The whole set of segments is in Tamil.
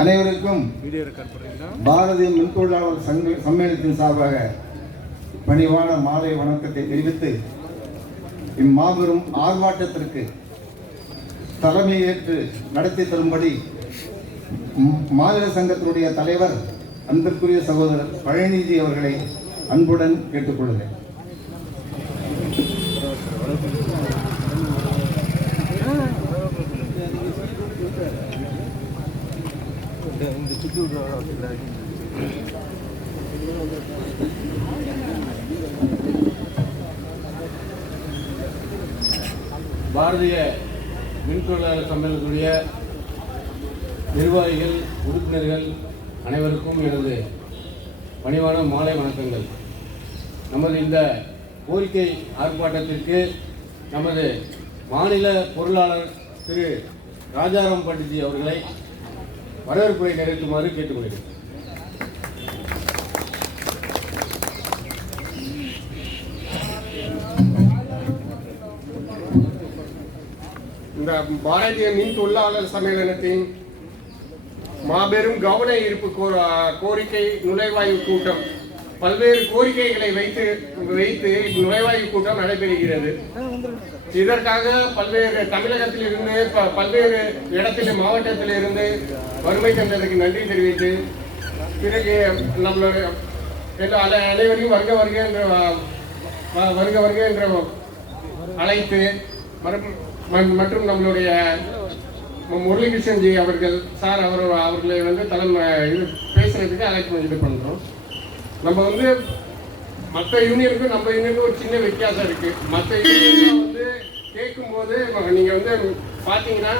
அனைவருக்கும் பாரதிய மின்தொழிலாளர் சம்மேளனத்தின் சார்பாக பணிவான மாலை வணக்கத்தை தெரிவித்து இம்மாபெரும் ஆர்ப்பாட்டத்திற்கு தலைமையேற்று நடத்தி தரும்படி மாநில சங்கத்தினுடைய தலைவர் அன்பிற்குரிய சகோதரர் பழனிஜி அவர்களை அன்புடன் கேட்டுக்கொள்கிறேன். பாரதிய மின்தொழிலாளர் சம்மேளனத்துடைய நிர்வாகிகள், உறுப்பினர்கள் அனைவருக்கும் எனது பணிவான மாலை வணக்கங்கள். நமது இந்த கோரிக்கை ஆர்ப்பாட்டத்திற்கு நமது மாநில பொருளாளர் திரு ராஜாராம் பண்டிட்ஜி அவர்களை வரவேற்புரை நிறைவேற்றுமாறு கேட்டுக்கொள்கிறேன். இந்த பாரதிய மின் தொழிலாளர் சம்மேளனத்தின் மாபெரும் கவன ஈர்ப்பு கோரிக்கை நுழைவாயு கூட்டம், பல்வேறு கோரிக்கைகளை வைத்து நுழைவாயு கூட்டம் நடைபெறுகிறது. இதற்காக பல்வேறு தமிழகத்திலிருந்து பல்வேறு இடத்திலே மாவட்டத்திலிருந்து வருகை தந்ததற்கு நன்றி தெரிவித்து, பிறகு நம்மளுடைய அனைவரையும் வருக என்று அழைத்து மற்றும் நம்மளுடைய முரளிகிருஷ்ணன்ஜி அவர்கள் சார் அவர்களை இது பேசுறதுக்கு அழைப்பு இது பண்ணுறோம். நம்ம மற்ற யூனியனுக்கும் நம்ம யூனியனுக்கும் ஒரு சின்ன வித்தியாசம் இருக்கு. மற்ற யூனியன் கேட்கும்போது நீங்க பார்த்தீங்கன்னா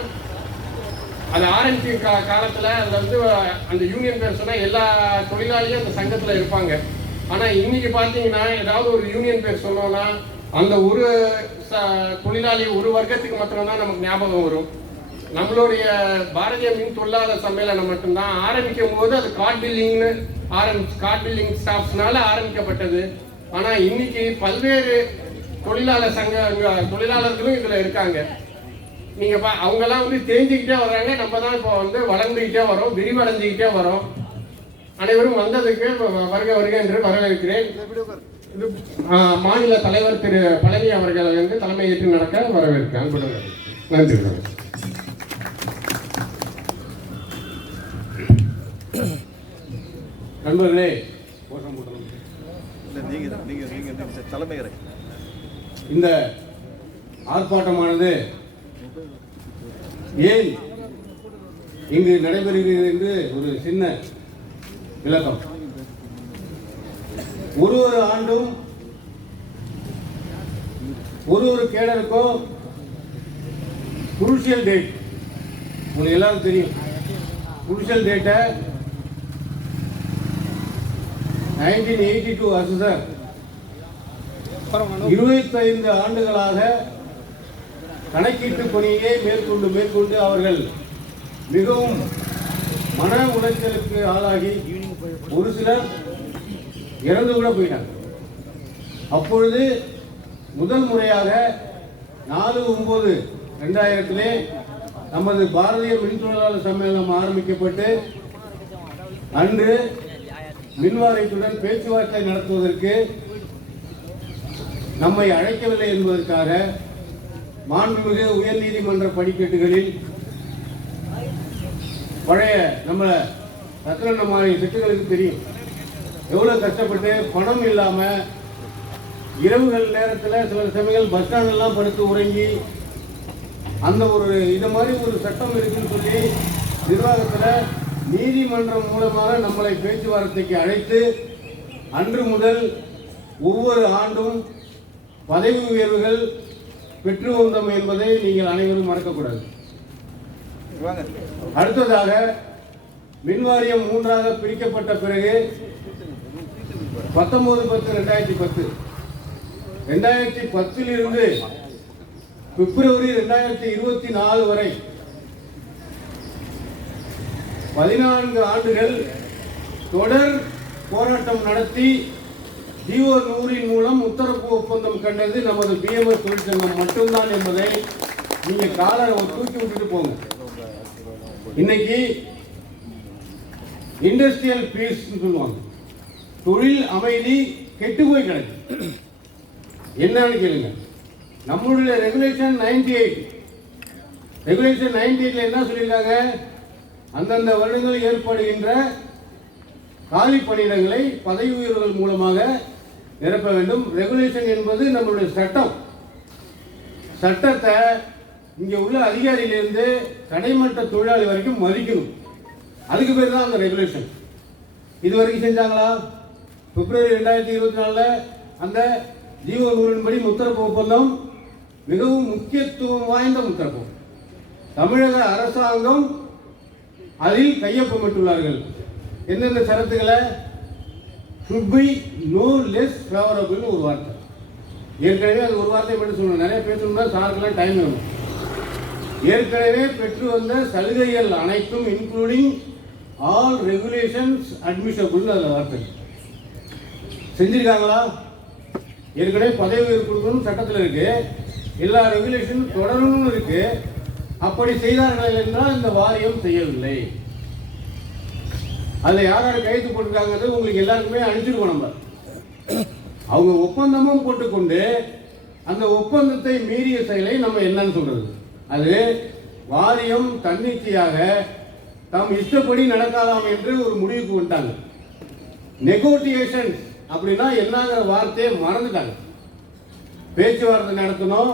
அது ஆரம்பிச்ச காலத்தில் அதில் அந்த யூனியன் பேர் சொன்னால் எல்லா தொழிலாளியும் அந்த சங்கத்தில் இருப்பாங்க. ஆனால் இன்னைக்கு பார்த்தீங்கன்னா ஏதாவது ஒரு யூனியன் பேர் சொன்னோம்னா அந்த ஒரு தொழிலாளி ஒரு வர்க்கத்துக்கு மாத்திரம்தான் நமக்கு ஞாபகம் வரும். நம்மளுடைய பாரதிய மின் தொழிலாளர் சம்மேளனம் மட்டும்தான் ஆரம்பிக்கும் போது அது கார்ட் பில்லிங் ஸ்டாஃப்ஸ்னால ஆரம்பிக்கப்பட்டது. ஆனால் இன்னைக்கு பல்வேறு தொழிலாளர்களும் இதில் இருக்காங்க. நீங்கள் அவங்கெல்லாம் தெரிஞ்சுக்கிட்டே வர்றாங்க. நம்ம தான் இப்போ வளர்ந்துக்கிட்டே வரோம், விரிவடைஞ்சிக்கிட்டே வரோம். அனைவரும் வந்ததுக்கு வருக என்று வரவேற்கிறேன். மாநில தலைவர் திரு பழனி அவர்கள் தலைமையேற்று நடக்க வரவேற்கிறேன். நன்றி. நண்பர்களே, இந்த ஆர்ப்பாட்டமானது ஏன் இங்கு நடைபெறுகிறது என்று ஒரு சின்ன விளக்கம். ஒரு ஆண்டும் ஒரு கேடருக்கும் குரூஷியல் டேட் உங்களுக்கு எல்லாரும் தெரியும். குரூஷியல் டேட்டை 1982 அசர் 25 ஆண்டுகளாக கணக்கீட்டு பணியை மேற்கொண்டு அவர்கள் மிகவும் மன உளைச்சலுக்கு ஆளாகி ஒரு சிலர் இறந்து கூட போயிட்டாங்க. அப்பொழுது முதல் முறையாக 4/9/2000 நமது பாரதிய மின் தொழிலாளர் சம்மேளனம் ஆரம்பிக்கப்பட்டு அன்று மின்வாரியத்துடன் பேச்சுவார்த்தை நடத்துவதற்கு நம்மை அழைக்கவில்லை என்பதற்காக மாண்புமிகு உயர்நீதிமன்ற படிக்கட்டுகளில் பழைய நம்ம ரத்னமாரி திட்டங்களுக்கு தெரியும் எவ்வளவு கஷ்டப்பட்டு பணம் இல்லாம இரவுகள் நேரத்தில் சில சமயங்கள் பஸ் ஸ்டாண்டெல்லாம் படுத்து உறங்கி அந்த இது மாதிரி ஒரு சட்டம் இருக்குன்னு சொல்லி நிர்வாகத்தில் நீதிமன்றம் மூலமாக நம்மளை பேச்சுவார்த்தைக்கு அழைத்து அன்று முதல் ஒவ்வொரு ஆண்டும் பதவி உயர்வுகள் பெற்று வந்தோம் என்பதை நீங்கள் அனைவரும் மறக்கக்கூடாது. அடுத்ததாக மின்வாரியம் 3ஆக பிரிக்கப்பட்ட பிறகு 19/10/2010 2010 இருந்து பிப்ரவரி 2024 வரை 14 ஆண்டுகள் தொடர் போராட்டம் நடத்தி ஜியோ 100 மூலம் உத்தரவு ஒப்பந்தம் கண்டது நமது பிஎம்எஸ் தொழிற்சங்கம் மட்டும்தான் என்பதை நீங்க காலரை தூக்கி விட்டுட்டு போங்க. இன்னைக்கு இண்டஸ்ட்ரியல் பீஸ் சொல்லுவாங்க. தொழில் அமைதி கெட்டு போய் கிடக்கு. என்னன்னு கேளுங்க. நம்மளுடைய ரெகுலேஷன் 98 என்ன சொல்லியிருக்காங்க? அந்தந்த வருடங்களில் ஏற்படுகின்ற காலி பணியிடங்களை பதவி உயர்வுகள் மூலமாக நிரப்ப வேண்டும். ரெகுலேஷன் என்பது நம்மளுடைய சட்டம். சட்டத்தை இங்க உள்ள அதிகாரியிலிருந்து கடைமட்ட தொழிலாளி வரைக்கும் மதிக்கணும். அதுக்கு பேர் தான் அந்த ரெகுலேஷன். இது வரைக்கும் செஞ்சாங்களா? பிப்ரவரி 2024 அந்த ஜீவோ 100 படி முத்தரப்பு ஒப்பந்தம் மிகவும் முக்கியத்துவம் வாய்ந்த முத்தரப்பு. தமிழக அரசாங்கம் அதில் கையொப்பமிட்டுள்ளார்கள். எந்தெந்த ஷரத்துக்களை? should be no less favorable ஒரு வார்த்தை. ஏற்கனவே அது ஒரு வார்த்தை மட்டும் சொல்லணும். நிறைய பேசணும்னா சாருக்கெல்லாம் டைம் வேணும். ஏற்கனவே பெற்று வந்த சலுகைகள் அனைத்தும் இன்க்ளூடிங் ஆல் ரெகுலேஷன்ஸ் அட்மிஷபிள் அதில் வார்த்தை செஞ்சிருக்காங்களா? ஏற்கனவே பதவி உயர்வு கொடுக்கணும் சட்டத்தில் இருக்கு. எல்லா ரெகுலேஷனும் தொடரணும்னு இருக்கு. அப்படி செய்தார்கள் என்றால் இந்த வாரியம் செய்யவில்லை. அதில் யார் யார் கையெழுத்து போட்டிருக்காங்கிறது உங்களுக்கு எல்லாருக்குமே அனுப்பிச்சிருக்கோம். நம்ம அவங்க ஒப்பந்தமும் போட்டுக்கொண்டு அந்த ஒப்பந்தத்தை மீறிய செயலை நம்ம என்னன்னு சொல்றது? அது வாரியம் தன்னிச்சையாக தாம் இஷ்டப்படி நடக்காதாம் என்று ஒரு முடிவுக்கு வந்துட்டாங்க. நெகோசியேஷன் அப்படின்னா என்னங்கிற வார்த்தையை மறந்துட்டாங்க. பேச்சுவார்த்தை நடத்தணும்.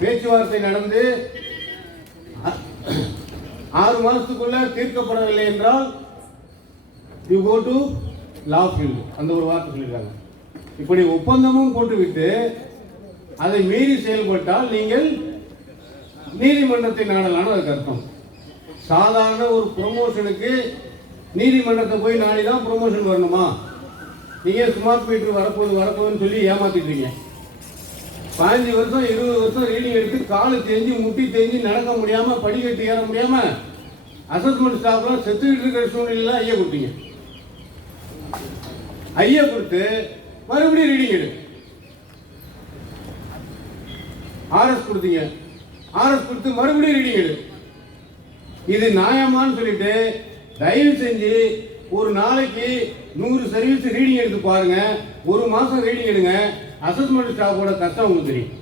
பேச்சுவார்த்தை நடந்து 6 மாதத்துக்குள்ள தீர்க்கப்படவில்லை என்றால் you go to law field. அந்த ஒரு வார்த்தை சொல்லியிருக்காங்க. இப்படி ஒப்பந்தமும் போட்டுவிட்டு அதை மீறி செயல்பட்டால் நீங்கள் நீதிமன்றத்தை நாடலான்னு அதுக்கு அர்த்தம். சாதாரண ஒரு ப்ரொமோஷனுக்கு நீதிமன்றத்தை போய் நாடி தான் ப்ரொமோஷன் வரணுமா? நீங்கள் ஸ்மார்ட் மீட்டர் வரப்போகுதுன்னு சொல்லி ஏமாத்திட்டீங்க. 15 வருஷம் 20 வருஷம் ரீடிங் எடுத்து காலு தேஞ்சு முட்டி தேஞ்சு நடக்க முடியாமல் படிக்கட்டு ஏற முடியாமல் அசஸ்மெண்ட் ஸ்டாஃப்லாம் செத்துக்கிட்டு இருக்கிற சூழ்நிலையில் ஐயா கொடுத்தீங்க. ஐயா கொடுத்து மறுபடியும் ரீடிங் எடு. ஆர்எஸ் கொடுத்தீங்க. ஆர்எஸ் கொடுத்து மறுபடியும் ரீடிங் எடு. இது நியாயமான்னு சொல்லிட்டு தயவு செஞ்சு ஒரு நாளைக்கு 100 சர்வீஸ் ரீடிங் எடுத்து பாருங்க. ஒரு மாசம் ரீடிங் எடுங்க. அசஸ்மெண்ட் ஸ்டாஃபோட கஷ்டம் உங்களுக்கு தெரியும்.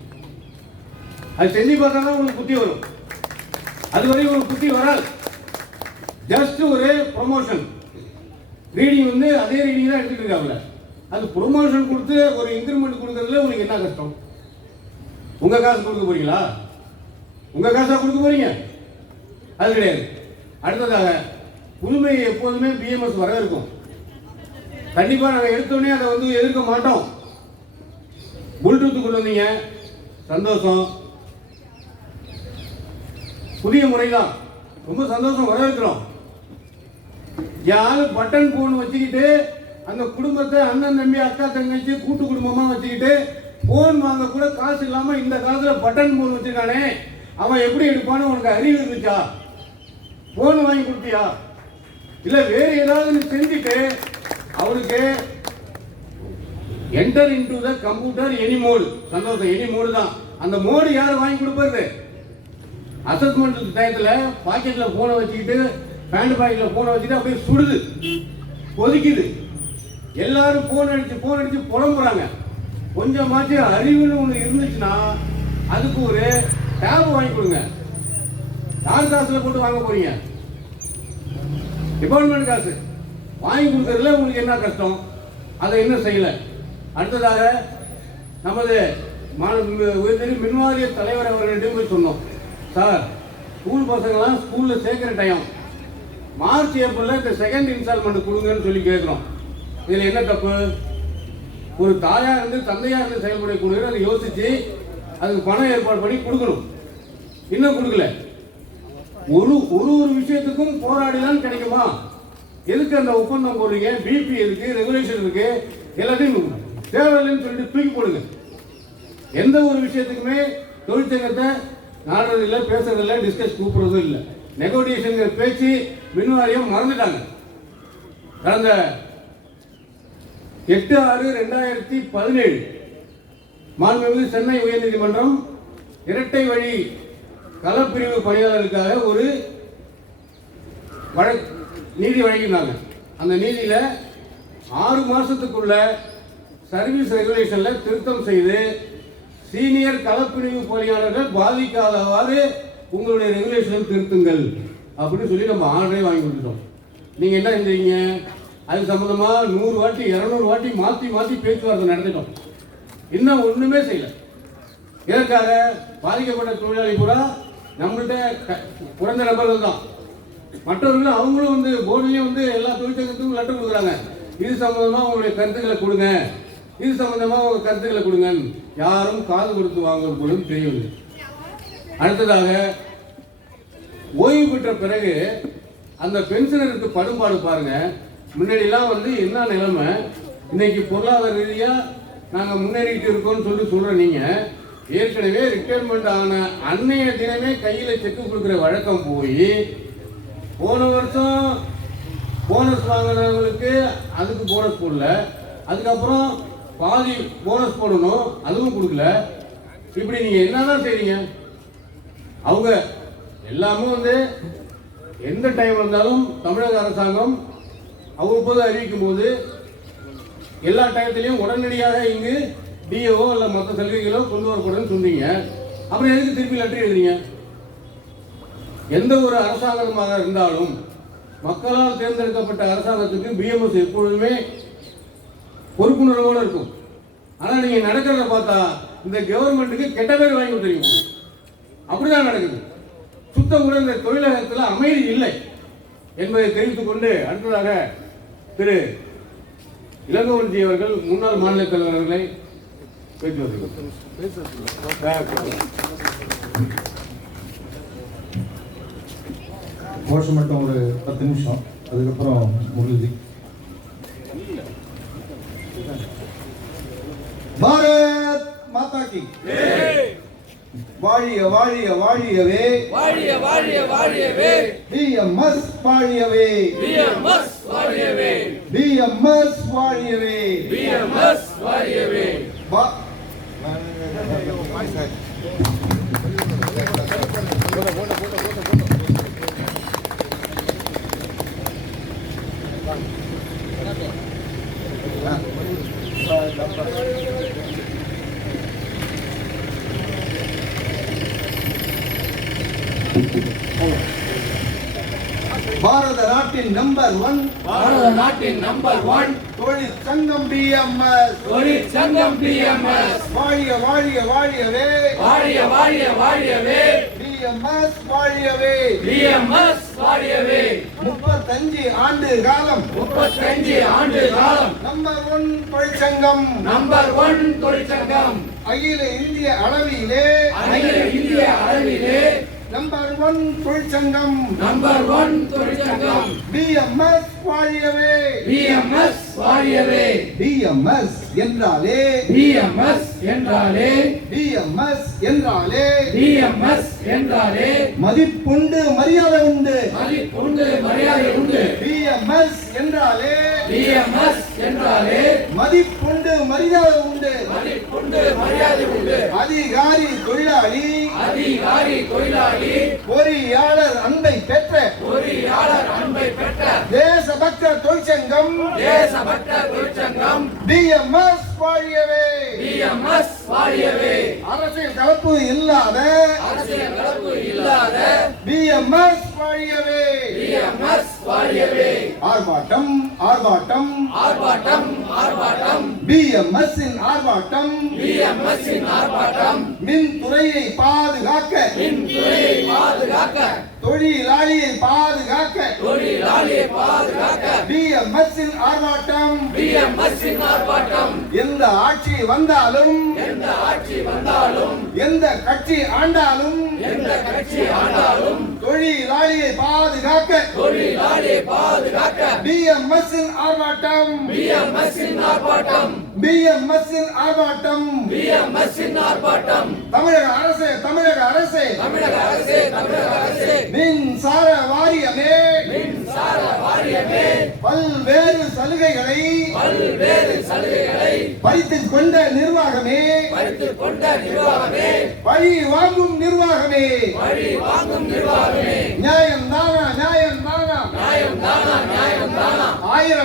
அது செஞ்சு பார்த்தா தான் உங்களுக்கு புத்தி வரும். அதுவரை உங்களுக்கு புத்தி வராது. ஜஸ்ட் ஒரு ப்ரொமோஷன் ரீடிங் வந்து அதே ரீடிங் தான் எடுத்துட்டு இருக்காங்க. அது ப்ரொமோஷன் கொடுத்து ஒரு இன்க்ரிமெண்ட் கொடுக்கறதுல உங்களுக்கு என்ன கஷ்டம்? உங்க காசு கொடுக்க போறீங்களா? உங்க காசா கொடுக்க போறீங்க? அது கிடையாது. அடுத்ததாக புதுமை எப்போதுமே பிஎம்எஸ் வரவேற்கும். கண்டிப்பா நாங்கள் எடுத்தோடனே அதை வந்து எதிர்க்க மாட்டோம். ப்ளூடூத் கொண்டு வந்தீங்க, சந்தோஷம். புதிய முறைதான், ரொம்ப சந்தோஷம், வரவேற்கிறோம். யாரு பட்டன் போன் வச்சுக்கிட்டு அந்த குடும்பத்தை அண்ணன் தம்பி அக்கா தங்கச்சி கூட்டு குடும்பமா வச்சுக்கிட்டு போன் வாங்க கூட காசு இல்லாம இந்த காலத்துல பட்டன் போன் வச்சிருக்கானே அவன் எப்படி எடுப்பான்னு உனக்கு அறிவு இருந்துச்சா? போன் வாங்கி கொடுத்தியா? இல்ல வேற ஏதாவது செஞ்சுட்டு அவனுக்கு enter into the computer any mode. சந்தோஷம், எனி மோடு தான். அந்த மோடு யாரு வாங்கி கொடுப்பாரு? அசஸ்மெண்ட் டயத்துல பாக்கெட்ல போனை வச்சுக்கிட்டு பேண்ட் பாக்கெட்ல போனை வச்சுட்டு அப்படியே சுடுது, கொதிக்குது. எல்லாரும் போன் அடிச்சு புலம்புறாங்க. கொஞ்சமாச்சு அறிவுன்னு ஒன்று இருந்துச்சுன்னா அதுக்கு ஒரு டேப் வாங்கி கொடுங்க. யார் காசுல போட்டு வாங்க போறீங்க? டிபார்ட்மெண்ட் காசு வாங்கி கொடுக்கறதுல உங்களுக்கு என்ன கஷ்டம்? அதை என்ன செய்யல? அடுத்ததாக நமது உயர்நீதி மின்வாரிய தலைவர் அவர்களிடம் போய் சொன்னோம், சார் ஸ்கூல் பசங்களாம் ஸ்கூல்ல சேர்க்கிற டைம் மார்ச் ஏப்ரல்ல இந்த செகண்ட் இன்ஸ்டால்மெண்ட் கொடுங்கன்னு சொல்லி கேட்கிறோம். இதுல என்ன தப்பு? ஒரு தாயா இருந்து தந்தையா இருந்து செயல்படக்கூடிய அதை யோசிச்சு அதுக்கு பணம் ஏற்பாடு பண்ணி கொடுக்கணும். இன்னும் கொடுக்கல. ஒரு ஒரு விஷயத்துக்கும் போராடிதான் கிடைக்குமா? எதுக்கு அந்த ஒப்பந்தம் போடுறீங்க? பிபி இருக்கு, ரெகுலேஷன் இருக்கு, எல்லாத்தையும் தேவையில்லைன்னு சொல்லிட்டு தூக்கி போடுங்க. எந்த ஒரு விஷயத்துக்குமே தொழிற்சங்கத்தை நாடுறதில்லை, பேசுறதில்லை, டிஸ்கஸ் கூப்பிடுறதும் இல்லை. நெகோசியேஷன் பேச்சு மின்வாரியம் மறந்துட்டாங்க. கடந்த 8/6/2017 மாண்புமிகு சென்னை உயர்நீதிமன்றம் இரட்டை வழி களப்பிரிவு பணியாளர்களுக்காக ஒரு நீதி வழங்கினாங்க. அந்த நீதியில 6 மாசத்துக்குள்ள சர்வீஸ் ரெகுலேஷன்ல திருத்தம் செய்து சீனியர் களப்பிரிவு பணியாளர்கள் பாதிக்காதவாறு உங்களுடைய ரெகுலேஷன் திருத்துங்கள் அப்படின்னு சொல்லி நம்ம ஆர்டரே வாங்கி கொடுத்துட்டோம். நீங்க என்ன செஞ்சீங்க? அது சம்பந்தமா 100 வாட்டி 200 வாட்டி மாத்தி பேச்சுவார்த்தை நடத்திட்டோம். இன்னும் ஒண்ணுமே செய்யல. இதற்காக பாதிக்கப்பட்ட தொழிலாளி கூட நம்மள்கிட்ட குறைந்த நபர்கள் தான். மற்றவர்களும் அவங்களும் வந்து போர்டுலேயும் வந்து எல்லா தொழிற்சங்கத்துக்கும் லெட்டர் கொடுக்குறாங்க. இது சம்பந்தமா உங்களுடைய கருத்துக்களை கொடுங்க, இது சம்பந்தமா உங்க கருத்துக்களை கொடுங்க. யாரும் காது கொடுத்து வாங்குவது போலும் தெரியவில்லை. அடுத்ததாக ஓய்வு பெற்ற பிறகு அந்த பென்ஷனருக்கு படும்பாடு பாருங்க. முன்னாடிலாம் வந்து என்ன நிலைமை, இன்னைக்கு பொருளாதார ரீதியா நாங்க முன்னேறிட்டு இருக்கோம்னு சொல்ற நீங்க ஏற்கனவே ரிட்டையர்மெண்ட் ஆன அன்னைய தினமே கையில செக் கொடுக்குற வழக்கம் போய் போன வருஷம் போனஸ் வாங்கினவங்களுக்கு அதுக்கு போனஸ் போடல, அதுக்கப்புறம் பாதி போனஸ் போடணும் அதுவும் கொடுக்கல. இப்படி நீங்க என்னதான் செய்றீங்க? அவங்க எல்லாமே வந்து எந்த டைம் இருந்தாலும் தமிழக அரசாங்கம் அவ்வப்போது அறிவிக்கும் போது எல்லா டயத்திலையும் உடனடியாக இங்கு டிஓ இல்லை மற்ற சலுகைகளோ கொண்டு வரக்கூடாதுன்னு சொன்னீங்க. அப்புறம் எதுக்கு திருப்பி லெட்டர் எழுதுறீங்க? எந்த ஒரு அரசாங்கமாக இருந்தாலும் மக்களால் தேர்ந்தெடுக்கப்பட்ட அரசாங்கத்துக்கு பிஎம்எஸ் எப்பொழுதுமே பொறுப்புணர்வோடு இருக்கும். ஆனால் நீங்க நடக்கிறத பார்த்தா இந்த கவர்மெண்ட்டுக்கு கெட்ட பேர் வாங்கி கொடுத்துருங்க. அப்படிதான் நடக்குது. சுத்தம் கூட இந்த தொழிலகத்தில் அமைதி இல்லை என்பதை தெரிவித்துக் கொண்டு அடுத்ததாக திரு இளங்கோவன்ஜி அவர்கள் முன்னாள் மாநில தலைவர்களை பேச்சு கோஷம் மட்டும் ஒரு 10 நிமிஷம், அதுக்கப்புறம் முரளி. பாரத் மாதா கி வாழிய வாழிய வாழியவே, வாழிய வாழிய வாழியவே, பிஎம்எஸ் வாழியவே, பிஎம்எஸ் வாழியவே, பிஎம்எஸ் வாழியவே, பிஎம்எஸ் வாழியவே. பாரத நாட்டின் நம்பர் 1, பாரத நாட்டின் நம்பர் 1 தொழிற்சங்கம் பிஎம்எஸ், தொழிற்சங்கம் பிஎம்எஸ். வாழிய வாழிய வாழியவே, வாழிய வாழிய வாழியவே, பிஎம்எஸ் வாழியவே, பிஎம்எஸ் வாழியவே. 35 ஆண்டு காலம் 35 ஆண்டு காலம் நம்பர் 1 தொழிற்சங்கம், நம்பர் 1 தொழிற்சங்கம். அகில இந்திய அளவிலே அகில இந்திய அளவிலே நம்பர் 1 தொழிற்சங்கம், நம்பர் 1 தொழிற்சங்கம். பிஎம்எஸ் வாழியவே, பிஎம்எஸ் வாழியவே. பிஎம்எஸ் என்றாலே, பிஎம்எஸ் என்றாலே, பிஎம்எஸ் என்றாலே பிஎம்எஸ் என்றாலே மதிப்புண்டு மரியாதை உண்டு. மதிப்புண்டு மரியாதை உண்டு. பிஎம்எஸ் என்றாலே பிஎம்எஸ் என்றாலே மதிப்புண்டு மரியாதை உண்டு. மதிப்புண்டு மரியாதை உண்டு. அதிகாரி தொழிலாளி, அதிகாரி தொழிலாளி, பொறியாளர் அன்பை பெற்ற பொறியாளர் அன்பை பெற்ற தேசபக்த தொழிற்சங்கம் தேசபக்த தொழிற்சங்கம் பிஎம்எஸ் வாழியவே, பிஎம்எஸ் வாழியவே. அரசியல் கலப்பு இல்லாத அரசியல் கலப்பு இல்லாத பிஎம்எஸ் வாழியவே, பிஎம்எஸ் வாழியவே. ஆர்ப்பாட்டம் ஆர்ப்பாட்டம் ஆர்ப்பாட்டம் ஆர்ப்பாட்டம், பிஎம்எஸ் ஆர்ப்பாட்டம், பிஎம்எஸ் ஆர்ப்பாட்டம். மின்துறையை பாதுகாக்க, மின்துறையை பாதுகாக்க, தொழிலாளியை பாதுகாக்க தொழிலாளியை பாதுகாக்க பிஎம்எஸ் ஆர்ப்பாட்டம். பிஎம்எஸ் ஆர்ப்பாட்டம். எந்த ஆட்சி வந்தாலும், எந்த ஆட்சி வந்தாலும், எந்த கட்சி ஆண்டாலும் எந்த கட்சி ஆண்டாலும் தொழிலாளியை பாதுகாக்க தொழிலாளியை பாதுகாக்க பிஎம்எஸ் ஆர்ப்பாட்டம், பிஎம்எஸ் ஆர்ப்பாட்டம், பிஎம்எஸ் ஆர்ப்பாட்டம். பிஎம்எஸ் ஆர்ப்பாட்டம். தமிழக அரசு, தமிழக அரசு, தமிழக அரசே, தமிழக அரசே, மின்சார வாரியமே மின்சார வாரியமே பல்வேறு சலுகைகளை பல்வேறு சலுகைகளை பறித்துக் கொண்ட நிர்வாகமே, பறித்துக் கொண்ட நிர்வாகமே, பழி வாங்கும் நிர்வாகமே, வழி வாங்கும் நிர்வாகமே. நியாயம் தானா, நியாயம் தானா, நியாயம் தானா, நியாயம் தானா. 1000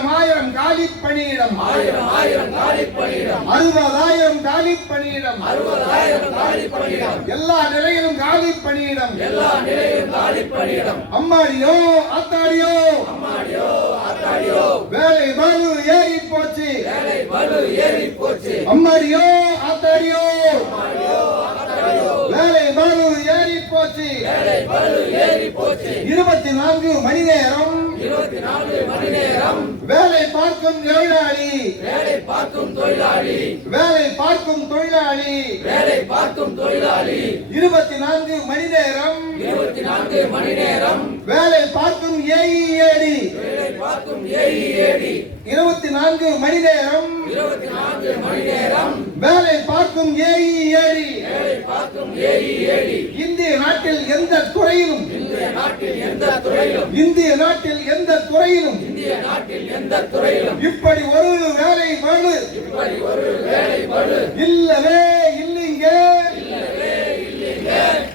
காலி பணியிடம் 1000 காலி பணியிடம் 60,000 காலி பணியிடம் 60,000 காலி பணியிடம் எல்லா நிலையிலும் காலி பணியிடம் எல்லா நிலையிலும் காலி பணியிடம் அம்மாடியோ ஆத்தாடியோ அம்மாடியோ ஆத்தாடியோ வேலை பளு ஏறி போச்சு வேலை பளு ஏறி போச்சு அம்மாடியோ ஆத்தாடியோ அம்மாடியோ ஆத்தாடியோ வேலை பளு ஏறி போச்சு வேலை பளு ஏறி போச்சு 24 மணி நேரம் 24 மணி நேரம் வேலை பார்க்கும் தொழிலாளி வேலை பார்க்கும் தொழிலாளி வேலை பார்க்கும் தொழிலாளி வேலை பார்க்கும் தொழிலாளி 24 மணி நேரம் 24 மணி நேரம் வேலை பார்க்கும் ஏஇஏடி வேலை பார்க்கும் ஏஇஏடி 24 மணி நேரம் 24 மணி நேரம் வேலை பார்க்கும் ஏஇஏடி வேலை பார்க்கும் ஏஇஏடி இந்திய நாட்டில் எந்த துறையிலும் இந்திய நாட்டில் எந்த துறையிலும் இந்திய நாட்டில் எந்த துறையிலும் இந்திய நாட்டில் எந்த துறையிலும் இப்படி ஒரு வேலை பளு இப்படி ஒரு வேலை பளு இல்லவே இல்லைங்க இல்லவே இல்லைங்க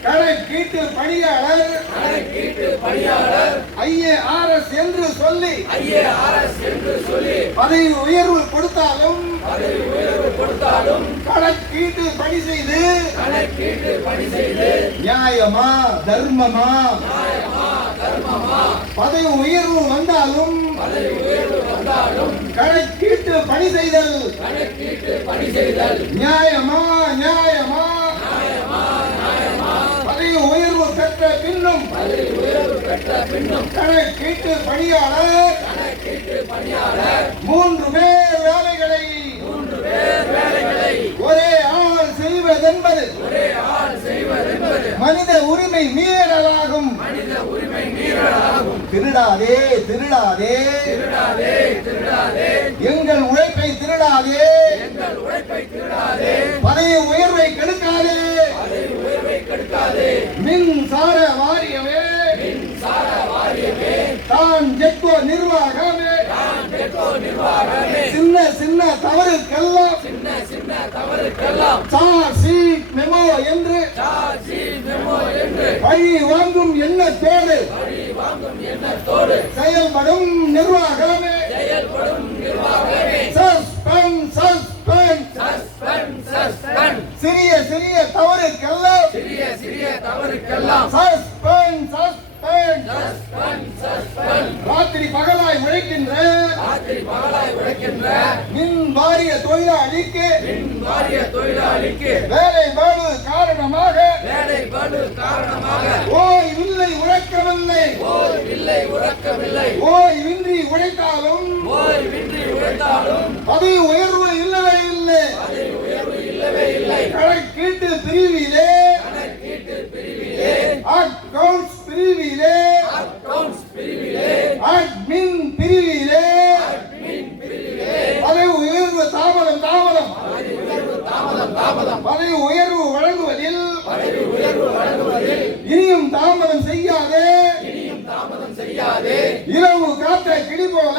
கணக்கீட்டு பணியாளர் கணக்கீட்டு பணியாளர் IARS என்று சொல்லி IARS என்று சொல்லி பதவி உயர்வு கொடுத்தாலும் பதவி உயர்வு கொடுத்தாலும் கணக்கீட்டு பணி செய்து கணக்கீட்டு பணி செய்து நியாயமா தர்மமா நியாயமா தர்மமா பதவி உயர்வு வந்தாலும் பதவி உயர்வு வந்தாலும் கணக்கீட்டு பணி செய்தல் கணக்கீட்டு பணி செய்தல் நியாயமா நியாயமா நியாயமா நியாயமா பதவி உயர்வு பெற்ற பின்னும் பதவி உயர்வு பெற்ற பின்னும் கணக்கீட்டு பணியாளர் கணக்கீட்டு பணியாளர் 3 பேர் வேலைகளை 3 பேர் வேலைகளை ஒரே ஆள் செய்வதென்பது ஒரே ஆள் செய்வதென்பது மனித உரிமை மீறலாகும் மனித உரிமை மீறலாகும் திருடாதே திருடாதே திருடாதே திருடாதே எங்கள் உழைப்பை திருடாதே எங்கள் உழைப்பை திருடாதே பதவி உயர்வை கெடுக்காதே பதவி உயர்வை கெடுக்காதே மின்சார வாரியமே மின்சார வாரியமே தான் ஜெட்கோ நிர்வாகமே நான் டெக்கோ நிர்வாகமே சின்ன சின்ன தவறுக்கெல்லாம் சின்ன சின்ன தவறுக்கெல்லாம் சார் சீட் மெமோ என்று சார்ஜி மெமோ என்று பழி வாங்கும் எண்ணத்தோடு பழி வாங்கும் எண்ணத்தோடு செயல்படும் நிர்வாகமே செயல்படும் நிர்வாகமே சஸ்பெண்ட் சஸ்பெண்ட் சஸ்பெண்ட் சஸ்பெண்ட் சிறிய சிறிய தவறுக்கெல்லாம் சிறிய சிறிய தவறுக்கெல்லாம் சஸ்பெண்ட் சஸ்பெண்ட் சஸ்பெண்ட் சஸ்பெண்ட் ராத்திரி பகலாய் உழைக்கின்ற ராத்திரி பகலாய் உழைக்கின்ற மின் வாரிய தொழிலாளிக்கு மின் வாரிய தொழிலாளிக்கு வேலை பளு காரணமாக வேலை பளு காரணமாக ஓய்வில்லை உழைக்கவில்லை ஓய்வில்லை உறக்கமில்லை ஓய்வின்றி உழைத்தாலும் ஓய்வின்றி உழைத்தாலும் பதவி உயர்வு இல்லவே இல்லை பதவி உயர்வு இல்லவே இல்லை கணக்கீட்டு பிரிவிலே கணக்கீட்டு பிரிவிலே அக்கவுண்ட்ஸ் பிரிவிலே அக்கவுண்ட்ஸ் பிரிவிலே அட்மின் பிரிவிலே அட்மின் பிரிவிலே பதவி உயர்வு தாமதம் தாமதம் பதவி உயர்வு தாமதம் தாமதம் பதவி உயர்வு வழங்குவதில் பதவி உயர்வு வழங்குவதில் இனியும் தாமதம் செய்யாதே இனியும் தாமதம் செய்யாதே இரவு காத்த கிளி போல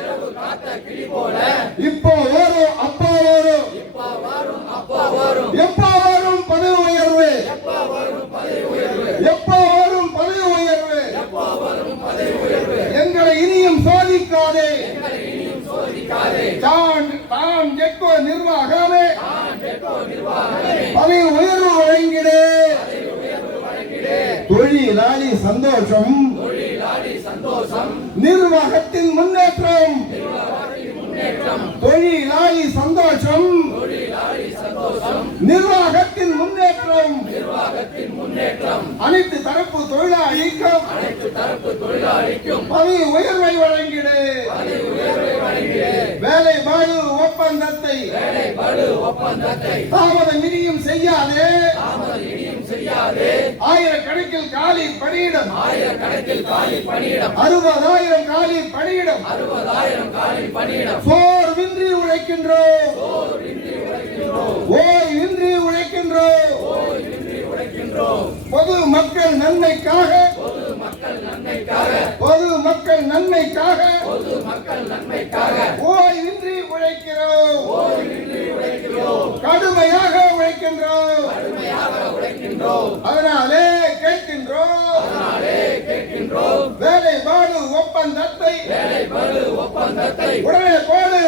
இரவு காத்த கிளி போல இப்போ வரும் அப்பா வரும் இப்ப வரும் அப்பா வரும் எப்போ வரும் பதவி உயர்வு எப்ப வரும் பதவி உயர்வு எப்போ வரும் பதவி உயர்வு எப்ப வரும் பதவி உயர்வு எங்களை இனியும் சோதிக்காதே எங்களை இனியும் சோதிக்காதே தான் ஜெட்கோ நிர்வாகமே நான் டெக்கோ நிர்வாகமே பதவி உயர்வு வழங்கிடு பதவி உயர்வு வழங்கிடே தொழிலாளி சந்தோஷம் தொழிலாளி சந்தோஷம் நிர்வாகத்தின் முன்னேற்றம் நிர்வாகத்தின் முன்னேற்றம் தொழிலாளி சந்தோஷம் தொழிலாளி சந்தோஷம் நிர்வாகத்தின் முன்னேற்றம் நிர்வாகத்தின் முன்னேற்றம் அனைத்து தரப்பு தொழிலாளிக்கும் அனைத்து தரப்பு தொழிலாளிக்கும் பதவி உயர்வை வழங்கிடு பதவி உயர்வை வழங்கிடே வேலை பளு ஒப்பந்தத்தை வேலை பளு ஒப்பந்தத்தை தாமதம் இனியும் செய்யாதே தாமதம் இனியும் செய்யாதே ஆயிரக்கணக்கில் காலி பணியிடம் ஆயிரக்கணக்கில் காலி பணியிடம் 60,000 காலி பணியிடம் 60,000 காலி பணியிடம் சோர்வின்றி உழைக்கின்றோம் ஓய்வின்றி உழைக்கின்றோம் பொது மக்கள் நன்மைக்காக பொது மக்கள் நன்மைக்காக பொது மக்கள் நன்மைக்காக பொது மக்கள் நன்மைக்காக ஓய்வின்றி உழைக்கிறோம் கடுமையாக உழைக்கின்றோம் உழைக்கின்றோம் அதனாலே கேட்கின்றோம் கேட்கின்றோம் வேலை பாடு ஒப்பந்தத்தை வேலை பளு ஒப்பந்தத்தை ஒப்பந்தத்தை உடனே போடு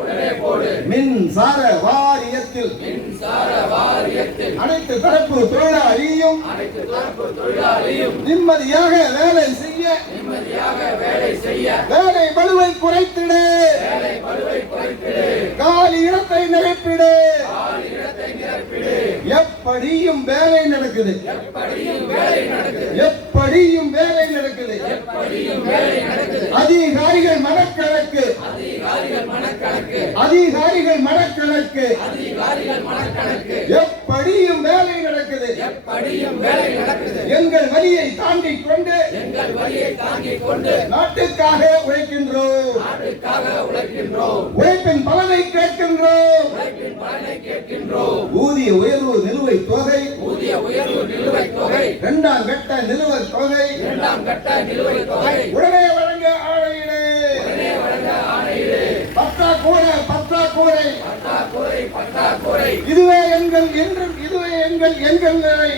உடனே போடு. மின்சார வாரியத்தில் மின்சார வாரியத்தில் அனைத்து தரப்பு தொழிலாளியும் அனைத்து தரப்பு தொழிலாளியும் நிம்மதியாக வேலை செய்ய நிம்மதியாக வேலை செய்ய வேலை பளுவை குறைத்திடு. வேலை பளுவை குறைத்திடு. காலி இடத்தை நிரப்பிடு. காலி இடத்தை நிரப்பிடு. எப்படியும் வேலை நடக்குது. எப்படியும் வேலை நடக்குது. எப்படியும் வேலை நடக்குது. எப்படியும் வேலை நடக்குது. அதிகாரிகள் மனக்கணக்கு. அதிகாரிகள் மனக்கணக்கு. அதிகாரிகள் மனக்கணக்கு. அதிகாரிகள் மனக்கணக்கு. எப்படியும் வேலை நடக்குது. எப்படியும் வேலை நடக்குது. எங்கள் வழியை தாண்டி கொண்டு எங்கள் வழியை தாங்கிக் கொண்டு நாட்டுக்காக உழைக்கின்றோம். நாட்டுக்காக உழைக்கின்றோம். உழைப்பின் பலனை கேட்கின்றோம். உழைப்பின் பலனை கேட்கின்றோம். ஊதிய உயர்வு நிலுவைத் தொகை, ஊதிய உயர்வு நிலுவைத் தொகை, இரண்டாம் கட்ட நிலுவைத் தொகை இரண்டாம் கட்ட நிலுவைத் தொகை உடனே வழங்க ஆணையிடு. உடனே வழங்க ஆணையிடு. பற்றாக்குறை பற்றாக்குறை பற்றாக்குறை பற்றாக்குறை இதுவே எங்கள் என்றும் இதுவே எங்கள் நிலை.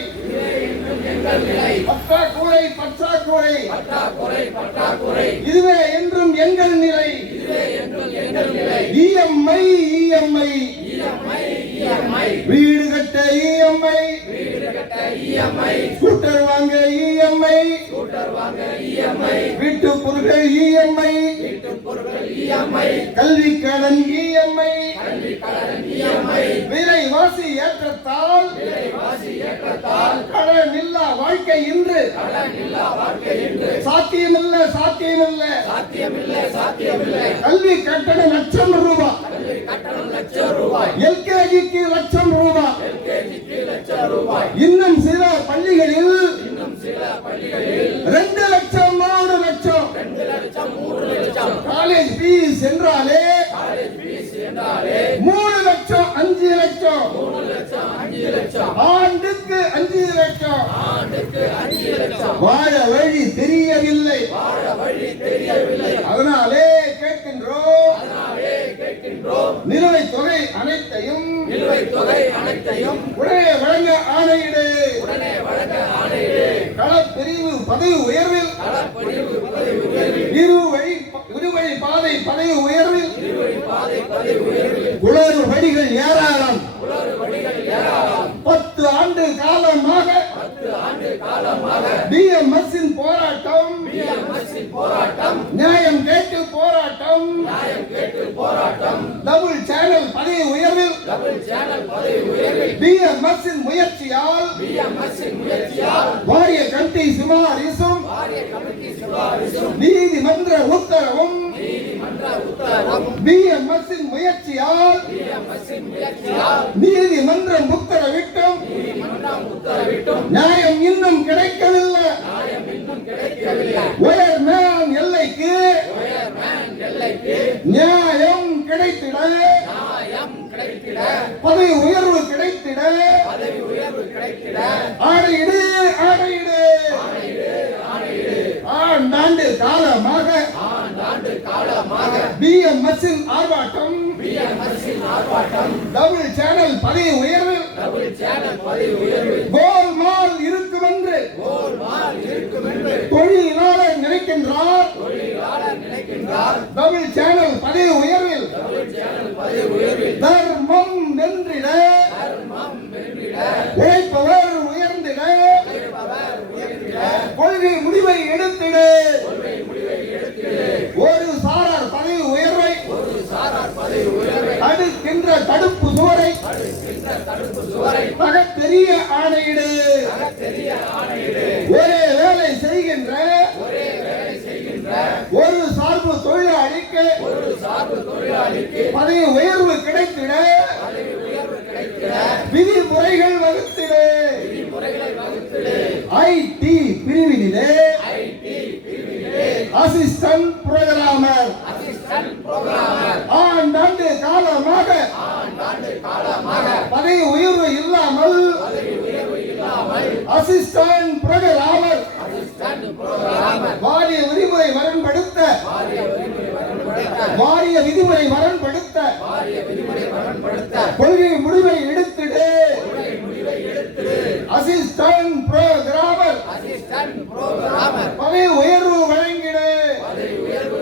எங்கள் நிலை. பற்றாக்குறை பற்றாக்குறை பற்றாக்குறை பற்றாக்குறை இதுவே என்றும் எங்கள் நிலை. இதுவே எங்கள் நிலை. இஎம்ஐ இஎம்ஐ இஎம்ஐ இஎம்ஐ வீடு கட்ட இஎம்ஐ, வீடு கட்ட இஎம்ஐ, ஸ்கூட்டர் வாங்க இஎம்ஐ, ஸ்கூட்டர் வாங்க இஎம்ஐ, வீட்டு பொருட்கள் இஎம்ஐ, வீட்டு பொருட்கள் இஎம்ஐ, கல்வி கடன் இஎம்ஐ, கல்வி கடன் இஎம்ஐ, விலைவாசி ஏற்றத்தால் விலைவாசி ஏற்றத்தால் கடன் இல்லா வாழ்க்கை இன்று கடன் இல்லா வாழ்க்கை என்று சாத்தியமில்லை சாத்தியமில்லை. சாத்தியமில்லை சாத்தியமில்லை. கல்வி கட்டணம் லட்சம் ரூபாய், கல்வி கட்டணம் லட்சம் ரூபாய், எல்கேஜிக்கு லட்சம் ரூபாய். எல்கேஜிக்கு லட்சம் ரூபாய், இன்னும் சில பள்ளிகளில் இன்னும் சில பள்ளிகளில் 2 லட்சம் 3 லட்சம். 2 லட்சம் 3 லட்சம். காலேஜ் ஃபீஸ் என்றாலே காலேஜ் ஃபீஸ் என்றாலே 3 லட்சம் 5 லட்சம். 3 லட்சம் 5 லட்சம். ஆண்டுக்கு 5 லட்சம். ஆண்டுக்கு 5 லட்சம். வாழ வழி தெரியவில்லை. வாழ வழி தெரியவில்லை. அதனாலே கேட்கின்றோம், அதனாலே கேட்கின்றோம். நிலுவைத் தொகை அனைத்தையும் நிலுவைத் தொகை அனைத்தையும் உடனே வழங்க ஆணையிடு. உடனே வழங்க ஆணையிடு. களப்பிரிவு பதவி உயர்வில் களப்பணிவு பதவி உயர்வில், இருவழி பாதை பதவி உயர்வில் இருவழி பாதை பதவி உயர்வில், குளறு வழிகள் ஏராளம். உலர் வழிகள் ஏராளம். 10 ஆண்டு காலமாக 10 ஆண்டு காலமாக பிஎம்எஸ்ஸின் போராட்டம், பிஎம்எஸ்ஸின் போராட்டம், நியாயம் கேட்டு போராட்டம், நியாயம் கேட்டு போராட்டம், டபுள் சேனல் பதவி உயர்வில் டபுள் சேனல் பதவி உயர்வில், பிஎம்எஸ்ஸின் முயற்சியால் பிஎம்எஸ்ஸின் முயற்சியால் வாரிய கமிட்டி சிபாரிசும் வாரிய கமிட்டி சிபாரிசும் நீதிமன்ற உத்தரவும் நீதிமன்ற உத்தரவும் பிஎம்எஸ்ஸின் முயற்சியால் பிஎம்எஸ்ஸின் முயற்சியால் நீதிமன்றம் உத்தரவிட்டும் நீதிமன்றம் உத்தரவிட்டும் நியாயம் இன்னும் கிடைக்கவில்லை. நியாயம் இன்னும் கிடைக்கவில்லை. ஒயர்மேன் எல்லைக்கு ஒயர்மேன் எல்லைக்கு நியாயம் கிடைத்திட, நியாயம் கிடைத்திட, பதவி உயர்வு கிடைத்திட பதவி உயர்வு கிடைத்திட ஆணையிடு ஆணையிடு. ஆண்டாண்டு காலமாக ஆண்டாண்டு காலமாக பிஎம்எஸ்ஸின் ஆர்ப்பாட்டம், பிஎம்எஸ்ஸின் ஆர்ப்பாட்டம், டபுள் சேனல் பதவி உயர்வில் டபுள் சேனல் பதவி உயர்வில் கோல்மால் இருக்கும் என்று கோல்மால் இருக்கும் என்று தொழிலாளர் நினைக்கின்றார். தொழிலாளர் நினைக்கின்றார். டபுள் சேனல் பதவி உயர்வில் டபுள் சேனல் பதவி உயர்வில் தர்மம் வென்றிட, தர்மம் வென்றிட, உழைப்பவர் உயர்ந்திட, உழைப்பவர் உயர்ந்திட, கொள்கை முடிவை எடுத்திடு. கொள்கை முடிவை எடுத்திடு. ஒரு சாரார் பதவி உயர்வை ஒரு சாரார் பதவி உயர்வை தடுக்கின்ற தடுப்பு சுவரை தடுக்கின்ற தடுப்பு சுவரை தகத்தெரிய ஆணையிடு. தெரிய ஆணையிடு. ஒரே வேலை செய்கின்ற ஒரே வேலை செய்கின்ற ஒரு சார்பு தொழிலாளிக்கு ஒரு சார்பு தொழிலாளிக்கு பதவி உயர்வு கிடைத்திட பதவி உயர்வு கிடைத்திட விதிமுறைகள் வகுத்திடு. விதிமுறைகளை வகுத்திடு. ஐடி பிரிவினிலே ஐடி பிரிவிலே அசிஸ்டன்ட் புரோகிராமர் அசிஸ்டன்ட் புரோகிராமர் ஆண்டாண்டு காலமாக ஆண்டாண்டு காலமாக பதவி உயர்வு இல்லாமல் பதவி உயர்வு இல்லாமல் அசிஸ்டன்ட் புரோகிராமர் அசிஸ்டன்ட் புரோகிராமர் வாரிய விதிமுறை வரன்படுத்த வாரிய விதிமுறை வரன்படுத்த வாரிய விதிமுறை வரன்படுத்த கொள்கை முடிவை எடுத்திடு. அசிஸ்டன்ட் புரோகிராமர் அசிஸ்டன்ட் புரோகிராமர் பதவி உயர்வு வழங்கிடு. பதவி உயர்வு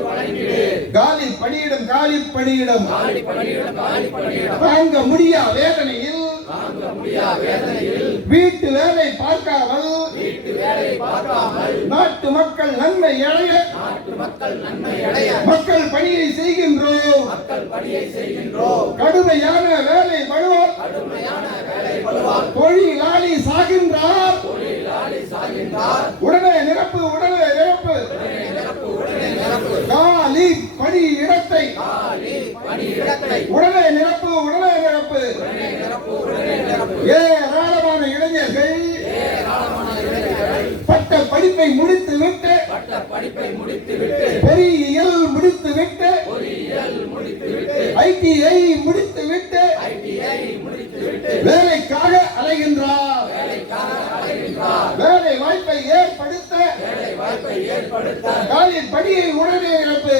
காலி பணியிடம் தாங்க முடியா வேதனையில் வீட்டு வேலை பார்க்காமல் நாட்டு மக்கள் நன்மை அடைய மக்கள் பணியை செய்கின்றோம் கடுமையான வேலை பழுவார் தொழிலாளி சாகின்றார் உடனே நிரப்பு காலி பணி இடத்தை உடனே நிரப்பு ஏராளமான இளைஞர்கள் பட்ட படிப்பை முடித்துவிட்டு பொறியியல் முடித்துவிட்டு ஐடிஐ முடித்துவிட்டு வேலைக்காக அலைகின்றார் வேலை வாய்ப்பை ஏற்படுத்த காலி பணியை உடனே நிரப்பு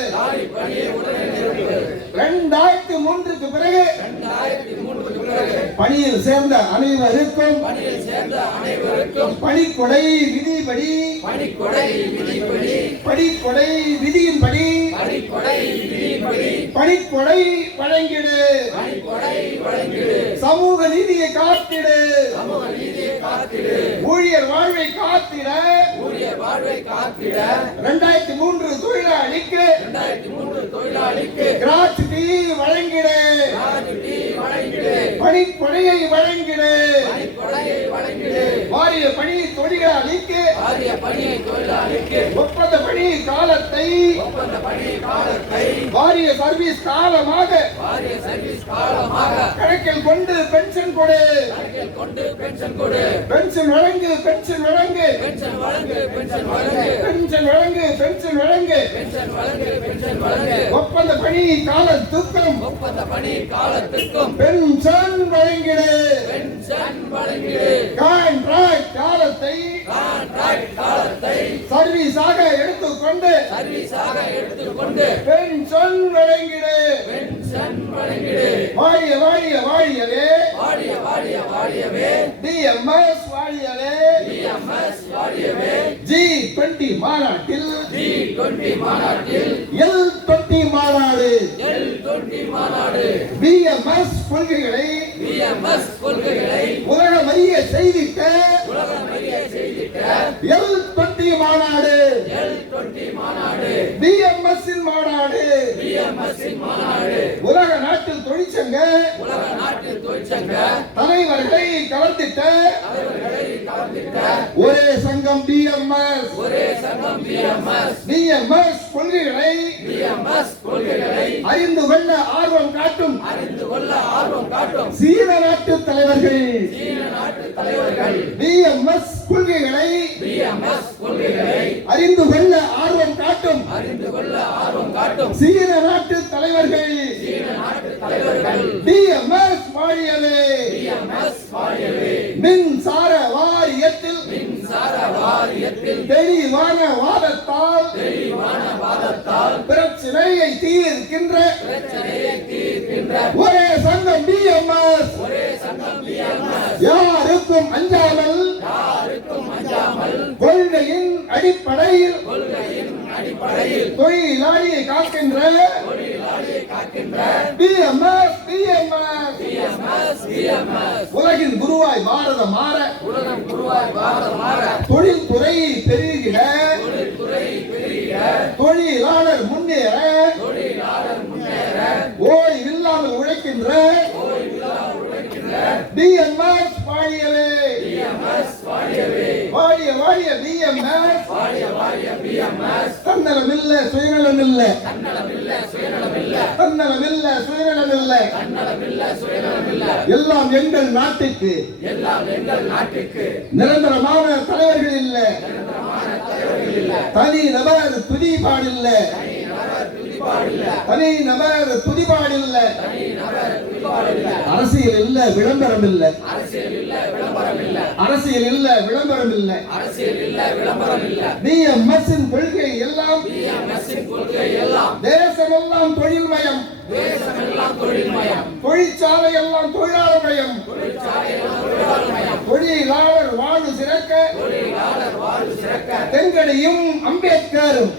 2003க்கு பிறகு பணியில் சேர்ந்த அனைவருக்கும் பணிக்கொடை விதியின்படி பணிக்கொடை வழங்கிடு சமூக நீதியை காத்திடு ஊழியர் வாழ்வை காத்திட 2003 தொழிலாளிக்கு கிராச்சுட்டி வழங்கிடு பணிக்கொடையை வழங்கிடு வாரிய பணி தொழிலாளிக்கு ஒப்பந்த பணி காலத்தை வாரிய சர்வீஸ் காலமாக கணக்கில் கொண்டு பென்ஷன் கொடு பென்ஷன் வழங்கு ஒப்பந்த பணி காலத்துக்கும் பென்ஷன் வழங்கிடு கான்ட்ராக்ட் காலத்தை சர்வீஸாக எடுத்துக்கொண்டு பென்ஷன் வழங்கிடு வாழியவே டிஎம்எஸ் வாழியவே G20 மாநாட்டில் L20 மாநாடு BMS கொள்கைகளை உலகம் அறிய செய்திட்ட L20 மாநாடு BMS இன் மாநாடு உலக நாட்டில் தொழிற்சங்க தலைவர்களை கலந்திட்ட ஒரே சங்கம் BMS கொள்கைகளை அறிந்து கொள்ள ஆர்வம் காட்டும் சீன நாட்டு தலைவர்கள் BMS கொள்கைகளை அறிந்து கொள்ள ஆர்வம் காட்டும் சீன நாட்டு தலைவர்கள் BMS வாழியவே மின்சார வாரியத்தில் தெளிவான வாதத்தால் பிரச்சனையை தீர்க்கின்ற ஒரே சங்கம் BMS யாருக்கும் அஞ்சாமல் கொள்கையின் அடிப்படையில் தொழிலாளியை காக்கின்ற BMS உலகின் குருவாய் பாரதம் மாற தொழில்துறை பெருகிட தொழிலாளர் முன்னேற ஓய்வில்லாமல் உழைக்கின்ற BMS வாழியவே வாழிய BMS தன்னலமில்ல சுயநலமில்ல எல்லாம் எங்கள் நாட்டுக்கு நிரந்தரமான தலைவர்கள் இல்ல தனி நபர் துதிபாடில்ல அரசியல் இல்ல விளம்பரம் இல்ல BMS இன் கொள்கை எல்லாம் தேசமெல்லாம் தொழில்மயம் தொழிற்சாலை எல்லாம் தொழிலாளர் மயம் தொழிலாளர் வாழ்வு சிறக்க தென்கடியும் அம்பேத்கரும்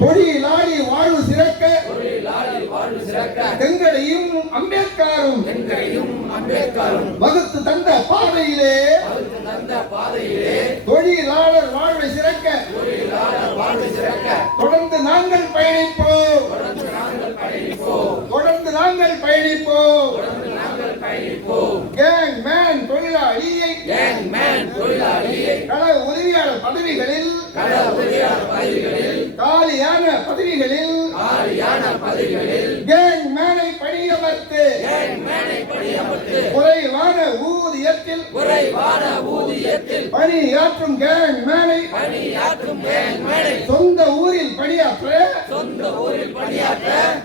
தொழிலாளி வாழ்வு சிறக்க எங்களையும் அம்பேத்கரும் வகுத்து தந்த பாதையிலே தொழிலாளர் வாழ்வை சிறக்க தொடர்ந்து நாங்கள் பயணிப்போம். கேங் மேன் தொழிலாளியை கள உதவியாளர் பதவிகளில் காலியான பதவிகளில் கேங் மேனை பணியமர்த்து குறைவான ஊதியத்தில் பணியாற்றும் கேங் மேனை சொந்த ஊரில் பணியாற்ற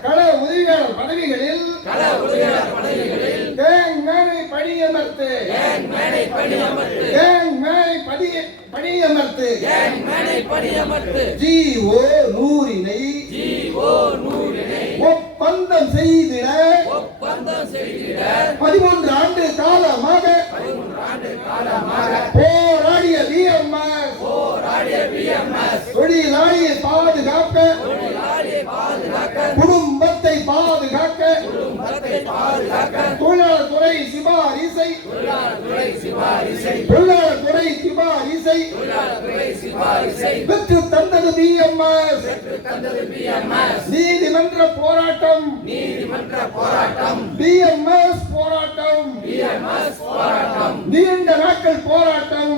கள உதவியாளர் பதவிகளில் கேங் மேனை பணியமர்த்து ஜிஓ நூறினை ஒப்பந்தம் செய்திட 13 ஆண்டு காலமாக போராடிய பிஎம்எஸ் தொழிலாளியை பாதுகாக்க குடும்பத்தை பாதுகாக்க தொழிலாளர் துறை சிபாரிசை பெற்று தந்தது பிஎம்எஸ். நீதிமன்ற போராட்டம் பிஎம்எஸ் போராட்டம் நீண்ட நாட்கள் போராட்டம்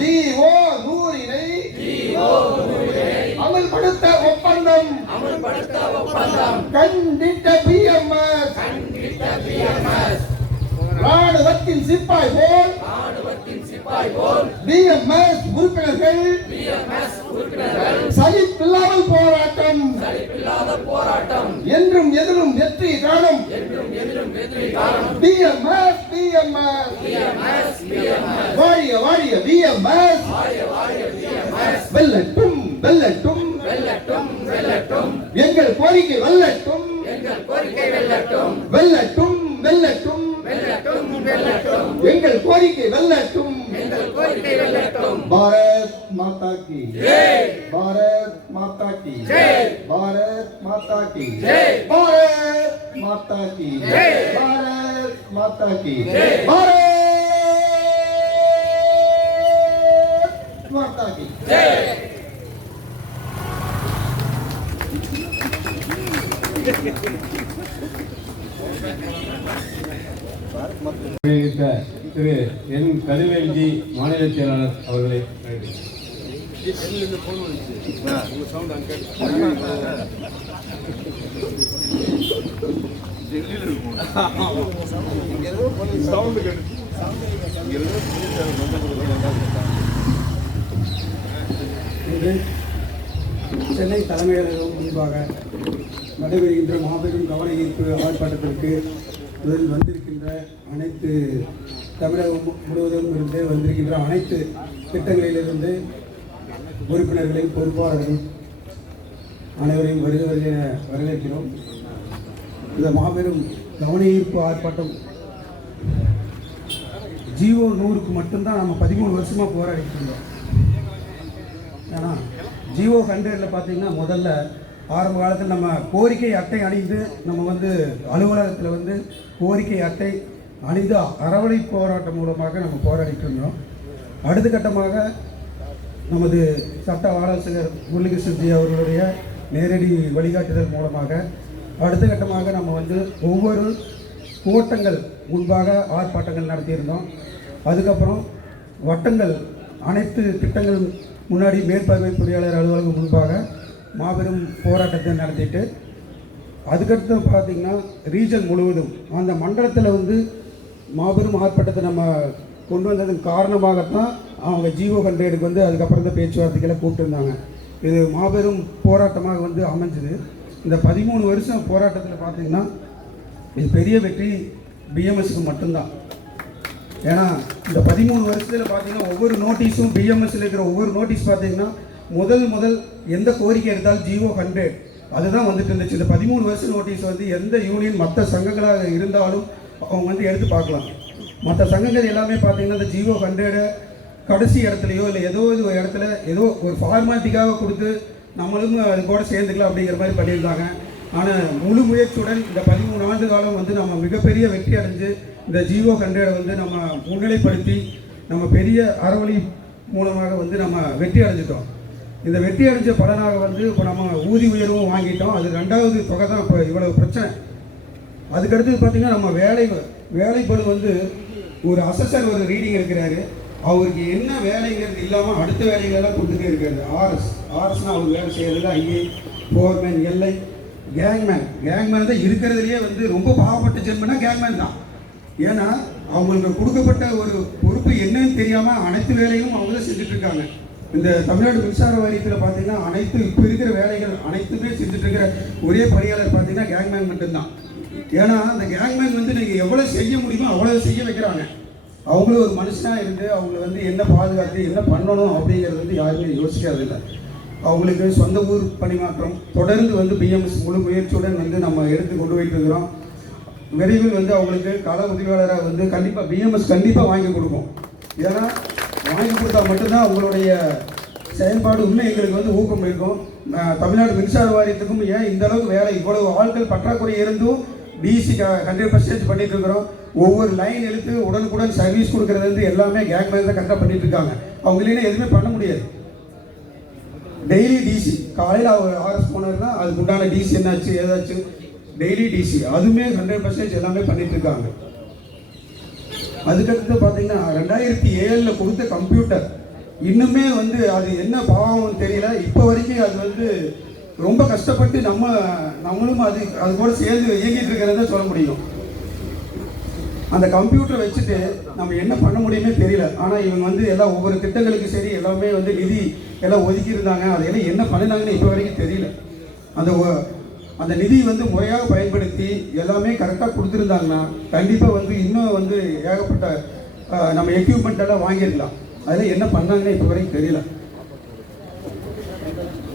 ஜிஓ நூறினை அமல்படுத்த ஒப்பந்தம் கண்டித்த பிஎம்எஸ். ராணுவத்தின் சிப்பாய் போல் பிஎம்எஸ் உறுப்பினர்கள் சலிப்பில்லாமல் போராட்டம் என்றும் எதிலும் வெற்றி காணும். பிஎம்எஸ் வாழிய பிஎம்எஸ் வெல்லட்டும் எங்கள் கோரிக்கை வெல்லட்டும் எங்கள் கோரிக்கை வெல்லட்டும். பாரத் மாதா கி ஜெய். பாரத் மாதா கி ஜெய். பாரத் மாதா கி ஜெய். பாரத் மாதா கி ஜெய். பாரத் மாதா கி ஜெய். பாரத் மாதா கி ஜெய். திரு என் கதிர்வேல்ஜி மாநில செயலாளர் அவர்களை சென்னை தலைமையகம் முன்பாக நடைபெறுகின்ற மாபெரும் கவன ஈர்ப்பு ஆர்ப்பாட்டத்திற்கு முதலில் வந்திருக்கின்ற அனைத்து தமிழகம் முழுவதும் இருந்து வந்திருக்கின்ற அனைத்து திட்டங்களிலிருந்து உறுப்பினர்களையும் பொறுப்பாளர்கள் அனைவரையும் வருகிறவர்கள் என வரவேற்கிறோம். இந்த மாபெரும் கவன ஈர்ப்பு ஆர்ப்பாட்டம் ஜிஓ 100க்கு மட்டும்தான் நம்ம 13 வருஷமாக போராடிட்டு இருந்தோம். ஏன்னா ஜிஓ 100ல் பார்த்தீங்கன்னா முதல்ல ஆரம்ப காலத்தில் நம்ம கோரிக்கை அட்டை அணிந்து நம்ம வந்து அலுவலகத்தில் வந்து கோரிக்கை அட்டை அணிந்து அறவழி போராட்டம் மூலமாக நம்ம போராடிட்டு இருந்தோம். அடுத்த கட்டமாக நமது சட்ட ஆலோசகர் முரளிகிருஷ்ணன்ஜி அவர்களுடைய நேரடி வழிகாட்டுதல் மூலமாக அடுத்த கட்டமாக நம்ம வந்து ஒவ்வொரு கோட்டங்கள் முன்பாக ஆர்ப்பாட்டங்கள் நடத்தியிருந்தோம். அதுக்கப்புறம் வட்டங்கள் அனைத்து திட்டங்கள் முன்னாடி மேற்பார்வை பொறியாளர் அலுவலகம் முன்பாக மாபெரும் போராட்டத்தை நடத்திட்டு அதுக்கடுத்து பார்த்திங்கன்னா ரீஜன் முழுவதும் அந்த மண்டலத்தில் வந்து மாபெரும் ஆர்ப்பாட்டத்தை நம்ம கொண்டு வந்ததன் காரணமாகத்தான் அவங்க ஜிஓ 100க்கு வந்து அதுக்கப்புறம் தான் பேச்சுவார்த்தைகளை கூப்பிட்டுருந்தாங்க. இது மாபெரும் போராட்டமாக வந்து அமைஞ்சுது. இந்த 13 வருஷம் போராட்டத்தில் பார்த்திங்கன்னா இது பெரிய வெற்றி பிஎம்எஸ்க்கு மட்டும்தான். ஏன்னா இந்த 13 வருஷத்தில் பார்த்திங்கன்னா ஒவ்வொரு நோட்டீஸும் பிஎம்எஸ்சில் இருக்கிற ஒவ்வொரு நோட்டீஸ் பார்த்திங்கன்னா முதல் எந்த கோரிக்கை எடுத்தாலும் ஜிஓ 100 அதுதான் வந்துட்டு இருந்துச்சு. இந்த 13 வருஷம் நோட்டீஸ் வந்து எந்த யூனியன் மற்ற சங்கங்களாக இருந்தாலும் அவங்க வந்து எடுத்து பார்க்கலாம். மற்ற சங்கங்கள் எல்லாமே பார்த்திங்கன்னா இந்த ஜிஓ 100 கடைசி இடத்துலையோ இல்லை ஏதோ ஒரு இடத்துல ஏதோ ஒரு ஃபார்மாலிட்டிக்காக கொடுத்து நம்மளும் அது கூட சேர்ந்துக்கலாம் அப்படிங்கிற மாதிரி பண்ணியிருந்தாங்க. ஆனால் முழு முயற்சியுடன் இந்த 13 ஆண்டு காலம் வந்து நம்ம மிகப்பெரிய வெற்றி அடைஞ்சு இந்த ஜிஓ 100 வந்து நம்ம முன்னிலைப்படுத்தி நம்ம பெரிய அறவழி மூலமாக வந்து நம்ம வெற்றி அடைஞ்சிட்டோம். இந்த வெற்றி அடைஞ்ச பலனாக வந்து இப்போ நம்ம ஊதி உயர்வும் வாங்கிட்டோம். அது 2வது தொகை தான் இப்போ இவ்வளவு பிரச்சனை. அதுக்கடுத்து பார்த்திங்கன்னா நம்ம வேலைப்பளு வந்து ஒரு அசஸர் ஒரு ரீடிங் இருக்கிறாரு. அவருக்கு என்ன வேலைங்கிறது இல்லாமல் அடுத்த வேலைகளெல்லாம் கொடுத்துட்டே இருக்காரு. ஆர்எஸ்னால் அவர் வேலை செய்கிறது ஐஏ, ஃபோர்மேன், எல்ஐ, கேங்மேன் தான் இருக்கிறதுலையே வந்து ரொம்ப பாவப்பட்ட ஜென்மனா கேங்மேன் தான். ஏன்னா அவங்களுக்கு கொடுக்கப்பட்ட ஒரு பொறுப்பு என்னன்னு தெரியாமல் அனைத்து வேலையும் அவங்க தான் செஞ்சுட்ருக்காங்க. இந்த தமிழ்நாடு மின்சார வாரியத்தில் பார்த்தீங்கன்னா இப்போ இருக்கிற வேலைகள் அனைத்துமே செஞ்சுட்ருக்கிற ஒரே பணியாளர் பார்த்தீங்கன்னா கேங்மேன் மட்டும்தான். ஏன்னா அந்த கேங்மேன் வந்து நீங்கள் எவ்வளோ செய்ய முடியுமோ அவ்வளோ செய்ய வைக்கிறாங்க. அவங்களும் ஒரு மனுஷனாக இருந்து அவங்கள வந்து என்ன பாதுகாத்து என்ன பண்ணணும் அப்படிங்கிறது வந்து யாருமே யோசிக்கிறது இல்லை. அவங்களுக்கு சொந்த ஊர் பணிமாற்றம் தொடர்ந்து வந்து பிஎம்எஸ் முழு முயற்சியுடன் வந்து நம்ம எடுத்து கொண்டு போயிட்டு இருக்கிறோம். விரைவில் வந்து அவங்களுக்கு கள உதவியாளராக வந்து கண்டிப்பாக பிஎம்எஸ் கண்டிப்பாக வாங்கி கொடுக்கும். ஏன்னா வாங்கி கொடுத்தா மட்டும்தான் அவங்களுடைய செயல்பாடு இன்னும் எங்களுக்கு வந்து ஊக்கம் இருக்கும். தமிழ்நாடு மின்சார வாரியத்துக்கும் ஏன் இந்த அளவுக்கு வேலை இவ்வளவு ஆட்கள் பற்றாக்குறை இருந்தும் டிசி 100% பண்ணிட்டு இருக்கிறோம். ஒவ்வொரு லைன் எடுத்து உடனுக்குடன் சர்வீஸ் கொடுக்கறது வந்து எல்லாமே கேங்மேன் தான் கரெக்டாக பண்ணிட்டு இருக்காங்க. அவங்க இல்லைன்னா எதுவுமே பண்ண முடியாது. டெய்லி டிசி காலையில் அவர் ஆர்எஸ் போனார்னா அதுக்கு உண்டான டிசி என்னாச்சு ஏதாச்சும் டெய்லி டிசி அதுவுமே 100% எல்லாமே பண்ணிட்டு இருக்காங்க. அதுக்கடுத்து பார்த்தீங்கன்னா 2007 கொடுத்த கம்ப்யூட்டர் இன்னுமே வந்து அது என்ன பாவம்னு தெரியல. இப்போ வரைக்கும் அது வந்து ரொம்ப கஷ்டப்பட்டு நம்மளும் அது கூட சேர்ந்து இயங்கிட்டு இருக்கிறத சொல்ல முடியும். அந்த கம்ப்யூட்டரை வச்சுட்டு நம்ம என்ன பண்ண முடியுமே தெரியல. ஆனால் இவங்க வந்து எல்லாம் ஒவ்வொரு திட்டங்களுக்கு சரி எல்லாமே வந்து நிதி எல்லாம் ஒதுக்கியிருந்தாங்க. அதையெல்லாம் என்ன பண்ணினாங்கன்னு இப்போ வரைக்கும் தெரியல. அந்த நிதி வந்து முறையாக பயன்படுத்தி எல்லாமே கரெக்டாக கொடுத்துருந்தாங்கன்னா கண்டிப்பாக வந்து இன்னும் வந்து ஏகப்பட்ட நம்ம எக்யூப்மெண்ட் எல்லாம் வாங்கியிருக்கலாம். அதில் என்ன பண்ணாங்கன்னு இப்போ வரைக்கும் தெரியல.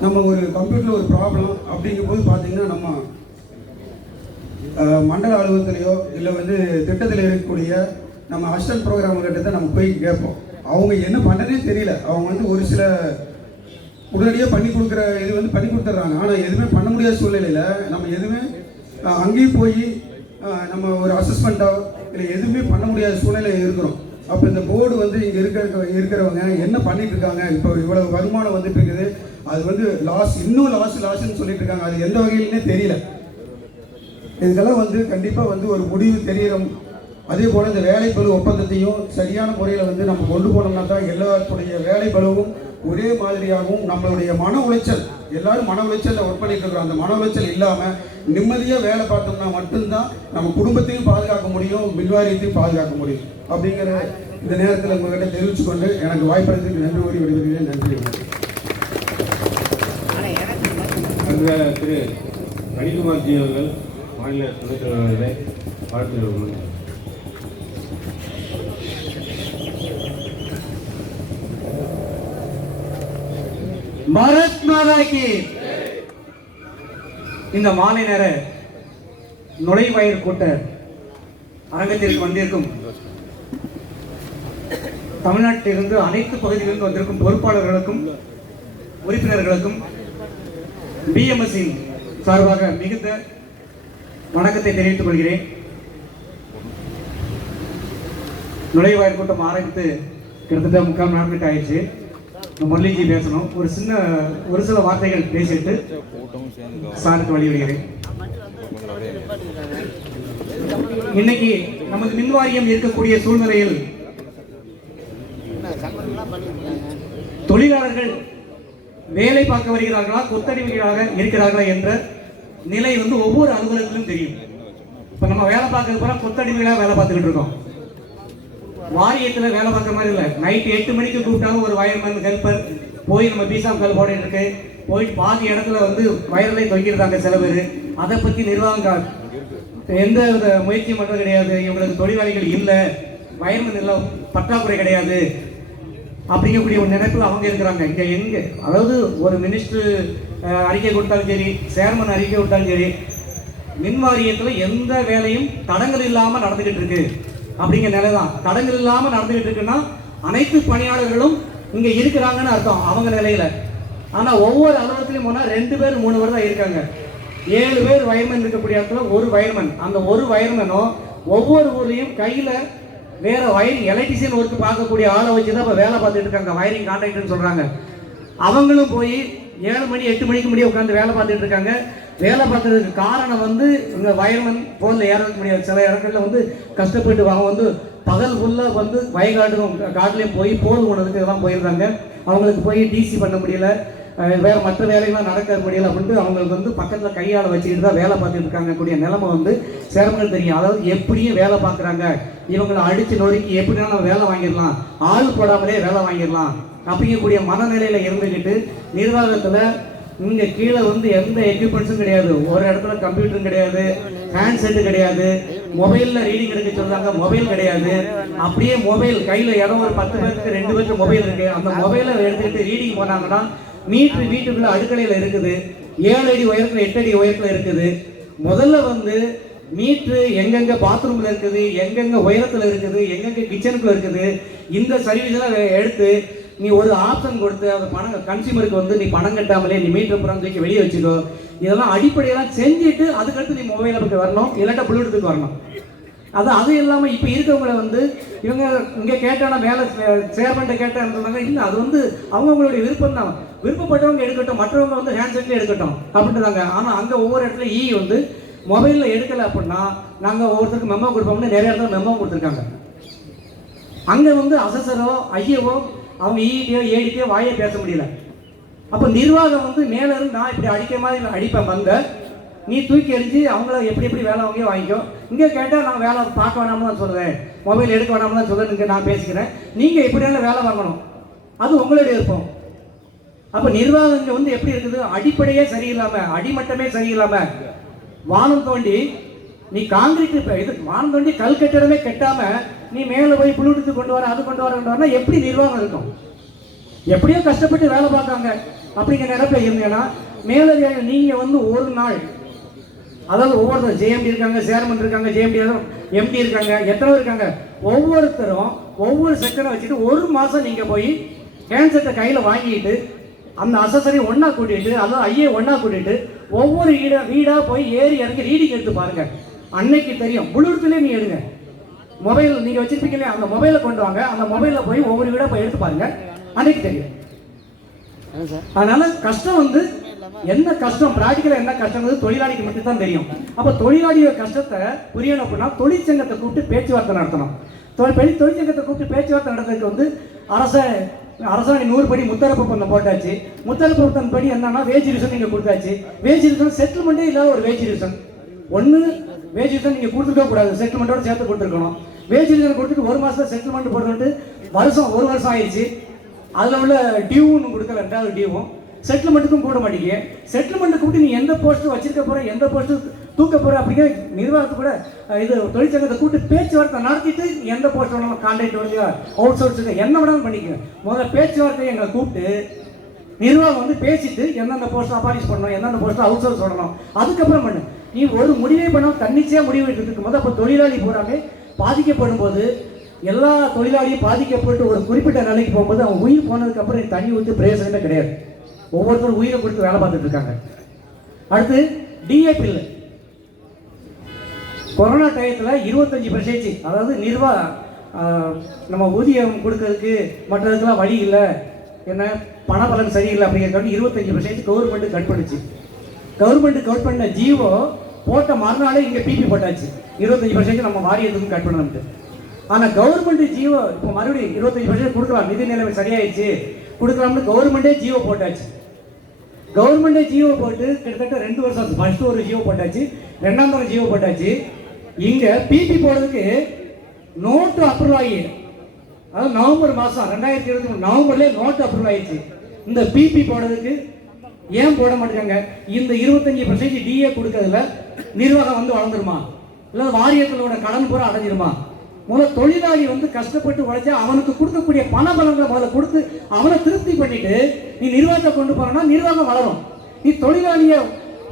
நம்ம ஒரு கம்ப்யூட்டரில் ஒரு ப்ராப்ளம் அப்படிங்கும்போது பார்த்தீங்கன்னா நம்ம மண்டல அலுவலகத்திலையோ இல்லை வந்து திட்டத்தில் இருக்கக்கூடிய நம்ம அசிஸ்டன்ட் ப்ரோக்ராமர்கிட்ட தான் நம்ம போய் கேட்போம். அவங்க என்ன பண்ணுறதே தெரியல. அவங்க வந்து ஒரு சில உடனடியாக பண்ணி கொடுக்குற இது வந்து பண்ணி கொடுத்துட்றாங்க. ஆனால் எதுவுமே பண்ண முடியாத சூழ்நிலையில் நம்ம எதுவுமே அங்கேயும் போய் நம்ம ஒரு அசஸ்மெண்ட்டோ இல்லை எதுவுமே பண்ண முடியாத சூழ்நிலையில் இருக்கிறோம். அப்போ இந்த போர்டு வந்து இங்கே இருக்கிறவங்க என்ன பண்ணிட்டு இருக்காங்க, இப்போ இவ்வளவு வருமானம் வந்துட்டு இருக்குது, அது வந்து இன்னும் லாஸ்ன்னு சொல்லிட்டு இருக்காங்க. அது எந்த வகையிலுமே தெரியல. இதுக்கெல்லாம் வந்து கண்டிப்பாக வந்து ஒரு முடிவு தெரியணும். அதே போல் இந்த வேலைப்பளு ஒப்பந்தத்தையும் சரியான முறையில் வந்து நம்ம கொண்டு போனோம்னா தான் எல்லாத்துடைய வேலைப்பளுவும் ஒரே மாதிரியாகவும் நம்மளுடைய மன உளைச்சல் எல்லாரும் மன உளைச்சலில் ஒர்க் பண்ணிட்டு இருக்கிறோம். அந்த மன உளைச்சல் இல்லாமல் நிம்மதியாக வேலை பார்த்தோம்னா மட்டும்தான் நம்ம குடும்பத்தையும் பாதுகாக்க முடியும், மின்வாரியத்தையும் பாதுகாக்க முடியும். அப்படிங்கிற இந்த நேரத்தில் உங்கள்கிட்ட தெரிவித்து கொண்டு எனக்கு வாய்ப்பளித்ததுக்கு நன்றி கூறி விடுவதிலே நன்றி. திரு மணிக்குமார் ஜி அவர்கள் மாநில துணைத் தலைவர்களை வாழ்த்து. பாரத் மாதா கி. இந்த மாலை நேர நுழைவாயில் கூட்ட அரங்கத்திற்கு வந்திருக்கும் தமிழ்நாட்டிலிருந்து அனைத்து பகுதிகளிலிருந்து வந்திருக்கும் பொறுப்பாளர்களுக்கும் உறுப்பினர்களுக்கும் பிஎம்எஸ்ஸின் சார்பாக மிகுந்த வணக்கத்தை தெரிவித்துக் கொள்கிறேன். நுழைவாயில் கூட்டம் ஆரம்பித்து கிட்டத்தட்ட 3/4 மணி நேரம் ஆயிடுச்சு. முரளிஜி பேசணும். ஒரு சில வார்த்தைகள் பேசிட்டு சாருக்கு வழிவிடுகிறேன். இன்னைக்கு நமது மின்வாரியம் இருக்கக்கூடிய சூழ்நிலையில் தொழிலாளர்கள் வேலை பார்க்க வருகிறார்களா கொத்தடிமைகளாக இருக்கிறார்களா என்ற நிலை வந்து ஒவ்வொரு அலுவலகத்திலும் தெரியும். இப்ப நம்ம வேலை பார்க்கறது போல கொத்தடிமைகளாக வேலை பார்த்துக்கிட்டு இருக்கோம். வாரியத்தில் வேலை பார்க்குற மாதிரி இல்லை. நைட்டு 8 மணிக்கு கூப்பிட்டாலும் ஒரு வயர்மேன் ஹெல்ப்பர் போய் நம்ம பிசாம் கல் போட்டுட்டு இருக்கு, போயிட்டு பாதி இடத்துல வந்து வயர்லை தொங்கிருந்தாங்க சில பேர். அதை பற்றி நிர்வாகம் எந்த வித முயற்சியும் பண்ணுறது கிடையாது. இவங்களுக்கு தொழிலாளிகள் இல்லை, வயர்மேன் இல்லை, பற்றாக்குறை கிடையாது அப்படிங்கக்கூடிய ஒரு நினைப்பில் அவங்க இருக்கிறாங்க. இங்கே எங்கே அதாவது ஒரு மினிஸ்டர் அறிக்கை கொடுத்தாலும் சரி, சேர்மன் அறிக்கை கொடுத்தாலும் சரி, மின் வாரியத்தில் எந்த வேலையும் தடங்கள் இல்லாமல் நடந்துக்கிட்டு இருக்கு அப்படிங்கிற நிலை தான். தடங்கள் இல்லாமல் நடந்துகிட்டு இருக்குன்னா அனைத்து பணியாளர்களும் இங்கே இருக்கிறாங்கன்னு அர்த்தம் அவங்க நிலையில. ஆனால் ஒவ்வொரு அலுவலகத்திலையும் போனால் 2 பேர் 3 பேர் தான் இருக்காங்க. 7 பேர் வயர்மேன் இருக்கக்கூடிய இடத்துல ஒரு வயர்மேன். அந்த ஒரு வயர்மேனும் ஒவ்வொரு ஊர்லேயும் கையில் வேற வயரிங் எலக்ட்ரிஷியன் ஒர்க்கு பார்க்கக்கூடிய ஆளை வச்சு தான் இப்போ வேலை பார்த்துட்டு இருக்காங்க. வயரிங் கான்ட்ராக்டர்னு சொல்கிறாங்க. அவங்களும் போய் 7 மணி 8 மணிக்கு முடிய உட்காந்து வேலை பார்த்துட்டு இருக்காங்க. வேலை பார்த்ததுக்கு காரணம் வந்து இந்த வயர்மேன் போனில் ஏறதுக்கு முடியாது. சில இடங்களில் வந்து கஷ்டப்பட்டு அவங்க வந்து பகல் ஃபுல்லாக வந்து வயக்காடும் காட்டிலையும் போய் போல் போனதுக்கு இதெல்லாம் போயிருந்தாங்க. அவங்களுக்கு போய் டிசி பண்ண முடியல, வேறு மற்ற வேலைகள்லாம் நடக்க முடியல அப்படின்ட்டு அவங்களுக்கு வந்து பக்கத்தில் கையால் வச்சுக்கிட்டு தான் வேலை பார்த்துட்டு இருக்காங்க. கூடிய நிலைமை வந்து சிரமங்கள் தெரியும். அதாவது எப்படியும் வேலை பார்க்குறாங்க, இவங்களை அடித்து நொறுக்கி எப்படினாலும் நம்ம வேலை வாங்கிடலாம், ஆள் போடாமலே வேலை வாங்கிடலாம் அப்படிங்கக்கூடிய மனநிலையில் இருந்துக்கிட்டு நிர்வாகத்தில் இங்கே கீழே வந்து எந்த எக்யூப்மெண்ட்ஸும் கிடையாது. ஒரு இடத்துல கம்ப்யூட்டரும் கிடையாது, ஹேண்ட் செட்டு கிடையாது, மொபைலில் ரீடிங் எடுக்க சொல்கிறாங்க, மொபைல் கிடையாது. அப்படியே மொபைல் கையில் ஏதோ ஒரு 10 பேருக்கு 2 பேருக்கு மொபைல் இருக்குது. அந்த மொபைலை எடுத்துக்கிட்டு ரீடிங் போனாங்கன்னா மீட்ரு வீட்டுக்குள்ளே அடுக்கலையில் இருக்குது, 7 அடி உயரத்தில் 8 அடி உயரத்தில் இருக்குது. முதல்ல வந்து மீட்ரு எங்கெங்கே பாத்ரூமில் இருக்குது, எங்கெங்கே உயரத்தில் இருக்குது, எங்கெங்கே கிச்சனுக்குள்ள இருக்குது, இந்த சர்வீஸ்லாம் எடுத்து நீ ஒரு ஆப்ஷன் கொடுத்து அந்த பணம் கன்சியூமருக்கு வந்து நீ பணம் கட்டாமலே நீ மீட்டர் புறம் தூக்கி வெளியே வச்சுக்கோ. இதெல்லாம் அடிப்படையெல்லாம் செஞ்சுட்டு அதுக்கடுத்து நீ மொபைலை பற்றி வரணும், இல்லாட்டா ப்ளூடூத்துக்கு வரணும். அது இல்லாமல் இப்போ இருக்கவங்களை வந்து இவங்க இங்கே கேட்டானா வேலை சேர்மெண்ட்டை கேட்டான்னு சொன்னாங்க. இல்லை, அது வந்து அவங்கவுங்களுடைய விருப்பம் தான். விருப்பப்பட்டவங்க எடுக்கட்டும், மற்றவங்க வந்து ஹேண்ட்செட்லேயே எடுக்கட்டும் அப்படின்ட்டுதாங்க. ஆனால் அங்கே ஒவ்வொரு இடத்துல வந்து மொபைலில் எடுக்கலை அப்படின்னா நாங்கள் ஒவ்வொருத்தருக்கு மெமோ கொடுப்போம்னு நிறைய இடத்துல மெமோ கொடுத்துருக்காங்க. அங்கே வந்து அசஸரோ ஐயவோ அவங்க ஈட்டியோ ஏடிட்டியோ வாயை பேச முடியல. அப்போ நிர்வாகம் வந்து மேலே இருந்து நான் இப்படி அடிக்கிற மாதிரி அடிப்பேன், வந்த நீ தூக்கி அடித்து அவங்கள எப்படி வேலை வாங்கியோ வாங்கிக்கோ. இங்கே கேட்டால் நான் வேலை பார்க்க வேணாம்னு தான் சொல்லுவேன், மொபைல் எடுக்க வேணாம்னு தான் சொல்லுவேன். இங்கே நான் பேசிக்கிறேன், நீங்கள் எப்படியான வேலை வாங்கணும், அது உங்களுடைய விருப்பம். அப்போ நிர்வாகம் இங்கே வந்து எப்படி இருக்குது, அடிப்படையே சரியில்லாமல், அடிமட்டமே சரியில்லாமல், வானம் தோண்டி நீ காங்கிரீட் இது வானம் தோண்டி கல் கட்டிடமே கட்டாமல் நீ மேலே போய் புழுடுத்து கொண்டு வர, அது கொண்டு வரா எப்படி நிர்வாகம் இருக்கும்? எப்படியோ கஷ்டப்பட்டு வேலை பார்க்காங்க அப்படிங்கிற நிரப்பில் இருந்தீங்கன்னா மேலே நீங்கள் வந்து ஒரு நாள், அதாவது ஒவ்வொருத்தரும் ஜேஎம்டி இருக்காங்க, சேர்மன் இருக்காங்க, ஜேஎம்டி எம்டி இருக்காங்க, எத்தனை இருக்காங்க, ஒவ்வொருத்தரும் ஒவ்வொரு செக்டரை வச்சுட்டு 1 மாதம் நீங்கள் போய் ஹேண்ட்செட்டை கையில் வாங்கிட்டு அந்த அசசரி ஒன்றா கூட்டிகிட்டு, அதாவது ஐயே ஒன்றா கூட்டிகிட்டு ஒவ்வொரு வீடாக போய் ஏறி இறங்கி ரீடிங் எடுத்து பாருங்கள். அன்னைக்கு தெரியும். ப்ளூடூத்லேயே நீ எடுங்க, மொபைல் நீங்கள் வச்சுருப்பீங்களே அந்த மொபைலை கொண்டு வாங்க, அந்த மொபைலில் போய் ஒவ்வொரு வீடாக போய் எடுத்து பாருங்கள், அன்னைக்கு தெரியும். அதனால கஷ்டம் வந்து என்ன கஷ்டம், ப்ராக்டிக்கலாக என்ன கஷ்டங்கிறது தொழிலாளிக்கு மட்டும் தான் தெரியும். அப்போ தொழிலாளியோட கஷ்டத்தை புரியணும் அப்படின்னா தொழிற்சங்கத்தை கூப்பிட்டு பேச்சுவார்த்தை நடத்தணும். தொழிற்சங்கத்தை கூப்பிட்டு பேச்சுவார்த்தை நடத்துறதுக்கு வந்து அரசாணை 100 படி முத்தரப்பு ஒப்பந்தம் போட்டாச்சு. முத்தரப்பு ஒப்பந்தம் படி என்னன்னா வேஜ் ரிவிஷன் நீங்கள் கொடுத்தாச்சு. வேஜ் ரிவிஷன் செட்டில்மெண்ட்டே இல்லாத ஒரு வேஜ் ரிவிஷன், ஒன்று வேஜ் ரிவிஷன் நீங்கள் கொடுத்துருக்க கூடாது, செட்டில்மெண்ட்டோட சேர்த்து கொடுத்துருக்கணும். வேஜ் ரிவிஷன் கொடுத்துட்டு 1 மாதம் செட்டில்மெண்ட் போட்டு ஒரு வருஷம் ஆயிடுச்சு. அதில் உள்ள டியூன்னு கொடுக்கல, 2வது டியூவும் செட்டில்மெண்ட்டுக்கும் கூட மாட்டேங்க. செட்டில்மெண்ட்டை கூப்பிட்டு நீ எந்த போஸ்ட்டு வச்சிருக்க போகிற, எந்த போஸ்ட்டு தூக்க போகிற அப்படிங்கிற நிர்வாகத்தை கூட இது தொழிற்சங்கத்தை கூப்பிட்டு பேச்சுவார்த்தை நடத்திட்டு எந்த போஸ்ட் வேணாலும் கான்ட்ராக்ட் வந்து அவுட் சோர்ஸுக்கு என்ன வேணாலும் பண்ணிக்கங்க. முதல்ல பேச்சுவார்த்தையை எங்களை கூப்பிட்டு நிர்வாகம் வந்து பேசிட்டு எந்தெந்த போஸ்ட்டை அபாலிஷ் பண்ணணும், எந்தெந்த போஸ்ட்டை அவுட் சோர்ஸ் பண்ணணும், அதுக்கப்புறம் பண்ணு. நீ ஒரு முடிவே பண்ண தன்னிச்சையாக முடிவு எடுத்துக்கும் போது அப்போ தொழிலாளி பூராமே பாதிக்கப்படும் போது எல்லா தொழிலாளியும் பாதிக்கப்பட்டு ஒரு குறிப்பிட்ட நிலைக்கு போகும்போது அவன் உயிர் போனதுக்கப்புறம் தண்ணி ஊற்றி பிரயோசனமே கிடையாது. ஒவ்வொருத்தரும் உயிரை கொடுத்து வேலை பார்த்துட்டு இருக்காங்க. அடுத்து டிஏ பில்லு கொரோனா டயத்தில் 25%, அதாவது நம்ம ஊதியம் கொடுக்கறதுக்கு மற்றதுக்கெல்லாம் வழி இல்லை, என்ன பணபலன் சரியில்லை அப்படிங்கிறதுக்காக 25% கவர்மெண்ட் கட் பண்ணிச்சு. கவர்மெண்ட் கட் பண்ண ஜிஓ போட்ட மறுநாளே இங்கே பிபி போட்டாச்சு, 25% நம்ம வாரியத்துக்கும் கட் பண்ணணும்ட்டு. ஆனால் கவர்மெண்ட் ஜிஓ இப்போ மறுபடியும் 25% கொடுக்கலாம், நிதி நிலைமை சரியாயிடுச்சு கொடுக்கலாம்னு கவர்மெண்ட்டே ஜிஓ போட்டாச்சு. கவர்மெண்ட்டே ஜிஓ போட்டு கிட்டத்தட்ட 2 வருஷம் ஆச்சு. ஃபர்ஸ்ட் ஒரு ஜிஓ போட்டாச்சு, 2ஆம் தரம் ஜிஓ போட்டாச்சு. இங்கே பிபி போடுறதுக்கு நோட்டு அப்ரூவல் ஆகி, அதாவது நவம்பர் மாதம் 2023 நவம்பர்லேயே நோட்டு அப்ரூவல் ஆயிடுச்சு. இந்த பிபி போடுறதுக்கு ஏன் போட மாட்டேங்க? இந்த 25% டிஏ கொடுக்கறதுல நிர்வாகம் வந்து வளர்ந்துருமா, இல்லை வாரியங்களோட கடன் பூரா அடைஞ்சிருமா? முதல்ல தொழிலாளி வந்து கஷ்டப்பட்டு உழைச்சா அவனுக்கு கொடுக்கக்கூடிய பண பலங்களை முதல்ல கொடுத்து அவனை திருப்தி பண்ணிட்டு நீ நிர்வாகத்தை கொண்டு போனா நிர்வாகம் வளரும். நீ தொழிலாளியை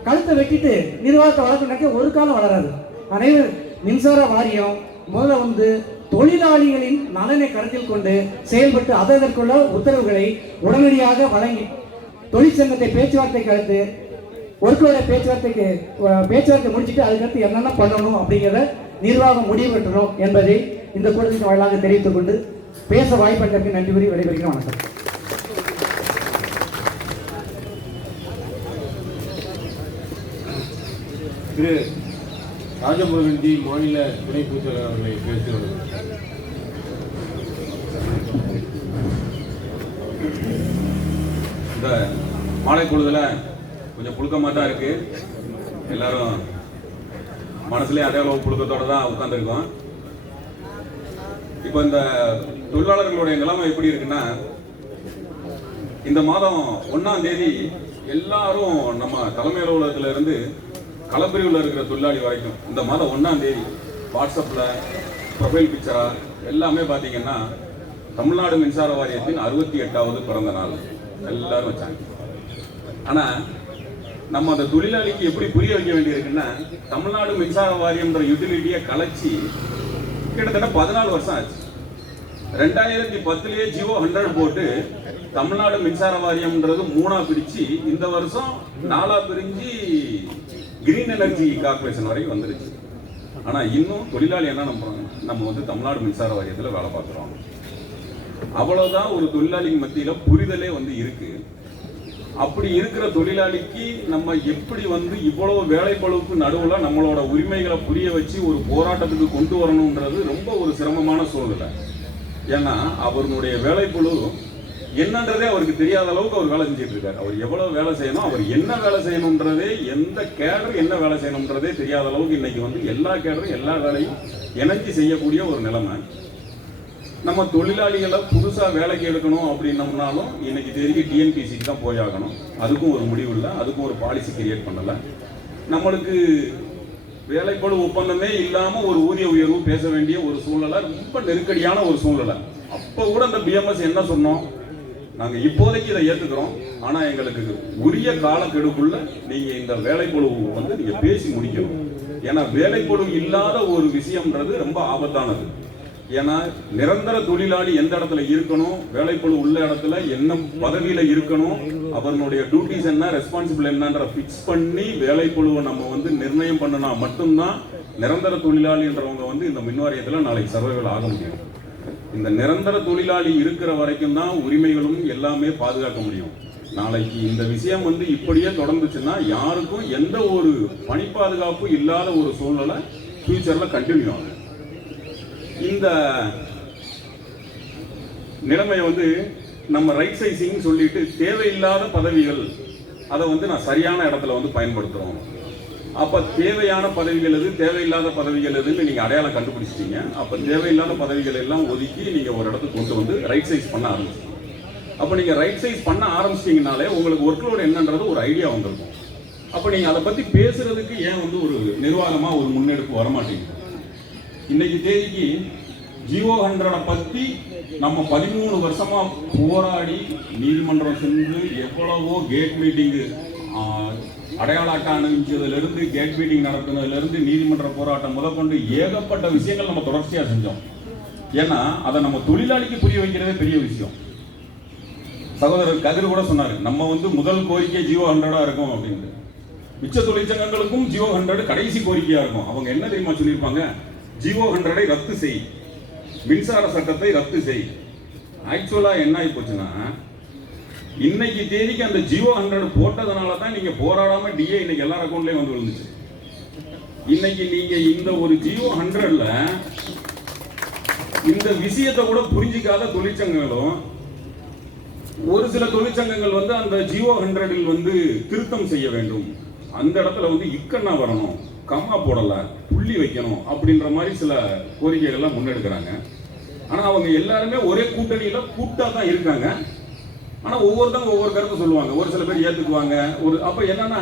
கழுத்தை வெட்டிட்டு நிர்வாகத்தை வளர்க்கணுக்க ஒரு காலம் வளராது. அனைவரும் மின்சார வாரியம் முதல்ல வந்து தொழிலாளிகளின் நலனை கருத்தில் கொண்டு செயல்பட்டு அதற்குள்ள உத்தரவுகளை உடனடியாக வழங்கி தொழிற்சங்கத்தை பேச்சுவார்த்தை கருத்து ஒர்க்கோட பேச்சுவார்த்தை முடிச்சுட்டு அதுக்கடுத்து என்னென்ன பண்ணணும் அப்படிங்கிறத நிர்வாகம் முடிவெட்டணும் என்பதை இந்த கூட்டத்தின் வாயிலாக தெரிவித்துக் கொண்டு பேச வாய்ப்பதற்கு நன்றி கூறி விடைபெறுகிறேன். வணக்கம். திரு ராஜமுருகன்ஜி மாநில துணை பொதுச்செயலாளர் அவர்களை பேசி வருகிறார். இந்த மாலை பொழுதுல கொஞ்சம் புழுக்கமாக தான் இருக்கு. எல்லாரும் மனசுலேயே அதே அளவு புழுக்கத்தோட தான் உட்காந்துருக்கோம். இப்போ இந்த தொழிலாளர்களுடைய நிலைமை எப்படி இருக்குன்னா, இந்த மாதம் 1ஆம் தேதி எல்லாரும் நம்ம தலைமை அலுவலகத்துல இருந்து களப்பிரிவில் இருக்கிற தொழிலாளி வரைக்கும் இந்த மாதம் 1ஆம் தேதி வாட்ஸ்அப்பில் ப்ரொஃபைல் பிக்சரா எல்லாமே பார்த்தீங்கன்னா தமிழ்நாடு மின்சார வாரியத்தின் 68வது பிறந்த நாள் எல்லாரும் வச்சாங்க. ஆனால் நம்ம அந்த தொழிலாளிக்கு எப்படி புரிய வைக்க வேண்டியிருக்குன்னா, தமிழ்நாடு மின்சார வாரியம்ன்ற யூட்டிலிட்டியை கலைச்சி கிட்டத்தட்ட 14 வருஷம் ஆச்சு. 2010 ஜியோ 100 போட்டு தமிழ்நாடு மின்சார வாரியம்ன்றது 3ஆ பிரிச்சு இந்த வருஷம் 4ஆ பிரிஞ்சு கிரீன் எனர்ஜி கார்பரேஷன் வரைக்கும் வந்துருச்சு. ஆனா இன்னும் தொழிலாளி என்ன நம்புறாங்க, நம்ம வந்து தமிழ்நாடு மின்சார வாரியத்தில் வேலை பார்க்குறோம். அவ்வளவுதான் ஒரு தொழிலாளிக்கு மத்தியில புரிதலே வந்து இருக்கு. அப்படி இருக்கிற தொழிலாளிக்கு நம்ம எப்படி வந்து இவ்வளவு வேலைப்பளுவுக்கு நடுவுல நம்மளோட உரிமைகளை புரிய வச்சு ஒரு போராட்டத்துக்கு கொண்டு வரணும்ன்றது ரொம்ப ஒரு சிரமமான சூழ்நிலை. ஏன்னா அவருடைய வேலைப்பளு என்னன்றதே அவருக்கு தெரியாத அளவுக்கு அவர் வேலை செஞ்சுட்டு இருக்காரு. அவர் எவ்வளவு வேலை செய்யணும், அவர் என்ன வேலை செய்யணும்ன்றதே, எந்த கேடர் என்ன வேலை செய்யணும்ன்றதே தெரியாத அளவுக்கு இன்னைக்கு வந்து எல்லா கேடரும் எல்லா வேலையும் இணைஞ்சு செய்யக்கூடிய ஒரு நிலைமை. நம்ம தொழிலாளிகளை புதுசா வேலைக்கு எடுக்கணும் அப்படின்னோம்னாலும் இன்னைக்கு தெரிஞ்சு டிஎன்பிசிக்கு தான் போயாகணும். அதுக்கும் ஒரு முடிவு இல்லை, அதுக்கும் ஒரு பாலிசி கிரியேட் பண்ணல. நம்மளுக்கு வேலைப்பளு ஒப்பந்தமே இல்லாம ஒரு ஊதிய உயர்வு பேச வேண்டிய ஒரு சூழ்நிலை, ரொம்ப நெருக்கடியான ஒரு சூழ்நிலை. அப்ப கூட அந்த பிஎம்எஸ் என்ன சொன்னோம், நாங்க இப்போதைக்கு இதை ஏத்துக்கிறோம், ஆனா எங்களுக்கு உரிய காலக்கெடுக்குள்ள நீங்க இந்த வேலைப்பளு வந்து நீங்க பேசி முடிக்கணும். ஏன்னா வேலைப்பளு இல்லாத ஒரு விஷயம்ன்றது ரொம்ப ஆபத்தானது. ஏன்னா நிரந்தர தொழிலாளி எந்த இடத்துல இருக்கணும், வேலைப்பளு உள்ள இடத்துல என்ன பதவியில இருக்கணும், அவர்களுடைய டியூட்டிஸ் என்ன, ரெஸ்பான்சிபிள் என்னன்ற பிக்ஸ் பண்ணி வேலைப்பளுவை நம்ம வந்து நிர்ணயம் பண்ணினா மட்டும்தான் நிரந்தர தொழிலாளின்றவங்க வந்து இந்த மின்வாரியத்தில் நாளைக்கு சர்வைவல் ஆக முடியும். இந்த நிரந்தர தொழிலாளி இருக்கிற வரைக்கும் தான் உரிமைகளும் எல்லாமே பாதுகாக்க முடியும். நாளைக்கு இந்த விஷயம் வந்து இப்படியே தொடர்ந்துச்சுன்னா யாருக்கும் எந்த ஒரு பணி பாதுகாப்பு இல்லாத ஒரு சூழ்நிலை ஃபியூச்சர்ல கண்டினியூ ஆகும். இந்த நிலைமையை வந்து நம்ம ரைட் சைசிங் சொல்லிட்டு தேவையில்லாத பதவிகள் அதை வந்து நான் சரியான இடத்துல வந்து பயன்படுத்துறோம். அப்ப தேவையான பதவிகள் எது, தேவையில்லாத பதவிகள் எதுன்னு நீங்க அடையாளம் கண்டுபிடிச்சிட்டீங்க. அப்ப தேவையில்லாத பதவிகள் எல்லாம் ஒதுக்கி நீங்க ஒரு இடத்துக்கு கொண்டு வந்து ரைட் சைஸ் பண்ண ஆரம்பிச்சிட்டீங்க. அப்ப நீங்க ரைட் சைஸ் பண்ண ஆரம்பிச்சிட்டீங்கனாலே உங்களுக்கு ஒர்க்லோட் என்னன்றது ஒரு ஐடியா வந்திருக்கும். அப்ப நீங்க அதை பத்தி பேசுறதுக்கு ஏன் வந்து ஒரு நிர்வாகமா ஒரு முன்னெடுப்பு வரமாட்டேங்குது? இன்னைக்கு தேதிக்கு ஜியோ 100 பத்தி நம்ம 13 வருஷமா போராடி நீதிமன்றம் சென்று எவ்வளவோ கேட் மீட்டிங்கு, அடையாள அட்டை அனுப்பிச்சதுல இருந்து கேட் மீட்டிங் நடத்தினதுல இருந்து நீதிமன்ற போராட்டம் முதற்கொண்டு ஏகப்பட்ட விஷயங்கள் நம்ம தொடர்ச்சியா செஞ்சோம். ஏன்னா அதை நம்ம தொழிலாளிக்கு புரிய வைக்கிறதே பெரிய விஷயம். சகோதரர் கதிர் கூட சொன்னாரு, நம்ம வந்து முதல் கோரிக்கை ஜியோ 100 இருக்கும் அப்படின்னு. மிச்ச தொழிற்சங்கங்களுக்கும் ஜியோ 100 கடைசி கோரிக்கையா இருக்கும். அவங்க என்ன தெரியுமா சொல்லியிருப்பாங்க, ஜியோ 100 ரத்து செய், மின்சார சட்டத்தை ரத்து செய். ஆக்சுவலா என்ன ஆகி போச்சுன்னா, இன்னைக்கு தேதிக்கு அந்த ஜியோ 100 போட்டதுனால தான் நீங்க போராடாம டிஏ இன்னைக்கு எல்லா அக்கௌண்ட்லயும் வந்து விழுந்துச்சு. இன்னைக்கு நீங்க இந்த ஒரு ஜியோ 100ல இந்த விஷயத்தை கூட புரிஞ்சிக்காத தொழிற்சங்கங்களும், ஒரு சில தொழிற்சங்கங்கள் வந்து அந்த ஜியோ 100ல் வந்து திருத்தம் செய்ய வேண்டும், அந்த இடத்துல வந்து இக்கண்ணா வரணும், கம்மா போடல, புள்ளி வைக்கணும் அப்படின்ற மாதிரி சில கோரிக்கைகள்லாம் முன்னெடுக்கிறாங்க. ஆனா அவங்க எல்லாருமே ஒரே கூட்டணியில கூட்டா தான் இருக்காங்க. ஆனா ஒவ்வொருத்தவங்க ஒவ்வொரு கருத்து சொல்லுவாங்க. ஒரு சில பேர் ஏத்துக்குவாங்க. அப்ப என்னன்னா,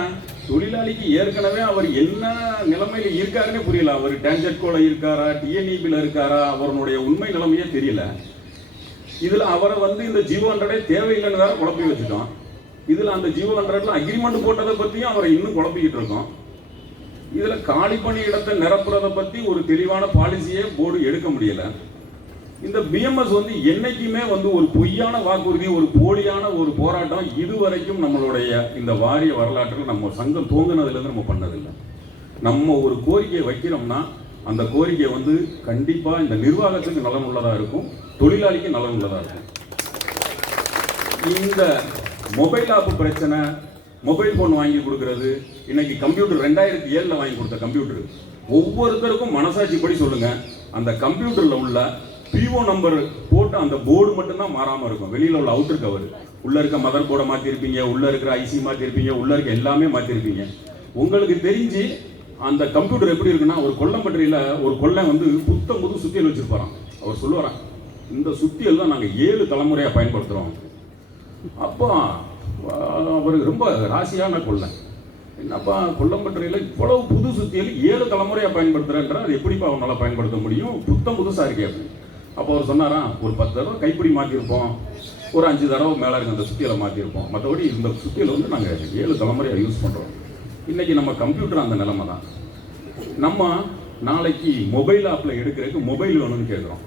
தொழிலாளிக்கு ஏற்கனவே அவர் என்ன நிலைமையில இருக்காருன்னே புரியல. அவர் டான்ஜெட்கோல இருக்காரா, டிஎன்இபில இருக்காரா, அவருடைய உண்மை நிலைமையே தெரியல. இதுல அவரை வந்து இந்த ஜியோ 100 தேவையில்லைன்னு வேற குழப்பி வச்சுட்டோம். இதுல அந்த ஜியோ 100ல அக்ரிமெண்ட் போட்டதை பத்தியும் அவரை இன்னும் குழப்பிக்கிட்டு இருக்கோம். இதுல காலி பணி இடத்தை நிரப்புறதை பத்தி ஒரு தெளிவான பாலிசியே போர்டு எடுக்க முடியல. இந்த பிஎம்எஸ் வந்து என்னைக்குமே வந்து ஒரு பொய்யான வாக்குறுதி, ஒரு போலியான ஒரு போராட்டம் இதுவரைக்கும் நம்மளுடைய இந்த வாரிய வரலாற்றில் நம்ம சங்கம் தோங்குனதுலேருந்து நம்ம பண்ணதில்லை. நம்ம ஒரு கோரிக்கையை வைக்கிறோம்னா அந்த கோரிக்கை வந்து கண்டிப்பாக இந்த நிர்வாகத்துக்கு நலன் உள்ளதாக இருக்கும், தொழிலாளிக்கு நலன் உள்ளதாக இருக்கும். இந்த மொபைல் ஆப் பிரச்சனை, மொபைல் ஃபோன் வாங்கி கொடுக்கறது, இன்னைக்கு கம்ப்யூட்டர் 2007 வாங்கி கொடுத்த கம்ப்யூட்டர் ஒவ்வொருத்தருக்கும் மனசாட்சிப்படி சொல்லுங்க, அந்த கம்ப்யூட்டர்ல உள்ள பிஓ நம்பர் போட்டு அந்த போர்டு மட்டும்தான் மாறாம இருக்கும். வெளியில உள்ள அவுட்டர் கவர், உள்ள இருக்க மதர் போர்டை மாத்திருப்பீங்க, உள்ள இருக்கிற ஐசி மாத்திருப்பீங்க, உள்ள இருக்க எல்லாமே மாத்திருப்பீங்க. உங்களுக்கு தெரிஞ்சு அந்த கம்ப்யூட்டர் எப்படி இருக்குன்னா, ஒரு கொல்லம்பட்டியில ஒரு கொள்ளை வந்து புத்தம் புது சுத்தியல் வச்சிருப்பாராம். அவர் சொல்லுவாராம், இந்த சுத்தியல் தான் நாங்கள் 7 தலைமுறையாக பயன்படுத்துகிறோம். அப்போ அவருக்கு ரொம்ப ராசியான கொள்ளை. என்னப்பா கொல்லம்பட்டியில் இவ்வளவு புது சுத்தியல் 7 தலைமுறையாக பயன்படுத்துகிறேன்ற, அது எப்படிப்பா அவனால் பயன்படுத்த முடியும், புத்தம் புதுசாக இருக்கே அப்படின்னு. அப்போ அவர் சொன்னாராம், ஒரு 10 தடவை கைப்பிடி மாற்றிருப்போம், ஒரு 5 தடவை மேலே இருக்க அந்த சுத்தியலை மாற்றிருப்போம், மற்றபடி இந்த சுத்தியலை வந்து நாங்கள் 7 தலைமுறையாக யூஸ் பண்ணுறோம். இன்றைக்கி நம்ம கம்ப்யூட்டர் அந்த நிலைமை தான். நம்ம நாளைக்கு மொபைல் ஆப்பில் எடுக்கிறதுக்கு மொபைல் வேணும்னு கேட்குறோம்.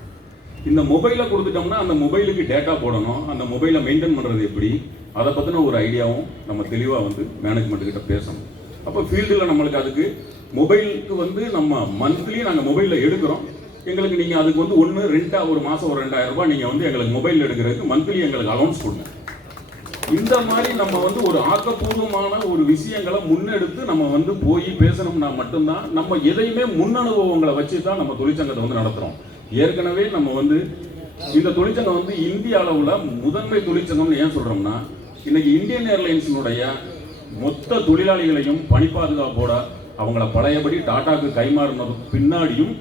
இந்த மொபைலை கொடுத்துட்டோம்னா அந்த மொபைலுக்கு டேட்டா போடணும், அந்த மொபைலை மெயின்டைன் பண்ணுறது எப்படி, அதை பற்றின ஒரு ஐடியாவும் நம்ம தெளிவாக வந்து மேனேஜ்மெண்ட்டுக்கிட்ட பேசணும். அப்போ ஃபீல்டில் நம்மளுக்கு அதுக்கு மொபைலுக்கு வந்து நம்ம மந்த்லி நாங்கள் மொபைலில் எடுக்கிறோம், எங்களுக்கு நீங்கள் அதுக்கு வந்து 1 2 ஒரு மாதம் ஒரு 2000 ரூபாய் நீங்கள் வந்து எங்களுக்கு மொபைல் எடுக்கிறதுக்கு மந்த்லி எங்களுக்கு அலௌன்ஸ் கொடுங்க. இந்த மாதிரி நம்ம வந்து ஒரு ஆக்கப்பூர்வமான ஒரு விஷயங்களை முன்னெடுத்து நம்ம வந்து போய் பேசணும்னா மட்டும்தான், நம்ம எதையுமே முன்னனுபவங்களை வச்சு தான் நம்ம தொழிற்சங்கத்தை வந்து நடத்துகிறோம். ஏற்கனவே நம்ம வந்து இந்த தொழிற்சங்கம் வந்து இந்திய அளவில் முதன்மை தொழிற்சங்கம்னு ஏன் சொல்கிறோம்னா, இன்னைக்கு இந்தியன் ஏர்லைன்ஸினுடைய மொத்த தொழிலாளிகளையும் பணி பாதுகாப்போட அவங்கள பழையபடி டாட்டாக்கு கைமாறினதுக்கு பின்னாடியும்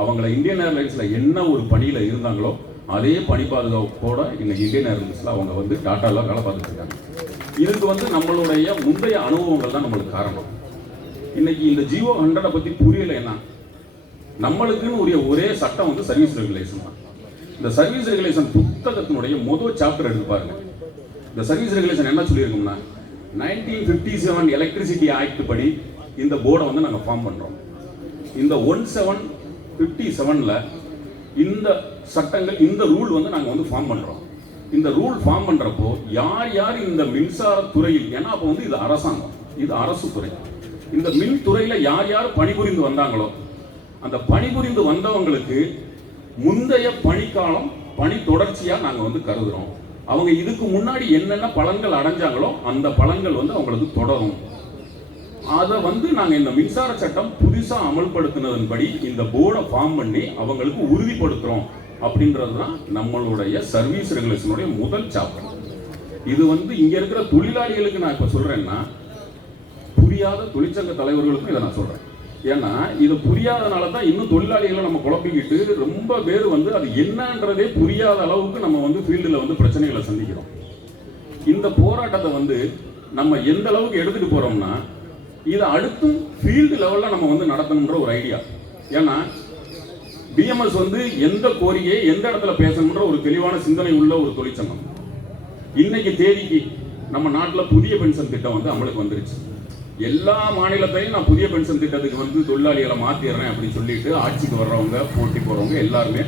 அவங்கள இந்தியன் ஏர்லைன்ஸில் என்ன ஒரு பணியில் இருந்தாங்களோ அதே பணி பாதுகாப்போட இன்னைக்கு இந்தியன் ஏர்லைன்ஸில் அவங்க வந்து டாட்டாவில் வேலை பார்த்துட்டு இருக்காங்க. இதுக்கு வந்து நம்மளுடைய முந்தைய அனுபவங்கள் தான் நம்மளுக்கு காரணம். இன்னைக்கு இந்த ஜியோ 100 பற்றி புரியலைன்னா, நம்மளுக்குன்னு ஒரே சட்டம் வந்து சர்வீஸ் ரெகுலேஷன் தான். இந்த சர்வீஸ் ரெகுலேஷன் புத்தகத்தினுடைய முதல் சாப்டர் எடுத்து பாருங்க. இந்த சர்வீஸ் ரெகுலேஷன் என்ன சொல்லியிருக்கோம்னா, 1957 எலக்ட்ரிசிட்டி ஆக்ட் படி இந்த போர்டை வந்து நாங்கள் ஃபார்ம் பண்ணுறோம். இந்த 1757ல் இந்த சட்டங்கள், இந்த ரூல் வந்து நாங்கள் வந்து ஃபார்ம் பண்ணுறோம். இந்த ரூல் ஃபார்ம் பண்ணுறப்போ யார் யார் இந்த மின்சாரத்துறையில், ஏன்னா அப்போ வந்து இது அரசாங்கம், இது அரசு துறை, இந்த மின் துறையில் யார் யார் பணிபுரிந்து வந்தாங்களோ அந்த பணிபுரிந்து வந்தவங்களுக்கு முந்தைய பணிக்காலம் பணி தொடர்ச்சியாக நாங்கள் வந்து கருதுகிறோம். அவங்க இதுக்கு முன்னாடி என்னென்ன பலன்கள் அடைஞ்சாங்களோ அந்த பலன்கள் வந்து அவங்களுக்கு தொடரும். அதை வந்து நாங்கள் இந்த மின்சார சட்டம் புதுசாக அமல்படுத்தினதன்படி இந்த போர்டை ஃபார்ம் பண்ணி அவங்களுக்கு உறுதிப்படுத்துகிறோம். அப்படின்றது தான் நம்மளுடைய சர்வீஸ் ரெகுலேஷனுடைய முதல் சாப்டர். இது வந்து இங்கே இருக்கிற தொழிலாளிகளுக்கு நான் இப்போ சொல்கிறேன்னா, புரியாத தொழிற்சங்க தலைவர்களுக்கும் இதை நான் சொல்கிறேன். ஏன்னா இது புரியாதனால தான் இன்னும் தொழிலாளிகளை நம்ம குழப்பிக்கிட்டு ரொம்ப பேர் வந்து அது என்னன்றதே புரியாத அளவுக்கு நம்ம வந்து ஃபீல்டில் வந்து பிரச்சனைகளை சந்திக்கிறோம். இந்த போராட்டத்தை வந்து நம்ம எந்த அளவுக்கு எடுத்துகிட்டு போகிறோம்னா, இதை அடுத்தும் ஃபீல்டு லெவலில் நம்ம வந்து நடத்தணுன்ற ஒரு ஐடியா. ஏன்னா பிஎம்எஸ் வந்து எந்த கோரிக்கையை எந்த இடத்துல பேசணுன்ற ஒரு தெளிவான சிந்தனை உள்ள ஒரு தொழிற்சங்கம். இன்னைக்கு தேதிக்கு நம்ம நாட்டில் புதிய பென்ஷன் திட்டம் வந்து அமலுக்கு வந்துருச்சு. எல்லா மாநிலத்தையும் நான் புதிய பென்ஷன் திட்டத்துக்கு வந்து தொழிலாளிகளை மாற்றிடுறேன் அப்படின்னு சொல்லிட்டு ஆட்சிக்கு வர்றவங்க, போட்டி போகிறவங்க எல்லாருமே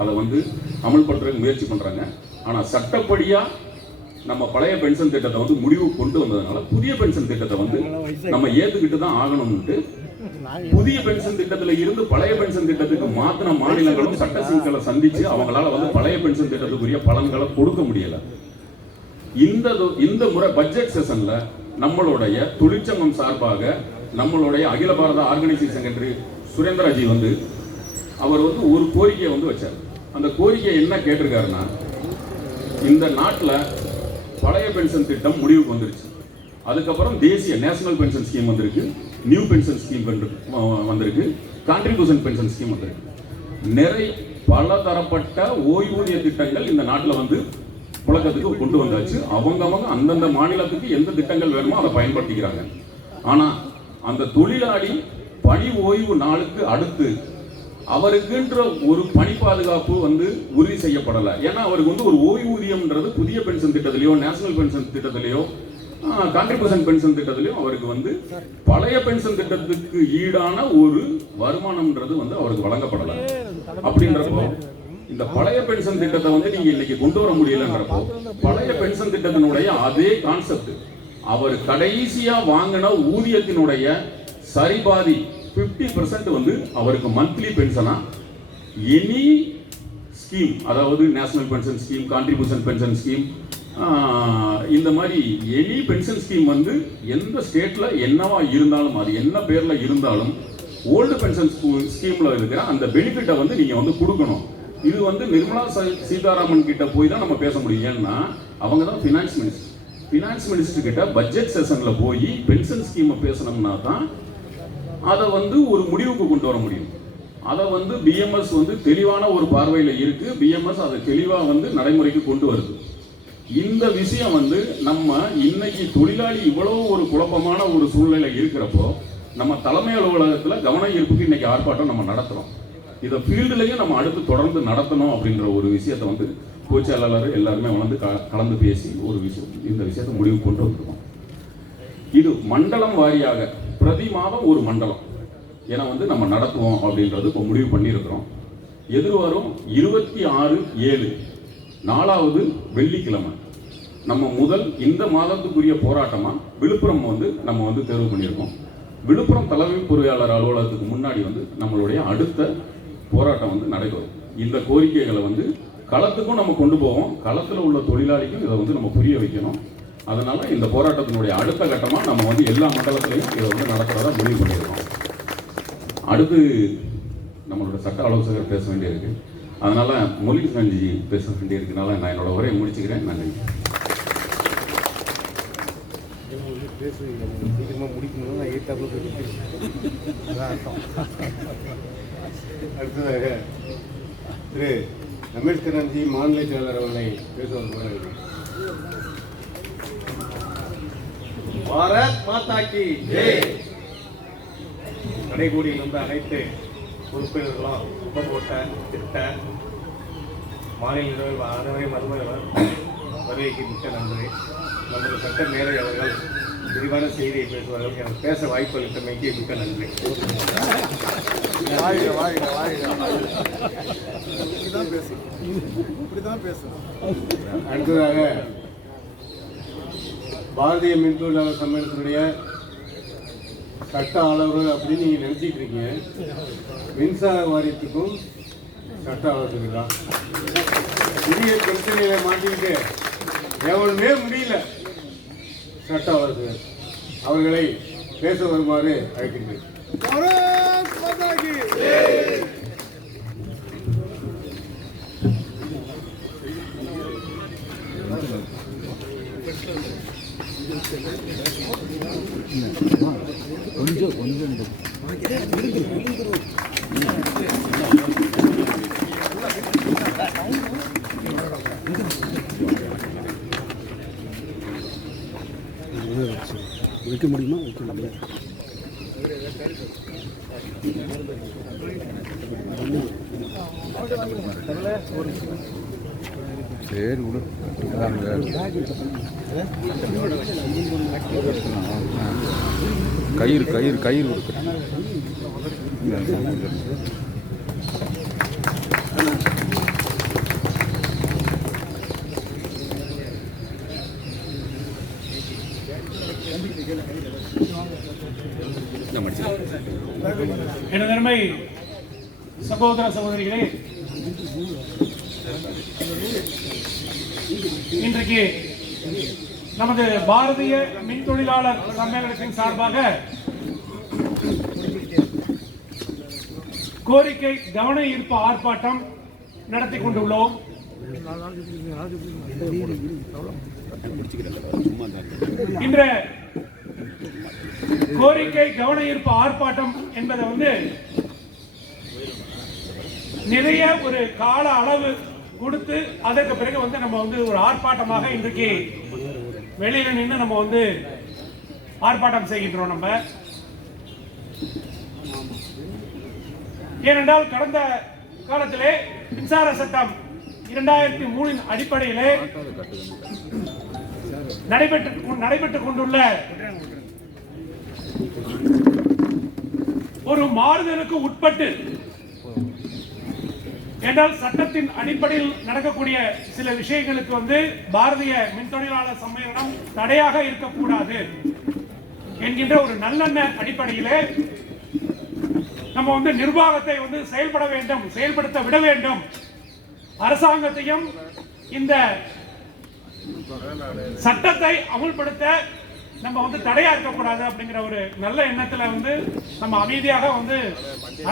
அதை வந்து அமல்படுத்துறதுக்கு முயற்சி பண்ணுறாங்க. ஆனால் சட்டப்படியாக நம்ம பழைய பென்ஷன் திட்டத்தை வந்து முடிவு கொண்டு வந்ததுனால புதிய பென்ஷன் திட்டத்தை வந்து நம்ம ஏற்றுக்கிட்டு தான் ஆகணும்ட்டு புதிய பென்ஷன் திட்டத்தில் இருந்து பழைய பென்ஷன் திட்டத்துக்கு மாற்றின மாநிலங்களும் சட்ட சிக்கலை சந்திச்சு அவங்களால வந்து பழைய பென்ஷன் திட்டத்துக்குரிய பலன்களை கொடுக்க முடியல. இந்த முறை பட்ஜெட் செஷன்ல நம்மளுடைய தொழிற்சங்கம் சார்பாக நம்மளுடைய அகில பாரத ஆர்கனைசிங் செக்ரட்டரி சுரேந்திராஜி வந்து அவர் வந்து ஒரு கோரிக்கையை வந்து வச்சார். அந்த கோரிக்கையை என்ன கேட்டிருக்காருன்னா, இந்த நாட்டில் பழைய பென்ஷன் திட்டம் முடிவுக்கு வந்துருச்சு, அதுக்கப்புறம் தேசிய நேஷனல் பென்ஷன் ஸ்கீம் வந்திருக்கு, நியூ பென்ஷன் ஸ்கீம் வந்திருக்கு, கான்ட்ரிபியூஷன் பென்ஷன் ஸ்கீம் வந்திருக்கு. நிறைய பல தரப்பட்ட ஓய்வூதிய திட்டங்கள் இந்த நாட்டில் வந்து புழக்கத்துக்கு கொண்டு வந்தாச்சு. அவங்க அந்தந்த மாநிலத்துக்கு எந்த திட்டங்கள் வேணுமோ அதை பயன்படுத்திக்கிறாங்க. ஆனால் அந்த தொழிலாளி பணி ஓய்வு நாளுக்கு அடுத்து அவருக்குன்ற ஒரு பணி பாதுகாப்பு வந்து உறுதி செய்யப்படலை. ஏன்னா அவருக்கு வந்து ஒரு ஓய்வூதியம்ன்றது புதிய பென்ஷன் திட்டத்திலையோ நேஷனல் பென்ஷன் திட்டத்திலையோ கான்ட்ரிபியூஷன் பென்ஷன் திட்டத்திலையும் அவருக்கு வந்து பழைய பென்ஷன் திட்டத்துக்கு ஈடான ஒரு வருமானம்ன்றது வந்து அவருக்கு வழங்கப்படலை. அப்படின்றப்போ இந்த பழைய பென்ஷன் திட்டத்தை வந்து நீங்க இன்னைக்கு கொண்டு வர முடியலன்றப்போ பழைய பென்ஷன் திட்டத்தினுடைய அதே கான்செப்ட் அவர் கடைசியா வாங்கின ஊதியத்தினுடைய சரிபாதி 50% வந்து அவருக்கு மந்த்லி பென்ஷனா எனி ஸ்கீம், அதாவது national pension scheme, contribution pension scheme, இந்த மாதிரி எனி பென்ஷன் ஸ்கீம் வந்து எந்த ஸ்டேட்ல என்னவா இருந்தாலும் அது என்ன பேர்ல இருந்தாலும் ஓல்டு பென்ஷன் ஸ்கீம்ல இருக்கிற அந்த பெனிஃபிட்டை வந்து நீங்க வந்து கொடுக்கணும். இது வந்து நிர்மலா சீதாராமன் கிட்ட போய் தான் நம்ம பேச முடியும். ஏன்னா அவங்க தான் ஃபினான்ஸ் மினிஸ்டர். ஃபினான்ஸ் மினிஸ்டர் கிட்ட பட்ஜெட் செஷன்ல போய் பென்ஷன் ஸ்கீமை பேசணும்னா தான் அதை வந்து ஒரு முடிவுக்கு கொண்டு வர முடியும். அதை வந்து பிஎம்எஸ் வந்து தெளிவான ஒரு பார்வையில் இருக்கு. பிஎம்எஸ் அதை தெளிவாக வந்து நடைமுறைக்கு கொண்டு வருது. இந்த விஷயம் வந்து நம்ம இன்னைக்கு தொழிலாளி இவ்வளவு ஒரு குழப்பமான ஒரு சூழ்நிலை இருக்கிறப்போ நம்ம தலைமை அலுவலகத்தில் கவன ஈர்ப்புக்கு இன்னைக்கு ஆர்ப்பாட்டம் நம்ம நடத்துறோம். இதை ஃபீல்டுலையும் நம்ம அடுத்து தொடர்ந்து நடத்தணும் அப்படின்ற ஒரு விஷயத்தை வந்து பொதுச்செயலாளர் எல்லாருமே வந்து கலந்து பேசி ஒரு விஷயம் இந்த விஷயத்தை முடிவு கொண்டு வந்துருக்கோம். இது மண்டலம் வாரியாக பிரதி மாதம் ஒரு மண்டலம் என வந்து நம்ம நடத்துவோம் அப்படின்றது இப்போ முடிவு பண்ணியிருக்கிறோம். எதிர்வரும் 26/7 4வது வெள்ளிக்கிழமை நம்ம முதல் இந்த மாதத்துக்குரிய போராட்டமா விழுப்புரம் வந்து நம்ம வந்து தேர்வு பண்ணியிருக்கோம். விழுப்புரம் தலைமை பொறியாளர் அலுவலகத்துக்கு முன்னாடி வந்து நம்மளுடைய அடுத்த போராட்டம் வந்து நடைபெறும். இந்த கோரிக்கைகளை வந்து களத்துக்கும் நம்ம கொண்டு போவோம். களத்தில் உள்ள தொழிலாளிக்கும் இதை வந்து நம்ம புரிய வைக்கணும். அதனால இந்த போராட்டத்தினுடைய அடுத்த கட்டமாக நம்ம வந்து எல்லா மண்டலத்திலையும் இதை வந்து நடக்கிறதா முடிவு பண்ணியிருக்கோம். அடுத்து நம்மளோட சட்ட ஆலோசகர் பேச வேண்டியிருக்கு. அதனால முரளிகிருஷ்ணன்ஜி பேச வேண்டியிருக்கனால நான் என்னோட உரையை முடிச்சுக்கிறேன். நன்றி. அடுத்ததாக திரு ரமேஷ் கரன்ஜி மாநில செயலர் அவர்களை பேசுவது. பாரத் மாதா கி ஜெய். கடைகோடியில் இருந்த அனைத்து உறுப்பினர்களும் போட்ட திட்ட மாநில நிர்வாகிகள் அனைவரையும் வருகைக்கு மிக்க நன்றி. நமது சட்ட மேலை அவர்கள் விரிவான செய்தியை பேசுவார்கள். எனக்கு பேச வாய்ப்பு அளித்தமைக்கு மிக்க நன்றி. அடுத்ததாக பாரதிய மின் தொழிலாளர் சம்மேளனத்தினுடைய சட்ட ஆலோசகர் அப்படின்னு நீங்க நினைச்சிட்டு இருக்கீங்க. மின்சார வாரியத்துக்கும் சட்ட ஆலோசகர் தான். புதிய பிரச்சனைகளை மாட்டிக்கிட்டு எவனுமே முடியல. சட்ட ஆலோசகர் அவர்களை பேச வருமாறு அழைக்கின்றேன். வைக்க முடியுமா? வைக்க முடியாது. சரி விடு. கயிறு கயிறு கயிறு கொடுக்கு. எனதருமை சகோதர சகோதரிகளே, இன்றைக்கு நமது பாரதிய மின் தொழிலாளர் சம்மேளனத்தின் சார்பாக கோரிக்கை கவன ஈர்ப்பு ஆர்ப்பாட்டம் நடத்தி கொண்டுள்ளோம். இன்று கோரிக்கை கவன ஈர்ப்பு ஆர்ப்பாட்டம் என்பதை வந்து நிறைய ஒரு கால அளவு கொடுத்து அதற்கு பிறகு வந்து நம்ம வந்து ஒரு ஆர்ப்பாட்டமாக இன்றைக்கு வெளியில நின்று நம்ம வந்து ஆர்ப்பாட்டம் செய்கின்றோம். நம்ம ஏனென்றால் கடந்த காலத்திலே மின்சார சட்டம் 2003 அடிப்படையிலே நடைபெற்றுக் கொண்டுள்ள ஒரு மாறுதலுக்கு உட்பட்டு என்றால் சட்டத்தின் அடிப்படையில் நடக்கக்கூடிய சில விஷயங்களுக்கு வந்து பாரதிய மின் தொழிலாளர் சம்மேளனம் தடையாக இருக்கக்கூடாது என்கின்ற ஒரு நல்லெண்ண அடிப்படையிலே நம்ம வந்து நிர்வாகத்தை வந்து செயல்படுத்த விட வேண்டும், அரசாங்கத்தையும் இந்த சட்டத்தை அமுல்படுத்த நம்ம வந்து தடையா இருக்கக்கூடாது அப்படிங்கிற ஒரு நல்ல எண்ணத்துல வந்து நம்ம அமைதியாக வந்து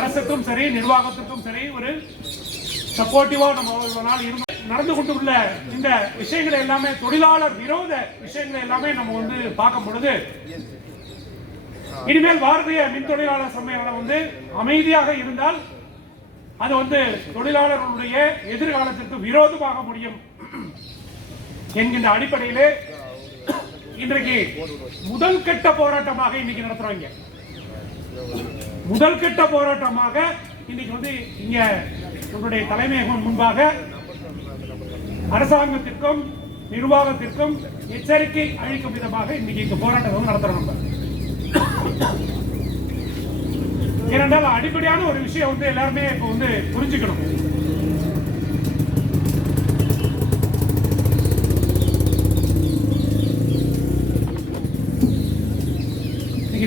அரசுக்கும் சரி நிர்வாகத்திற்கும் சரி ஒரு சப்போர்ட்டிவா நம்ம இவ்வளவு நாள் நடந்து கொண்டு உள்ள இந்த விஷயங்களை எல்லாமே தொழிலாளர் விரோத விஷயங்களை எல்லாமே நம்ம வந்து பார்க்கும் பொழுது இனிமேல் பாரதிய மின் தொழிலாளர் சம்மேளனம் வந்து அமைதியாக இருந்தால் அது வந்து தொழிலாளர்களுடைய எதிர்காலத்திற்கு விரோதமாக முடியும் என்கின்ற அடிப்படையிலே இன்றைக்கு முதல் கட்ட போராட்டமாக இன்னைக்கு நடத்துறாங்க. முதல் கட்ட போராட்டமாக இன்னைக்கு வந்து இங்க நம்முடைய தலைமையகம் முன்பாக அரசாங்கத்திற்கும் நிர்வாகத்திற்கும் எச்சரிக்கை அளிக்கும் விதமாக இன்னைக்கு இந்த போராட்டம் நடத்துறோம். ஏனென்றால் அடிப்படையான ஒரு விஷயம் வந்து எல்லாருமே இப்ப வந்து புரிஞ்சுக்கணும்.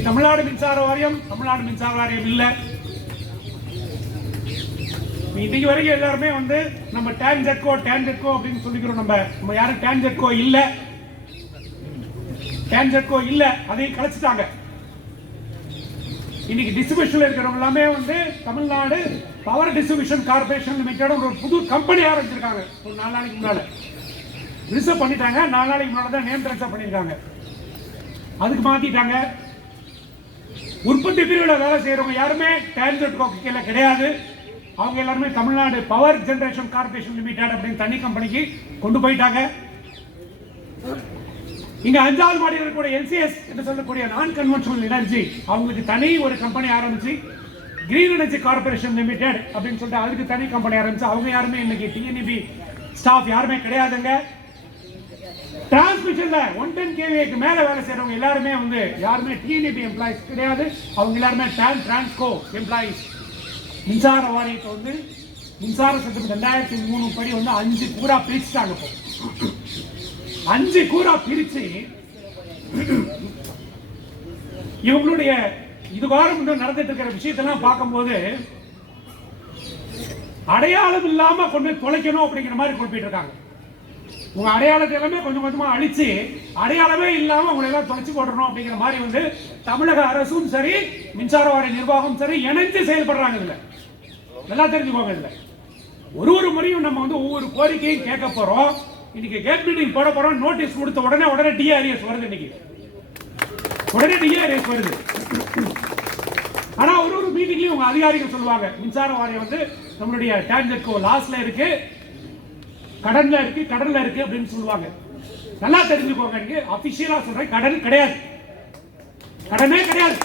தமிழ்நாடு மின்சார வாரியம் இல்ல. இன்னைக்கு வரைக்கும் எல்லாருமே வந்து நம்ம டான்ஜெட்கோ அப்படின்னு சொல்லிக்கிறோம். நம்ம யாரும் டான்ஜெட்கோ இல்ல, அதையும் கலைச்சிட்டாங்க. இன்னைக்கு டிஸ்ட்ரிபியூஷன்ல இருக்கிறவங்க எல்லாமே வந்து Tamil Nadu power distribution corporation limited ஒரு புது கம்பெனி ஆரம்பிச்சிருக்காங்க. ஒரு 4 நாளைக்கு முன்னால ரிசர்வ் பண்ணிட்டாங்க. 4 நாளைக்கு முன்னால தான் நேம் ட்ரான்ஸ்ஃபர் பண்ணிருக்காங்க. அதுக்கு மாத்திட்டாங்க. உற்பத்தி பிரிவில் வேலை செய்யறவங்க யாருமே டான்ஜெட்கோ கீழே கிடையாது. அவங்க எல்லாருமே Tamil Nadu power generation corporation limited அப்படின்னு தனி கம்பெனிக்கு கொண்டு போயிட்டாங்க. இங்க 5வது மாடியில் இருக்கக்கூடிய என்சிஎஸ் என்று சொல்லக்கூடிய நான் கன்வென்ஷனல் எனர்ஜி அவங்களுக்கு தனி ஒரு கம்பெனி ஆரம்பிச்சு கிரீன் எனர்ஜி கார்பரேஷன் லிமிடெட் அப்படின்னு சொல்லிட்டு அதுக்கு தனி கம்பெனி ஆரம்பிச்சு அவங்க யாருமே இன்னைக்கு டிஎன்இபி ஸ்டாஃப் யாருமே கிடையாதுங்க. டிரான்ஸ்மிஷன்ல 110 kVக்கு மேல வேலை செய்யறவங்க எல்லாருமே வந்து யாருமே டிஎன்இபி எம்ப்ளாயிஸ் கிடையாது. அவங்க எல்லாருமே டிரான்ஸ்கோ எம்ப்ளாயிஸ். மின்சார வாரியத்தை வந்து மின்சார சட்டம் 2003 படி வந்து 5 கூறா பிரிச்சுட்டாங்க. இப்போ 5 கூறா பிரிச்சு இவங்களுடைய இது வாரம் நடந்துட்டு இருக்கிற விஷயத்தெல்லாம் பார்க்கும்போது அடையாளம் இல்லாம கொண்டு தொலைக்கணும் அப்படிங்கிற மாதிரி குறிப்பிட்டு இருக்காங்க. உங்க அடையாளத்தை எல்லாமே கொஞ்சம் கொஞ்சமா அழிச்சு அடையாளமே இல்லாம உங்களை எல்லாம் தொலைச்சு போடணும் அப்படிங்கிற மாதிரி வந்து தமிழக அரசும் சரி மின்சார வாரிய நிர்வாகம் சரி இணைந்து செயல்படுறாங்க. இதுல நல்லா தெரிஞ்சுக்கோங்க. இதுல ஒரு முறையும் நம்ம வந்து ஒவ்வொரு கோரிக்கையும் கேட்க போறோம். இன்னைக்கு கேட் மீட்டிங் போட போறோம். நோட்டீஸ் கொடுத்த உடனே டிஆர்எஸ் வருது. இன்னைக்கு உடனே டிஆர்எஸ் வருது. ஆனா ஒரு மீட்டிங்லயும் உங்க அதிகாரிகள் சொல்லுவாங்க மின்சார வாரியம் வந்து நம்மளுடைய டான்ஜெட்கோ லாஸ்ல இருக்கு, கடன்ல இருக்கு அப்படின்னு சொல்லுவாங்க. நல்லா தெரிஞ்சுக்கோங்க. நீங்க அபிஷியலா சொல்றேன், கடன் கிடையாது, கடனே கிடையாது.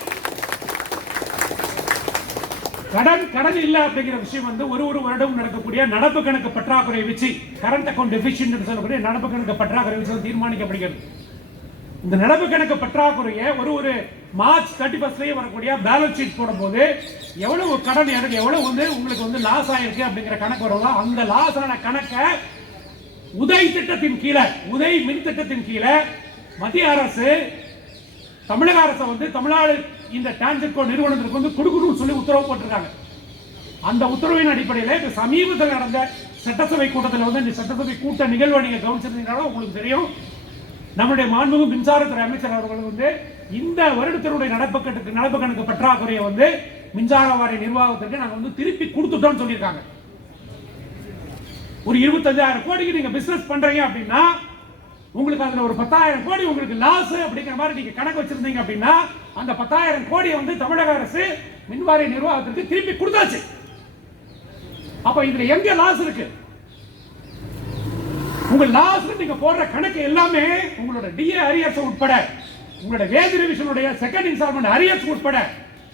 கடன் இல்ல அப்படிங்கிற விஷயம் வந்து ஒரு வருடம் நடக்கக்கூடிய நடப்பு கணக்கு பற்றாக்குறை வச்சு கரண்ட் அக்கௌண்ட் டெபிசிட் சொல்லக்கூடிய நடப்பு கணக்கு பற்றாக்குறை வச்சு தீர்மானிக்கப்படுகிறது. இந்த நடப்பு கணக்கு பற்றாக்குறையை ஒரு மார்ச் 31 வரக்கூடிய பேலன்ஸ் ஷீட் போடும்போது எவ்வளவு கடன் எனக்கு எவ்வளவு வந்து உங்களுக்கு வந்து லாஸ் ஆயிருக்கு அப்படிங்கிற கணக்கு வருவதோ அந்த லாஸ் ஆன கணக்கை உதய் திட்டத்தின் கீழே, உதய் மின் திட்டத்தின் கீழே மத்திய அரசு தமிழக அரசு வந்து தமிழ்நாடு இந்த டான்ஜெட்கோ நிறுவனத்திற்கு வந்து கொடுக்கணும்னு சொல்லி உத்தரவு போட்டிருக்காங்க. அந்த உத்தரவின் அடிப்படையில் சமீபத்தில் நடந்த சட்டசபை கூட்டத்தில் வந்து இந்த சட்டசபை கூட்ட நிகழ்வை நீங்க கவனிச்சிருந்தீங்கன்னா உங்களுக்கு தெரியும். நம்முடைய மாண்புமிகு மின்சாரத்துறை அமைச்சர் அவர்கள் வந்து இந்த வருடத்தினுடைய நடப்பு கணக்கு பற்றாக்குறையை வந்து மின்சார வாரிய நிர்வாகத்திற்கு நாங்கள் வந்து திருப்பி கொடுத்துட்டோம்னு சொல்லியிருக்காங்க. ஒரு 25,000 கோடிக்கு நீங்க பிசினஸ் பண்றீங்க அப்படின்னா உங்களுக்கு அதுல ஒரு 10,000 கோடி உங்களுக்கு லாஸ் அப்படிங்கிற மாதிரி நீங்க கணக்கு வச்சிருந்தீங்க அப்படின்னா அந்த 10,000 கோடியை வந்து தமிழக அரசு மின்வாரிய நிர்வாகத்திற்கு திருப்பி கொடுத்தாச்சு. அப்ப இதுல எங்க லாஸ் இருக்கு? உங்க லாஸ் நீங்க போடுற கணக்கு எல்லாமே உங்களோட டிஏ அரியர்ஸ் உட்பட உங்களோட வேஜ் ரிவிஷனுடைய செகண்ட் இன்ஸ்டால்மெண்ட் அரியர்ஸ் உட்பட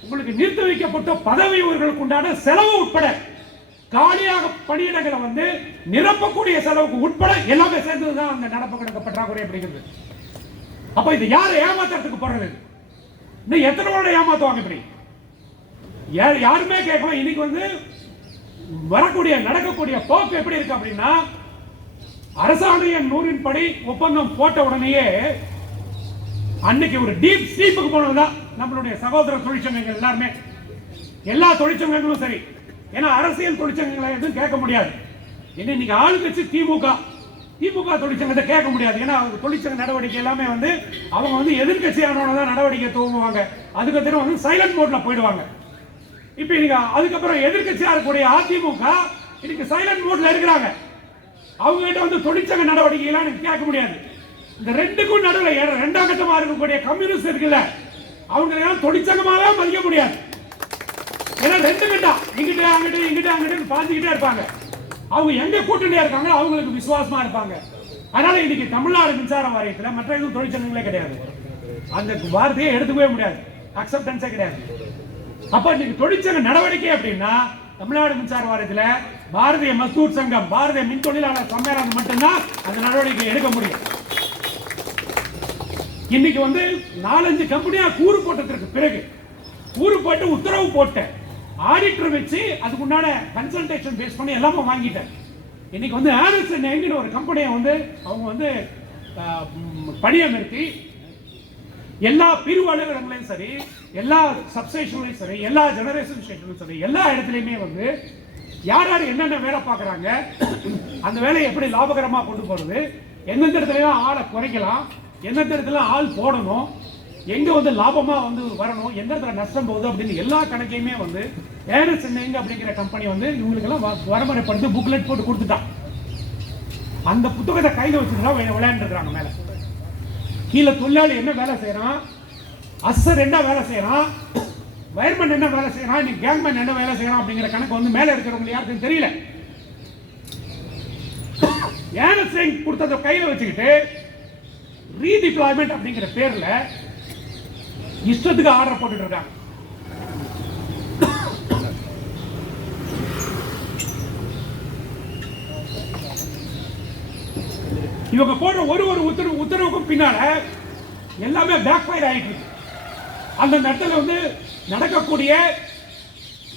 உங்களுக்கு நிறுத்தி வைக்கப்பட்ட பதவி உயர்வுகளுக்கு உண்டான செலவு உட்பட காலியாக பணியிடங்களை வந்து நிரப்பக்கூடிய செலவுக்கு உட்பட எல்லாமே சேர்ந்ததுதான் அந்த நடப்பு கணக்கு பற்றாக்குறை அப்படிங்கிறது. அப்ப இது யாரை ஏமாத்துறதுக்கு போறது? இன்னும் எத்தனை வருடம் ஏமாத்துவாங்க? இப்படி யாருமே கேட்கலாம். இன்னைக்கு வந்து நடக்கக்கூடிய போக்கு எப்படி இருக்கு அப்படின்னா, அரசாணை எண் 100 படி ஒப்பந்தம் போட்ட உடனேயே அன்னைக்கு ஒரு டீப் ஸ்லீப்புக்கு போனதுதான் நம்மளுடைய சகோதர தொழிற்சங்கங்கள் எல்லாருமே. எல்லா தொழிற்சங்கங்களும் சரி, ஏன்னா அரசியல் தொழிற்சங்கங்களை எதுவும் கேட்க முடியாது. இன்னைக்கு ஆளுங்கட்சி திமுக தொழிற்சங்கத்தை கேட்க முடியாது. ஏன்னா தொழிற்சங்க நடவடிக்கை எல்லாமே வந்து அவங்க வந்து எதிர்கட்சியானவங்க தான் நடவடிக்கை துவங்குவாங்க. அதுக்கப்புறம் வந்து சைலண்ட் மோட்ல போயிடுவாங்க. இப்ப இன்னைக்கு அதுக்கப்புறம் எதிர்கட்சியா இருக்கக்கூடிய அதிமுக இன்னைக்கு சைலண்ட் மோட்ல இருக்கிறாங்க. அவங்க கிட்ட வந்து தொழிற்சங்க நடவடிக்கை எல்லாம் எனக்கு கேட்க முடியாது. இந்த ரெண்டுக்கும் நடுவில் இரண்டாம் கட்டமா இருக்கக்கூடிய கம்யூனிஸ்ட் இருக்குல்ல, அவங்க எல்லாம் தொழிற்சங்கமாவே மதிக்க முடியாது. ஏன்னா ரெண்டு கட்டம் இங்கிட்ட அங்கிட்ட பாஞ்சுக்கிட்டே இருப்பாங்க. அவங்க எங்க கூட்டணியா இருக்காங்களோ அவங்களுக்கு விசுவாசமா இருப்பாங்க. அதனால இன்னைக்கு தமிழ்நாடு மின்சார வாரியத்தில் மற்ற எதுவும் தொழிற்சங்கங்களே கிடையாது. அந்த வார்த்தையை எடுத்துக்கவே முடியாது, அக்செப்டன்ஸே கிடையாது. அப்ப இன்னைக்கு தொழிற்சங்க நடவடிக்கை அப்படின்னா தமிழ்நாடு மின்சார வாரியத்தில் பாரதிய மஸ்தூர் சங்கம், பாரதிய மின் தொழிலாளர் சம்மேளனம் மட்டும்தான் அந்த நடவடிக்கை எடுக்க முடியும். இன்னைக்கு வந்து 4-5 கம்பெனியா கூறு போட்டதற்கு பிறகு கூறு போட்டு உத்தரவு போட்டேன், ஆடிட்டர் வச்சு அதுக்கு உண்டான கன்சல்டேஷன் பேஸ் பண்ணி எல்லாமே வாங்கிட்டேன். இன்னைக்கு வந்து ஆரிசன் என்கிற ஒரு கம்பெனியை வந்து அவங்க வந்து பணியமர்த்தி எல்லா பிரிவு அலுவலகங்களையும் சரி, எல்லா சப்ஸ்டேஷன்லையும் சரி, எல்லா ஜெனரேஷன் ஸ்டேஷனும் சரி, எல்லா இடத்துலையுமே வந்து யார் யார் என்னென்ன வேலை பார்க்குறாங்க, அந்த வேலையை எப்படி லாபகரமாக கொண்டு போகிறது, எந்தெந்த இடத்துலையும் ஆளை குறைக்கலாம், எந்தெந்த இடத்துல ஆள் போடணும், எங்க வந்து லாபமா வந்து வரணும், எந்த இடத்துல நஷ்டம் போகுது அப்படின்னு எல்லா கணக்கையுமே வந்து ஏர்செல் அப்படிங்கிற கம்பெனி வந்து இவங்களுக்கு எல்லாம் வரமுறைப்படுத்தி புக்லெட் போட்டு கொடுத்துட்டான். அந்த புத்தகத்தை கையில் வச்சுதான் விளையாண்டு இருக்காங்க. மேல கீழே தொழிலாளி என்ன வேலை செய்யறான், அசர் என்ன வேலை செய்யறான், வயர்மேன் என்ன வேலை செய்யறான், இன்னைக்கு கேங்மேன் என்ன வேலை செய்யறான் அப்படிங்கிற கணக்கு வந்து மேல இருக்கிறவங்க யாருக்கும் தெரியல. ஏர்செல் கொடுத்ததை கையில் வச்சுக்கிட்டு ரீடிப்ளாய்மெண்ட் அப்படிங்கிற பேர்ல இஷ்டத்துக்கு ஆர்டர் போட்டுட்டு இருக்காங்க. இவங்க போடுற ஒரு உத்தரவுக்கும் பின்னால எல்லாமே பேக் ஃபயர் ஆயிட்டு இருக்கு. அந்த இடத்துல வந்து நடக்கக்கூடிய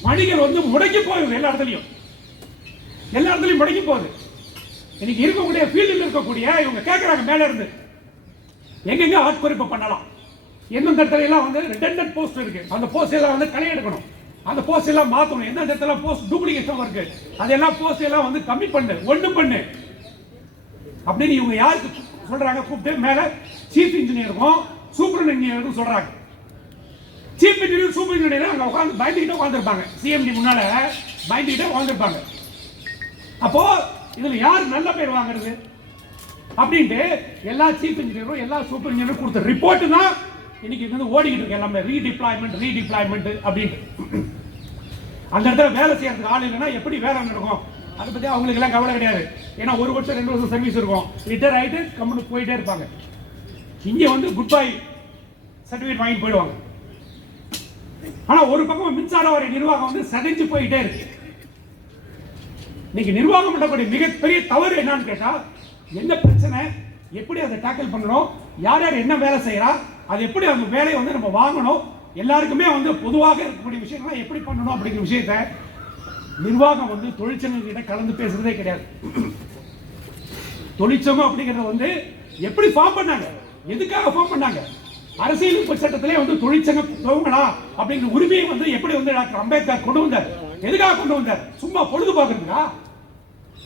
பணிகள் வந்து முடங்கி போகுது. எல்லா இடத்துலையும் முடங்கி போகுது. இன்னைக்கு இருக்கக்கூடிய ஃபீல்டில் இருக்கக்கூடிய இவங்க கேட்கறாங்க மேல இருந்து எங்கெங்க ஆட்குறிப்பு பண்ணலாம், எந்தெந்த இடத்துல எல்லாம் வந்து ரிடண்டன்ட் போஸ்ட் இருக்கு, அந்த போஸ்ட் எல்லாம் வந்து களை எடுக்கணும், அந்த போஸ்ட் எல்லாம் மாற்றணும், எந்தெந்த இடத்துல போஸ்ட் டூப்ளிகேஷன் இருக்கு அதெல்லாம் போஸ்ட் எல்லாம் வந்து கம்மி பண்ணு, ஒன்று பண்ணு அப்படின்னு இவங்க யாருக்கு சொல்றாங்க, கூப்பிட்டு மேல சீஃப் இன்ஜினியருக்கும் சூப்பர் இன்ஜினியருக்கும் சொல்றாங்க. சீஃப் இன்ஜினியர் சூப்பர் இன்ஜினியர் அங்க உட்காந்து பயந்துகிட்டே உட்காந்துருப்பாங்க, சிஎம்டி முன்னால பயந்துகிட்டே உட்காந்துருப்பாங்க. அப்போ இதுல யார் நல்ல பேர் வாங்குறது அப்படின்ட்டு எல்லா சீஃப் இன்ஜினியரும் எல்லா சூப்பர் இன்ஜினியரும் கொடுத்த ரிப்போர்ட் தான் இன்னைக்கு வந்து ஓடிக்கிட்டு இருக்கு. எல்லாமே ரீடிப்ளாய்மெண்ட் அப்படின்ட்டு. அந்த இடத்துல வேலை செய்யறதுக்கு ஆள் இல்லைன்னா எப்படி வேலை நடக்கும், அதை பத்தி அவங்களுக்கு எல்லாம் கவலை கிடையாது. ஏன்னா 1 வருஷம் 2 வருஷம் சர்வீஸ் இருக்கும், ரிட்டையர் ஆகிட்டு கம்பெனிக்கு போயிட்டே இருப்பாங்க. இங்கே வந்து குட் பை சர்டிஃபிகேட் வாங்கி போயிடுவாங்க. ஆனா ஒரு பக்கம் மின்சார வாரிய நிர்வாகம் வந்து சதைஞ்சு போயிட்டே இருக்கு. இன்னைக்கு நிர்வாகம் பண்ணக்கூடிய மிகப்பெரிய தவறு என்னன்னு கேட்டா, என்ன பிரச்சனை, எப்படி அதை டேக்கிள் பண்ணணும், யார் யார் என்ன வேலை செய்யறா, அது எப்படி அந்த வேலையை வந்து நம்ம வாங்கணும், எல்லாருக்குமே வந்து பொதுவாக இருக்கக்கூடிய விஷயங்கள்லாம் எப்படி பண்ணணும் அப்படிங்கிற விஷயத்தை நிர்வாகம் வந்து தொழிற்சங்கங்கிட்ட கலந்து பேசுறதே கிடையாது. தொழிற்சங்கம் அப்படிங்கிறத வந்து எப்படி ஃபார்ம் பண்ணாங்க, எதுக்காக ஃபார்ம் பண்ணாங்க, அரசியல் சட்டத்திலே வந்து தொழிற்சங்கம் துவங்கலாம் அப்படிங்கிற உரிமையை வந்து எப்படி வந்து டாக்டர் அம்பேத்கர் கொண்டு வந்தார், எதுக்காக கொண்டு வந்தார், சும்மா பொழுது பார்க்கறதுக்கா?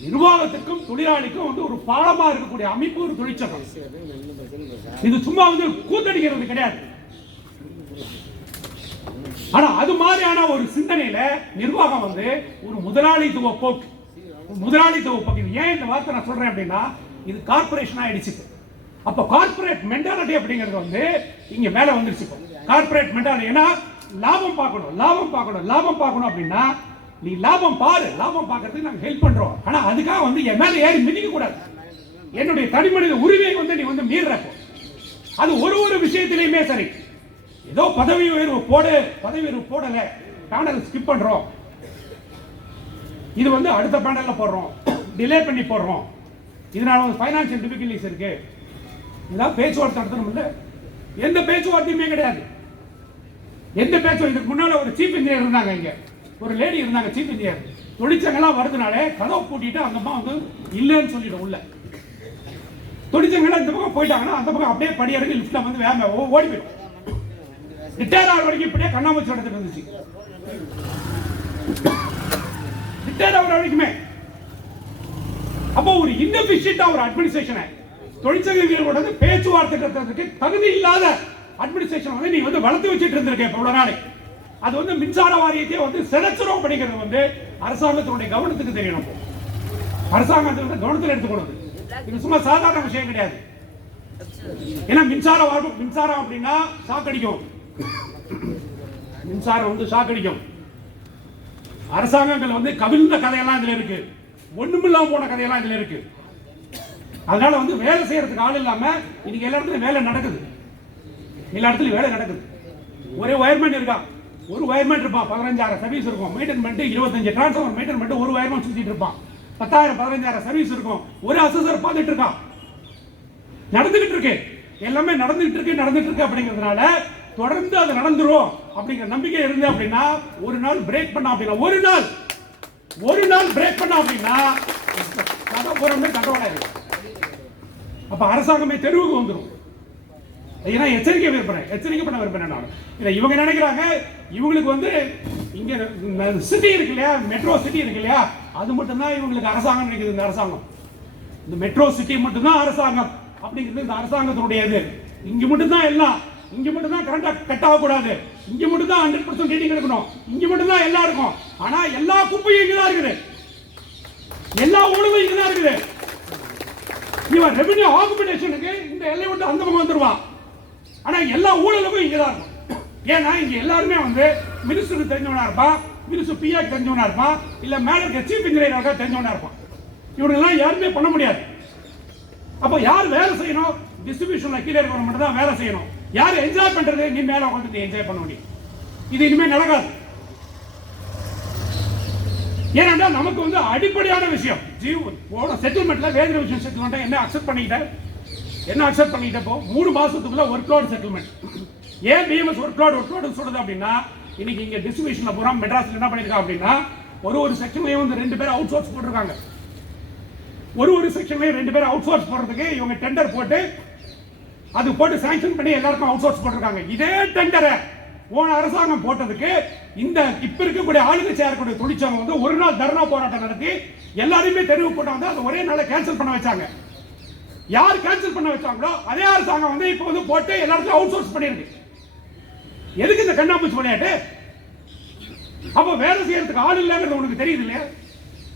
நிர்வாகத்துக்கும் தொழிலாளிக்கும் வந்து ஒரு பாலமா இருக்கக்கூடிய அமைப்பு ஒரு தொழிற்சங்கம். இது சும்மா வந்து கூத்தடிக்கிறது கிடையாது. ஆனா அது மாதிரியான ஒரு சிந்தனையில நிர்வாகம் வந்து ஒரு முதலாளித்துவ போக்கு. ஏன் இந்த வார்த்தை நான் சொல்றேன் அப்படின்னா, இது கார்பரேஷன் ஆயிடுச்சு. அப்ப கார்பரேட் மென்டாலிட்டி அப்படிங்கிறது வந்து இங்க மேல வந்துருச்சு. கார்பரேட் மென்டாலிட்டி ஏன்னா லாபம் பார்க்கணும் அப்படின்னா நீ லாபம் பாரு, லாபம் பார்க்கறதுக்கு நாங்க ஹெல்ப் பண்றோம். ஆனா அதுக்காக வந்து என் மேல ஏறி மிதிக்க கூடாது. என்னுடைய தனிமனித உரிமையை வந்து நீ வந்து மீறப்போ அது ஒரு விஷயத்திலையுமே சரி. ஏதோ பதவி உயர்வு போடல, பேனல் ஸ்கிப் பண்றோம், இது வந்து அடுத்த பேனல்ல போடுறோம், டிலே பண்ணி போடுறோம், இதனால வந்து ஃபைனான்சியல் டிஃபிகல்டிஸ் இருக்கு, இதெல்லாம் பேச்சுவார்த்தை நடத்தணும். இல்ல எந்த பேச்சுவார்த்தையுமே கிடையாது. எந்த பேச்சுவார்த்தை இதுக்கு முன்னால ஒரு சீஃப் இன்ஜினியர் இருந்தாங்க, இங்க ஒரு லேடி இருந்தாங்க சீஃப் இன்ஜினியர். தொழிற்சங்கம்லாம் வருதுனாலே கதவை பூட்டிட்டு அந்த அம்மா வந்து இல்லைன்னு சொல்லிடும் உள்ள. தொழிற்சங்கம்லாம் இந்த பக்கம் போயிட்டாங்கன்னா அந்த பக்கம் அப்படியே படியிறங்கி லிஃப்ட்ல வந்து வேக ஓடி போயிடும். ரிட்டையர் ஆகிற வரைக்கும் இப்படியே கண்ணாமூச்சி நடந்துட்டு இருந்துச்சு. ரிட்டையர் ஆகிற வரைக்குமே. அப்போ ஒரு இன்எஃபிஷியன்ட்டா ஒரு அட்மினிஸ்ட்ரேஷனை தொழிற்சங்கங்களோட பேச்சுவார்த்தை நடத்துறதுக்கு தகுதி இல்லாத அட்மினிஸ்ட்ரேஷன் வந்து நீ வந்து வளர்த்து வச்சுட்டு இருந்திருக்க இவ்வளவு நாளை. அது வந்து மின்சார வாரியத்தையே வந்து சிதைச்சிரும் அப்படிங்கிறது வந்து அரசாங்கத்தினுடைய கவனத்துக்கு தெரியணும். அரசாங்கத்தை வந்து கவனத்தில் எடுத்துக்கொள்வது இது சும்மா சாதாரண விஷயம் கிடையாது. ஏன்னா மின்சாரம் அப்படின்னா சாக்கடிக்கும். மின்சாரம் வந்து சாக்கடிக்கும். அரசாங்கங்கள் வந்து கவிழ்ந்த கதையெல்லாம் இதுல இருக்கு, ஒண்ணுமில்லாம போன கதையெல்லாம் இதுல இருக்கு. அதனால வந்து வேலை செய்யறதுக்கு ஆள் இல்லாம இன்னைக்கு எல்லா இடத்துலயும் வேலை நடக்குது. எல்லா இடத்துலயும் வேலை நடக்குது. ஒரே வயர்மேன் இருக்கா, ஒரு வயர்மேன் இருப்பான், 15,000 சர்வீஸ் இருக்கும். மெயின்டெனன்மெண்ட் 25 டிரான்ஸ்ஃபார்மர் மெயின்டெனன்மெண்ட் ஒரு வயர்மேன் சுத்திட்டு இருப்பான். 10,000 15,000 சர்வீஸ் இருக்கும். ஒரு அசஸர் பார்த்துட்டு இருக்கான். நடந்துகிட்டு இருக்கு, எல்லாமே நடந்துகிட்டு இருக்கு அப்படிங்கிறதுனால தொடர்ந்து அது நடந்துரும் அப்படிங்கிற நம்பிக்கை இருந்து அப்படின்னா ஒரு நாள் பிரேக் பண்ணா அப்படின்னா ஒரு நாள் பிரேக் பண்ணா அப்படின்னா கண்ட்ரோல் ஆயிடும். அப்ப அரசாங்கமே தெருவுக்கு வந்துடும். ஏன்னா எச்சரிக்கை பண்ண விரும்புறேன் நான். இவங்க நினைக்கிறாங்க இவங்களுக்கு வந்து இங்க சிட்டி இருக்கு இல்லையா, மெட்ரோ சிட்டி இருக்கு இல்லையா, அது மட்டும்தான் இவங்களுக்கு அரசாங்கம் நினைக்குது. இந்த அரசாங்கம் இந்த மெட்ரோ சிட்டி மட்டும்தான் அரசாங்கம் அப்படிங்கிறது இந்த அரசாங்கத்தினுடைய இது. இங்க மட்டும்தான் எல்லாம், இங்க மட்டும்தான் கரண்டா கட் ஆகக்கூடாது, இங்க மட்டும்தான் 100% ரீடிங் எடுக்கணும், இங்க மட்டும்தான் எல்லாம் இருக்கும். ஆனா எல்லா குப்பையும் இங்கதான் இருக்குது, எல்லா ஊழலும் இங்கதான் இருக்குது. இவன் ரெவென்யூ ஆக்குபேஷனுக்கு இந்த எல்லை விட்டு அந்த பக்கம் வந்துருவான். ஆனா எல்லா ஊழலுக்கும் இங்கதான் இருக்கும். ஏன்னா இங்க எல்லாருமே வந்து மினிஸ்டருக்கு தெரிஞ்சவனா இருப்பான், மினிஸ்டர் பிஆக்கு தெரிஞ்சவனா இருப்பான், இல்ல மேல இருக்க சீஃப் இன்ஜினியராக தெரிஞ்சவனா இருப்பான். இவங்கெல்லாம் யாருமே பண்ண முடியாது. அப்ப யார் வேலை செய்யணும்? டிஸ்ட்ரிபியூஷன்ல கீழே இருக்கிறவங்க மட்டும் தான் வேலை செய்யணும். யார் என்ஜாய் பண்றது? நீ மேல உட்காந்து என்ஜாய் பண்ண முடியும். இது இனிமே நடக்காது. ஏன்னா நமக்கு வந்து அடிப்படையான விஷயம் போன செட்டில்மெண்ட்ல வேதிர விஷயம் செட்டில்மெண்ட் என்ன அக்செப்ட் பண்ணிக்கிட்ட போ 3 மாசத்துக்குள்ள ஒர்க் லோட் செட்டில்மெண்ட். ஏன் பிஎம்எஸ் ஒர்க் லோட் சொல்றது அப்படின்னா இன்னைக்கு இங்க டிஸ்ட்ரிபியூஷன்ல போறோம். மெட்ராஸ்ல என்ன பண்ணிருக்காங்க அப்படின்னா ஒரு செக்ஷன்லயும் வந்து 2 பேர் அவுட் சோர்ஸ் போட்டிருக்காங்க. ஒரு செக்ஷன்லயும் 2 பேர் அவுட் சோர்ஸ் போடுறதுக்கு இவங்க டெண்டர் போட்டு அது போட்டு சாங்ஷன் பண்ணி எல்லாருக்கும் அவுட் சோர்ஸ் போட்டிருக்காங்க. இதே டெண்டரை போன அரசாங்கம் போட்டதுக்கு இந்த இப்ப இருக்கக்கூடிய ஆளுங்கட்சியா இருக்கக்கூடிய தொழிற்சங்கம் வந்து ஒரு நாள் தர்ணா போராட்டம் நடத்தி எல்லாரையுமே தெருவு போட்டாங்க. அதை ஒரே நாள கேன்சல் பண்ண வச்சாங்க. யார் கேன்சல் பண்ண வச்சாங்களோ அதே அரசாங்கம் வந்து இப்ப வந்து போட்டு எல்லாருக்கும் அவுட் சோர்ஸ் பண்ணிருக்கு. எதுக்கு இந்த கண்ணாமூச்சி விளையாட்டு? அப்ப வேலை செய்யறதுக்கு ஆள் இல்லைங்கிறது உனக்கு தெரியுது இல்லையா?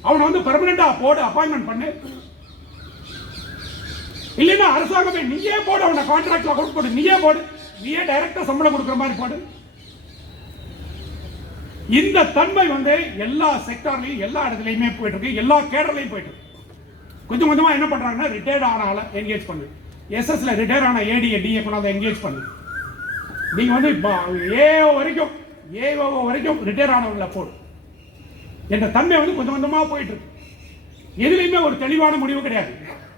அவனை வந்து பெர்மனண்டா போடு, அப்பாயின்மெண்ட் பண்ணு. இல்லைன்னா அரசாங்கமே நீயே போடு, அவனை கான்ட்ராக்ட்ல கொடுத்து நீயே போடு, நீயே டைரக்டா சம்பளம் கொடுக்குற மாதிரி போடு. இந்த தன்மை வந்து எல்லா செக்டார்லயும் எல்லா இடத்துலயுமே போயிட்டு இருக்கு, எல்லா கேடர்லயும் போயிட்டு இருக்கு. கொஞ்சம் கொஞ்சமா என்ன பண்றாங்கன்னா ரிட்டையர்ட் ஆனால என்கேஜ் பண்ணு, எஸ்எஸ்ல ரிட்டையர் ஆன ஏடிஏ டிஏ கொண்டாந்து என்கேஜ் பண்ணு. நீங்க வந்து ஏஓ வரைக்கும் ரிட்டையர் ஆனவங்கள போடு என்ற தன்மை வந்து கொஞ்சம் கொஞ்சமா போயிட்டு இருக்கு. எதுலையுமே ஒரு தெளிவான முடிவு கிடையாது.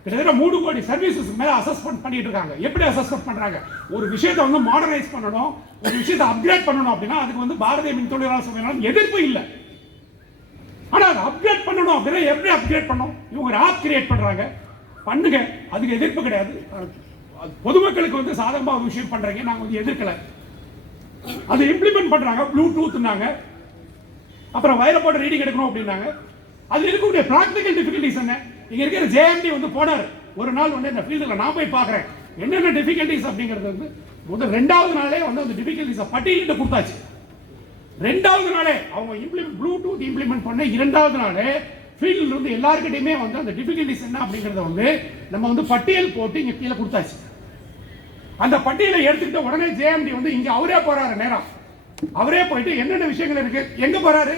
கிட்டத்தட்ட 3 கோடி சர்வீசஸ் மேல அசஸ்மெண்ட் பண்ணிட்டு இருக்காங்க. எப்படி அசஸ்மெண்ட் பண்றாங்க? ஒரு விஷயத்தை வந்து மாடர்னைஸ் பண்ணணும், ஒரு விஷயத்தை அப்கிரேட் பண்ணணும் அப்படின்னா அதுக்கு வந்து பாரதிய மின் தொழிலாளர் சபையினால எதிர்ப்பு இல்லை. ஆனா அதை அப்கிரேட் பண்ணணும் அப்படின்னா எப்படி அப்கிரேட் பண்ணணும்? இவங்க ஒரு ஆப் கிரியேட் பண்றாங்க, பண்ணுங்க, அதுக்கு எதிர்ப்பு கிடையாது. பொதுமக்களுக்கு வந்து சாதகமா ஒரு விஷயம் பண்றீங்க, நாங்க வந்து எதிர்க்கல. அதை இம்ப்ளிமெண்ட் பண்றாங்க. ப்ளூடூத்னாங்க, அப்புறம் வயரை போட்டு ரீடிங் எடுக்கணும் அப்படின்னாங்க. அதுல இருக்கக்கூடிய பிராக்டிகல் டிஃபிகல்டிஸ் என்ன? இங்க இருக்கிற ஜேஎம்டி வந்து போனார் ஒரு நாள் வந்து இந்த ஃபீல்டில் நான் போய் பார்க்குறேன் என்னென்ன டிஃபிகல்டிஸ் அப்படிங்கிறது வந்து முதல் 2வது நாளே வந்து அந்த டிஃபிகல்டிஸை பட்டியலிட்டு கொடுத்தாச்சு. 2வது நாளே அவங்க ப்ளூடூத் இம்ப்ளிமெண்ட் பண்ண 2வது நாளே ஃபீல்டில் இருந்து எல்லாருக்கிட்டையுமே வந்து அந்த டிஃபிகல்டிஸ் என்ன அப்படிங்கிறத வந்து நம்ம வந்து பட்டியல் போட்டு இங்கே கீழே கொடுத்தாச்சு. அந்த பட்டியலை எடுத்துக்கிட்ட உடனே ஜேஎம்டி வந்து இங்க அவரே போறாரு, நேரம் அவரே போயிட்டு என்னென்ன விஷயங்கள் இருக்கு, எங்க போறாரு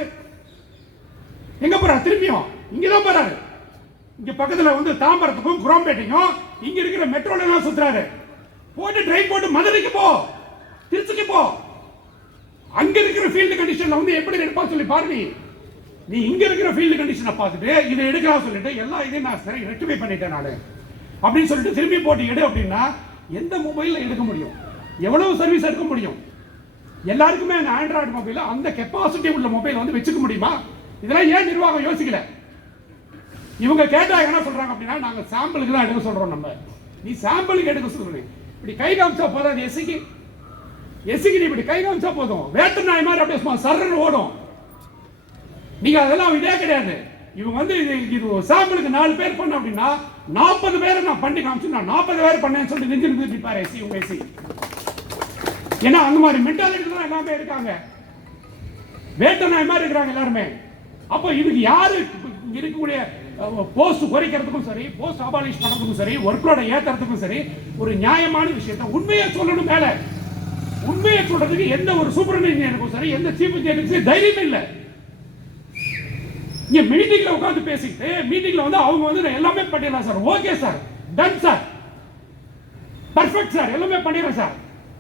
திரும்பியும் இங்கதான் போறாரு. இங்க பக்கத்துல வந்து தாம்பரத்துக்கும் குரோம்பேட்டைக்கும் இங்க இருக்கிற மெட்ரோல எல்லாம் சுத்துறாரு. போட்டு ட்ரெயின் போட்டு மதுரைக்கு போ, திருச்சிக்கு போ, அங்க இருக்கிற ஃபீல்டு கண்டிஷன்ல வந்து எப்படி எடுப்பா சொல்லி பாரு. நீ இங்க இருக்கிற ஃபீல்டு கண்டிஷனை பார்த்துட்டு இதை எடுக்கலாம் சொல்லிட்டு எல்லா இதையும் நான் சரி ரெக்டிஃபை பண்ணிட்டேன் நானு அப்படின்னு சொல்லிட்டு திரும்பி போட்டு எடு அப்படின்னா எந்த மொபைல்ல எடுக்க முடியும்? எவ்வளவு சர்வீஸ் எடுக்க முடியும்? எல்லாருக்குமே அந்த ஆண்ட்ராய்டு மொபைல் அந்த கெப்பாசிட்டி உள்ள மொபைல் வந்து வச்சுக்க முடியுமா? இதெல்லாம் ஏன் நிர்வாகம் யோசிக்கல? இவங்க கேட்டா என்ன சொல்றாங்க அப்படின்னா, நாங்க சாம்பிளுக்கு தான் எடுக்க சொல்றோம். நம்ம நீ சாம்பிளுக்கு எடுக்க சொல்றீங்க, இப்படி கை காமிச்சா போதாது. எஸ்சிக்கு நீ இப்படி கை காமிச்சா போதும், வேட்டு நாய் மாதிரி அப்படியே சர்றன்னு ஓடும். நீங்க அதெல்லாம் இதே கிடையாது. இவங்க வந்து இது சாம்பிளுக்கு 4 பேர் பண்ண அப்படின்னா 40 பேரை நான் பண்ணி காமிச்சு நான் 40 பேர் பண்ணேன்னு சொல்லிட்டு நெஞ்சு நிறுத்திப்பாரு எஸ்சி. உங்க எஸ்சி ஏன்னா அந்த மாதிரி மென்டாலிட்டி தான் எல்லாமே இருக்காங்க, வேட்ட நாய் மாதிரி இருக்கிறாங்க எல்லாருமே. அப்போ இதுக்கு யாரு இருக்கக்கூடிய போஸ்ட் குறைக்கிறதுக்கும் சரி, போஸ்ட் அபாலிஷ் பண்றதுக்கும் சரி, ஒர்க்லோட ஏத்துறதுக்கும் சரி, ஒரு நியாயமான விஷயத்தை உண்மையை சொல்லணும். மேல உண்மையை சொல்றதுக்கு எந்த ஒரு சூப்பர் இன்ஜினியருக்கும் சரி, எந்த சீஃப் இன்ஜினியருக்கும் தைரியம் இல்லை. இங்க மீட்டிங்ல உட்கார்ந்து பேசிட்டு மீட்டிங்ல வந்து அவங்க வந்து எல்லாமே பண்ணிடலாம் sir, okay sir, ton sir, perfect sir, எல்லாமே பண்ணிடுறேன் சார்.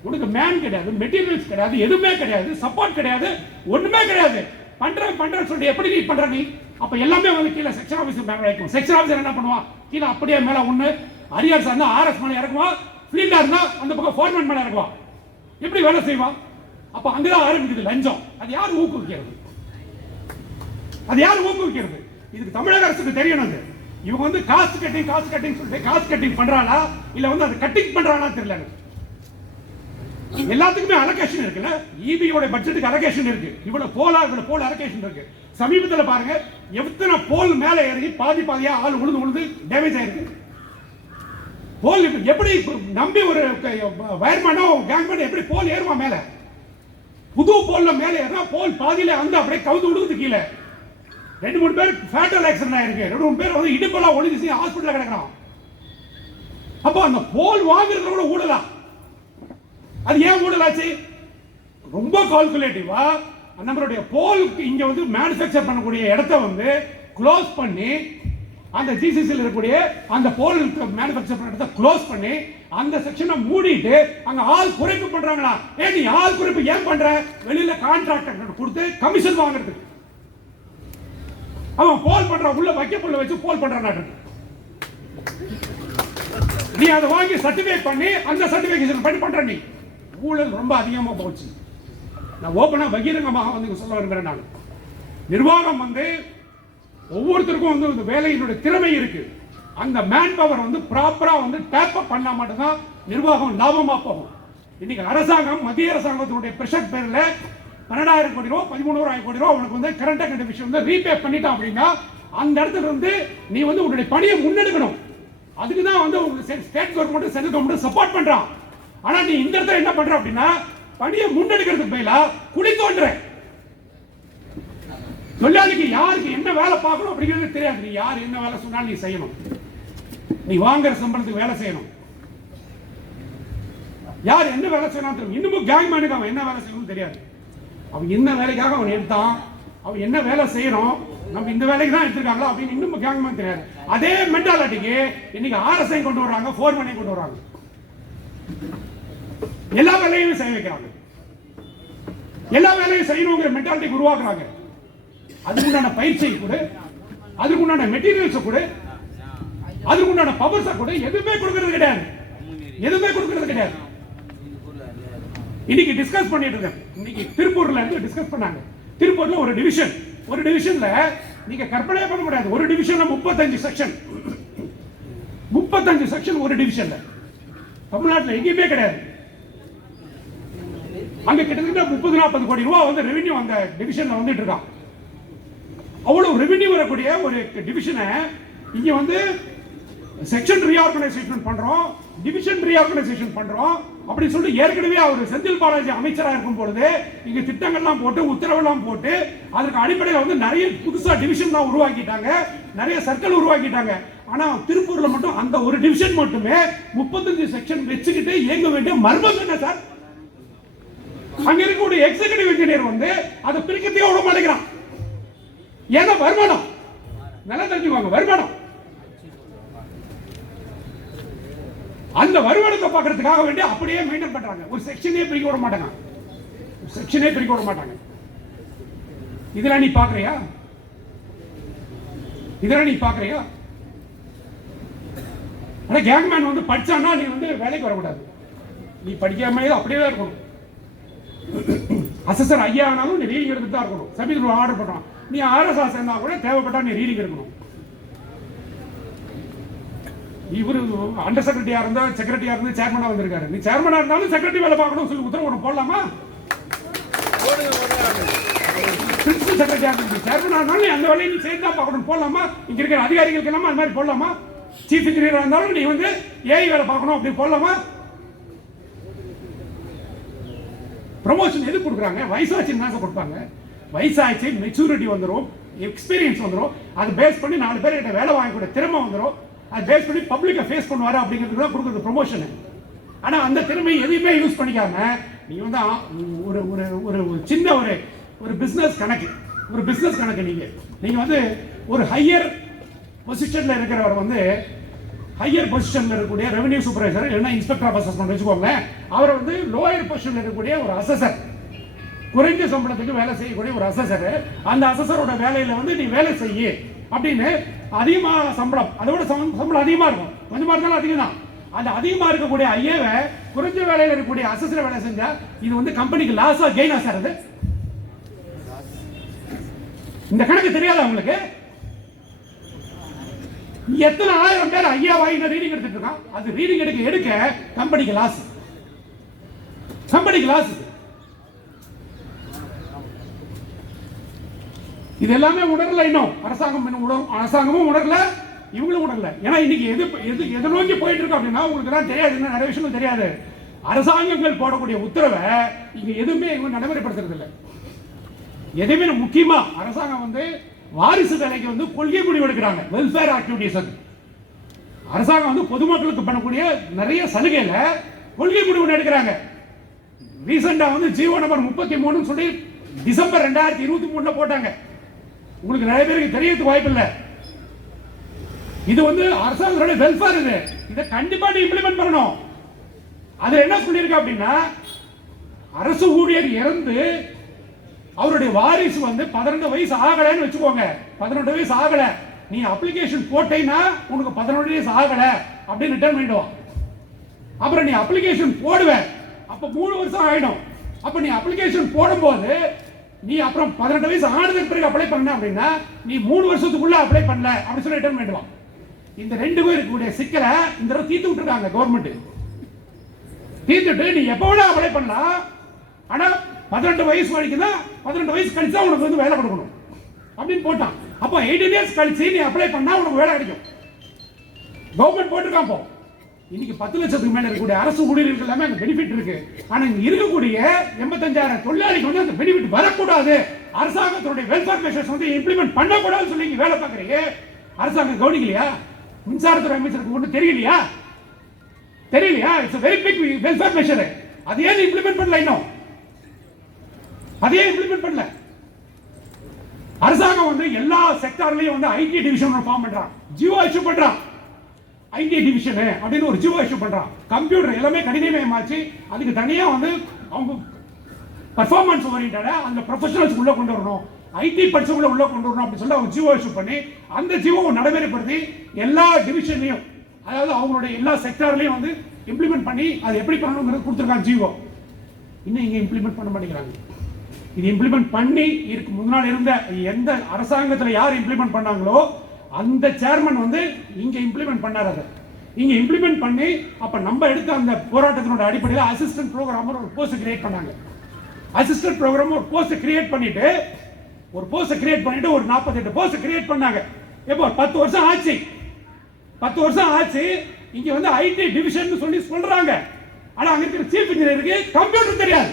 உனக்கு மேன் கிடையாது, மெட்டீரியல்ஸ் கிடையாது, எதுவுமே கிடையாது, சப்போர்ட் கிடையாது, ஒண்ணுமே கிடையாது. பண்றேன்னு சொல்லிட்டு எப்படி நீ பண்ற நீ? அப்ப எல்லாமே வந்து கீழே செக்ஷன் ஆபீசர் மேல வைக்கும். செக்ஷன் ஆபீசர் என்ன பண்ணுவான்? கீழே அப்படியே மேல ஒண்ணு அரியர்ஸ் இருந்தா ஆர்எஸ் மேல இறக்குவான், ஃபீல்டா இருந்தா அந்த பக்கம் ஃபோர்மேன் மேல இறக்குவான். எப்படி வேலை செய்வான்? அப்ப அங்கதான் ஆரம்பிக்குது லஞ்சம். அது யாரு ஊக்குவிக்கிறது? இதுக்கு தமிழக அரசுக்கு தெரியணும். இவங்க வந்து காஸ்ட் கட்டிங் சொல்லிட்டு காஸ்ட் கட்டிங் பண்றானா இல்ல வந்து அது கட்டிங் பண்றானா தெரியல. எல்லாத்துக்குமே அலோகேஷன் இருக்குல்ல, ஈபியோட பட்ஜெட்டுக்கு அலோகேஷன் இருக்கு, இவ்வளவு போல் அலோகேஷன் இருக்கு. சமீபத்தில் பாருங்க எத்தனை போல் மேல ஏறி பாதியா ஆள் உழுந்து டேமேஜ் ஆயிருக்கு. போல் எப்படி நம்பி ஒரு வயர்மேனோ கேங்மேனோ எப்படி போல் ஏறுமா மேல? புது போல்ல மேல ஏறா போல் பாதியில அந்த அப்படியே கவுந்து விடுது கீழே. 2-3 பேர் ஃபேட்டல் ஆக்சிடென்ட் ஆயிருக்கு, 2-3 பேர் வந்து இடுப்பெல்லாம் ஒளிஞ்சு ஹாஸ்பிட்டல்ல கிடக்குறான். அப்போ அந்த போல் வாங்குறது கூட ஊழலா? அது ஏன் ஊழலாச்சு? ரொம்ப கால்குலேட்டிவா நம்மளுடைய போலுக்கு இங்க வந்து மேனுஃபேக்சர் பண்ணக்கூடிய இடத்த வந்து க்ளோஸ் பண்ணி, அந்த ஜிசிசியில் இருக்கக்கூடிய அந்த போல் மேனுஃபேக்சர் பண்ண இடத்த க்ளோஸ் பண்ணி அந்த செக்ஷனை மூடிட்டு அங்க ஆள் குறைப்பு பண்றாங்களா? நீ ஆள் குறைப்பு ஏன் பண்ற? வெளியில கான்ட்ராக்டர் கொடுத்து கமிஷன் வாங்குறதுக்கு. அவன் போல் பண்ற உள்ள வைக்க புள்ள வச்சு போல் பண்றான். நீ அதை வாங்கி சர்டிபிகேட் பண்ணி அந்த சர்டிபிகேஷன் பண்ணி பண்ற. நீ ஊழல் ரொம்ப அதிகமா போச்சு. நான் ஓபனா பகிரங்கமாக வந்து சொல்ல விரும்புறேன். நான் நிர்வாகம் வந்து ஒவ்வொருத்தருக்கும் வந்து இந்த வேலையினுடைய திறமை இருக்கு. அந்த மேன் பவர் வந்து ப்ராப்பரா வந்து டேப் அப் பண்ணா மட்டும்தான் நிர்வாகம் லாபமா போகும். இன்னைக்கு அரசாங்கம் மத்திய அரசாங்கத்தினுடைய பிரஷர் பேர்ல 12,000 கோடி ரூபாய் 13,000 கோடி ரூபாய் உனக்கு வந்து கரண்ட் அக்கௌண்ட் விஷயம் வந்து ரீபே பண்ணிட்டான் அப்படின்னா அந்த இடத்துல வந்து நீ வந்து உன்னுடைய பணியை முன்னெடுக்கணும். அதுக்கு தான் வந்து state government central government support பண்றான். ஆனா நீ இந்த இடத்துல என்ன பண்ற அப்படின்னா பணியை முன்னெடுக்கிறதுக்கு பதிலா குடி தோன்ற. தொழிலாளிக்கு யாருக்கு என்ன வேலை பார்க்கணும் அப்படிங்கிறது தெரியாது. நீ யார் என்ன வேலை சொன்னாலும் நீ செய்யணும். நீ வாங்குற சம்பளத்துக்கு வேலை செய்யணும். யார் என்ன வேலை செய்யணும் தெரியும். இன்னமும் கேங்மேனுக்கு அவன் என்ன வேலை செய்யணும்னு தெரியாது. அவன் என்ன வேலைக்காக அவன் எடுத்தான், அவன் என்ன வேலை செய்யணும், நம்ம இந்த வேலைக்கு தான் எடுத்திருக்காங்களா அப்படின்னு இன்னும் கேங்மேன் தெரியாது. அதே மென்டாலிட்டிக்கு இன்னைக்கு ஆர்எஸ்ஐ கொண்டு வர்றாங்க, ஃபோர்மேனையும் கொண்டு வர்றாங்க. எல்லா வேலையும் செய்ய வைக்கிறாங்க, எல்லா வேலையும் செய்யணுங்கிற மென்டாலிட்டி உருவாக்குறாங்க. அதுக்குண்டான பயிற்சியை கூட, அதுக்குண்டான மெட்டீரியல்ஸை கூட, அதுக்குண்டான பவர்ஸை கூட எதுவுமே கொடுக்கறது கிடையாது. இன்னைக்கு டிஸ்கஸ் பண்ணிட்டு இருக்கேன். இன்னைக்கு திருப்பூர்ல இருந்து டிஸ்கஸ் பண்ணாங்க. திருப்பூர்ல ஒரு டிவிஷன்ல நீங்க கற்பனை பண்ண முடியாது. ஒரு டிவிஷன்ல 35 செக்ஷன் ஒரு டிவிஷன்ல. தமிழ்நாட்டில் எங்கேயுமே கிடையாது. அங்க கிட்டத்தட்ட 30-40 கோடி ரூபாய் வந்து ரெவென்யூ அந்த டிவிஷன்ல வந்துட்டு இருக்கான். அவ்வளவு ரெவென்யூ வரக்கூடிய ஒரு டிவிஷனை இங்க வந்து செக்ஷன் ரீஆர்கனைசேஷன் பண்றோம், டிவிஷன் ரீஆர்கனைசேஷன் பண்றோம் அப்படி சொல்லி ஏற்கனவே அவர் செந்தில் பாலாஜி அமைச்சராக இருக்கும் பொழுது இங்க திட்டங்கள்லாம் போட்டு உத்தரவெல்லாம் போட்டு அதுக்கு அடிப்படையில் வந்து நிறைய புதுசா டிவிஷன்லாம் உருவாக்கிட்டாங்க, நிறைய சர்க்கிள் உருவாக்கிட்டாங்க. ஆனா திருப்பூர்ல மட்டும் அந்த ஒரு டிவிஷன் மட்டுமே 35 செக்ஷன் வச்சுக்கிட்டு இயங்க வேண்டிய மர்மம் என்ன சார்? அங்க இருக்கக்கூடிய எக்ஸிகியூட்டிவ் இன்ஜினியர் வந்து அதை பிரிக்கிறதுக்கே விட மாட்டேங்கிறான். ஏன்னா வருமானம், நல்லா தெரிஞ்சுக்குவாங்க, வருமானம். அந்த வருமானத்தை பார்க்கறதுக்காக வேண்டி அப்படியே மெயின்டைன் பண்றாங்க. ஒரு செக்ஷனே பிரிக்க விட மாட்டாங்க. இதெல்லாம் நீ பாக்குறியா? ஆனா கேங்மேன் வந்து படிச்சானா நீ வந்து வேலைக்கு வரக்கூடாது. நீ படிக்காம அப்படியே தான் இருக்கணும். அசஸர் ஐயா ஆனாலும் நீ ரீடிங் எடுத்துட்டு தான் இருக்கணும். சமீபத்தில் ஆர்டர் பண்றான். நீ ஆர்எஸ்ஆ சேர்ந்தா கூட தேவைப்பட்டா நீ ரீடிங் எடுக்கணும். இவரு அண்டர் செக்ரட்டரியா இருந்தா செக்ரட்டரியா இருந்து சேர்மனா வந்திருக்காரு. நீ சேர்மனா இருந்தாலும் செக்ரட்டரி வேலை பார்க்கணும் சொல்லி உத்தரவு ஒன்று போடலாமா? பிரின்சிபல் செக்ரட்டரியா இருந்து சேர்மனா இருந்தாலும் அந்த வேலையை நீ சேர்ந்தா பார்க்கணும் போடலாமா? இங்க இருக்கிற அதிகாரிகளுக்கு எல்லாமே அது மாதிரி போடலாமா? சீஃப் இன்ஜினியரா இருந்தாலும் நீ வந்து ஏஐ வேலை பார்க்கணும் அப்படி போடலாமா? ப்ரமோஷன் எது கொடுக்குறாங்க? வயசாச்சுன்னு தான் கொடுப்பாங்க. வயசாச்சு, மெச்சூரிட்டி வந்துடும், எக்ஸ்பீரியன்ஸ் வந்துடும், அது பேஸ் பண்ணி 4 பேர்கிட்ட வேலை வாங்கக்கூடிய திறமை வந்துடும், அது பேஸ் பண்ணி பப்ளிக்கை ஃபேஸ் பண்ணுவாரு அப்படிங்கிறது தான் கொடுக்குறது ப்ரமோஷன். ஆனால் அந்த திறமையை எதையுமே யூஸ் பண்ணிக்காம நீ வந்து ஒரு ஒரு ஒரு சின்ன ஒரு பிஸ்னஸ் கணக்கு, ஒரு பிஸ்னஸ் கணக்கு நீங்கள் வந்து ஒரு ஹையர் பொசிஷனில் இருக்கிறவர் வந்து ஹையர் பொசிஷனில் இருக்கக்கூடிய ரெவன்யூ சூப்பர்வைசர் இல்லைன்னா இன்ஸ்பெக்டர் ஆஃப் அசஸ்மெண்ட் வச்சுக்கோங்க, அவரை வந்து லோயர் பொசிஷனில் இருக்கக்கூடிய ஒரு அசஸர், குறைந்த சம்பளத்துக்கு வேலை செய்யக்கூடிய ஒரு அசஸர், அந்த அசஸரோட வேலையில் வந்து நீ வேலை செய்ய அப்படின்னு அதிகமாக சம்பளம், அதோட சம்பளம் அதிகமாக இருக்கும், கொஞ்சமாக இருந்தாலும் அதிகம் தான். அந்த அதிகமாக இருக்கக்கூடிய ஐஏவை குறைஞ்ச வேலையில் இருக்கக்கூடிய அசஸர் வேலை செஞ்சா இது வந்து கம்பெனிக்கு லாஸா கெயினா சார்? அது இந்த கணக்கு தெரியாதா உங்களுக்கு? எத்தனை ஆயிரம் பேர் ஐயா வாங்கின ரீடிங் எடுத்துட்டு இருக்கான். அது ரீடிங் எடுக்க கம்பெனிக்கு லாஸ், கம்பெனிக்கு லாஸ். இது எல்லாமே உணரல, இன்னும் அரசாங்கமும் உணரல, இவங்களும் உணரல. ஏன்னா இன்னைக்கு எது நோக்கி போயிட்டு இருக்கு அப்படின்னா உங்களுக்கு எல்லாம் தெரியாது, நிறைய விஷயம் தெரியாது. அரசாங்கங்கள் போடக்கூடிய உத்தரவை இங்க எதுவுமே இவங்க நடைமுறைப்படுத்துறது இல்லை. எதுவுமே முக்கியமா அரசாங்கம் வந்து வாரிசு வேலைக்கு வந்து கொள்கை முடிவு எடுக்கிறாங்க. வெல்ஃபேர் ஆக்டிவிட்டிஸ் அரசாங்கம் வந்து பொதுமக்களுக்கு பண்ணக்கூடிய நிறைய சலுகையில கொள்கை முடிவு எடுக்கிறாங்க. ரீசெண்டா வந்து ஜியோ நம்பர் 33 சொல்லி டிசம்பர் 2023 போட்டாங்க. உங்களுக்கு நிறைய பேருக்கு தெரியறதுக்கு வாய்ப்பு இல்லை. இது வந்து அரசாங்கத்தோட வெல்ஃபேர், இதை கண்டிப்பா நீ இம்ப்ளிமெண்ட் பண்ணணும். அது என்ன சொல்லியிருக்கு அப்படின்னா, அரசு ஊழியர் இறந்து அவருடைய வாரிசு வந்து 12 வயசு ஆகலன்னு வச்சுக்கோங்க, 18 வயசு ஆகல, நீ அப்ளிகேஷன் போட்டேன்னா உனக்கு 18 வயசு ஆகல அப்படின்னு ரிட்டர்ன் பண்ணிடுவான். அப்புறம் நீ அப்ளிகேஷன் போடுவ, அப்ப 3 வருஷம் ஆயிடும். அப்ப நீ அப்ளிகேஷன் போடும்போது நீ அப்புறம் 18 வயசு ஆனதுக்கு பிறகு அப்ளை பண்ண அப்படின்னா நீ 3 வருஷத்துக்குள்ள அப்ளை பண்ணல அப்படின்னு சொல்லி ரிட்டர்ன் பண்ணிடுவான். இந்த 2 பேரும் இருக்கக்கூடிய சிக்கலை இந்த தடவை தீர்த்து விட்டுருக்காங்க கவர்மெண்ட். தீர்த்துட்டு நீ எப்ப வேணா அப்ளை பண்ணலாம், ஆனா 18 வயசு வரைக்கும் தான், 18 வயசு கழிச்சா உனக்கு வந்து வேலை கொடுக்கணும் அப்படின்னு போட்டான். அப்போ 18 இயர்ஸ் கழிச்சு நீ அப்ளை பண்ணா உனக்கு வேலை கிடைக்கும். கவர்மெண்ட் போட்டிருக்கான். இப்போ இன்னைக்கு 10 லட்சத்துக்கு மேல இருக்கக்கூடிய அரசு ஊழியர்களுக்கு எல்லாமே அந்த பெனிஃபிட் இருக்கு. ஆனா இங்க இருக்கக்கூடிய 85,000 தொழிலாளிக்கு வந்து அந்த பெனிஃபிட் வரக்கூடாது, அரசாங்கத்தினுடைய வெல்ஃபேர் மெஷர்ஸ் வந்து இம்ப்ளிமெண்ட் பண்ணக்கூடாதுன்னு சொல்லி இங்க வேலை பார்க்குறீங்க. அரசாங்கம் கவனிக்கலையா? மின்சாரத்துறை அமைச்சருக்கு ஒன்றும் தெரியலையா? It's very big welfare measure. அது ஏன் இம்ப்ளிமெண்ட் பண்ணல? இன்னும் அதே இம்ப்ளிமெண்ட் பண்ணல. அரசாங்கம் வந்து எல்லா செக்டார்லயும் வந்து ஐடி டிவிஷன் ஃபார்ம் பண்றான், ஜியோ இஷ்யூ பண்றான். ஐடி டிவிஷன் அப்படின்னு ஒரு ஜியோ இஷ்யூ பண்றான். கம்ப்யூட்டர் எல்லாமே கணினிமயமாச்சு, அதுக்கு தனியா வந்து அவங்க பர்ஃபார்மன்ஸ் ஓரியன்டா அந்த ப்ரொஃபஷனல்ஸ் உள்ள கொண்டு வரணும், ஐடி படிச்சவங்களை உள்ள கொண்டு வரணும் அப்படின்னு சொல்லி அவங்க ஜியோ இஷ்யூ பண்ணி அந்த ஜியோவை நடைமுறைப்படுத்தி எல்லா டிவிஷன்லையும், அதாவது அவங்களுடைய எல்லா செக்டார்லையும் வந்து இம்ப்ளிமெண்ட் பண்ணி அது எப்படி பண்ணணுங்கிறது கொடுத்துருக்காங்க ஜியோ. இன்னும் இங்க இம்ப்ளிமெண்ட் பண்ண மாட்டேங்கிறாங்க. இது இம்ப்ளிமெண்ட் பண்ணி இருக்கு முன்னாடி இருந்த எந்த அரசாங்கத்தில் யார் இம்ப்ளிமெண்ட் பண்ணாங்களோ அந்த சேர்மன் வந்து இங்க இம்ப்ளிமெண்ட் பண்ணாரு. அதை இங்க இம்ப்ளிமெண்ட் பண்ணி அப்ப நம்ம எடுத்த அந்த போராட்டத்தினோட அடிப்படையில் அசிஸ்டன்ட் ப்ரோக்ராமர் ஒரு போஸ்ட் கிரியேட் பண்ணாங்க. அசிஸ்டன்ட் ப்ரோக்ராமர் ஒரு போஸ்ட் கிரியேட் பண்ணிட்டு ஒரு 48 போஸ்ட் கிரியேட் பண்ணாங்க. எப்போ 10 வருஷம் ஆச்சு. 10 வருஷம் ஆச்சு. இங்க வந்து ஐடி டிவிஷன் சொல்லி சொல்றாங்க. ஆனா அங்க இருக்கிற சீஃப் இன்ஜினியருக்கு கம்ப்யூட்டர் தெரியாது.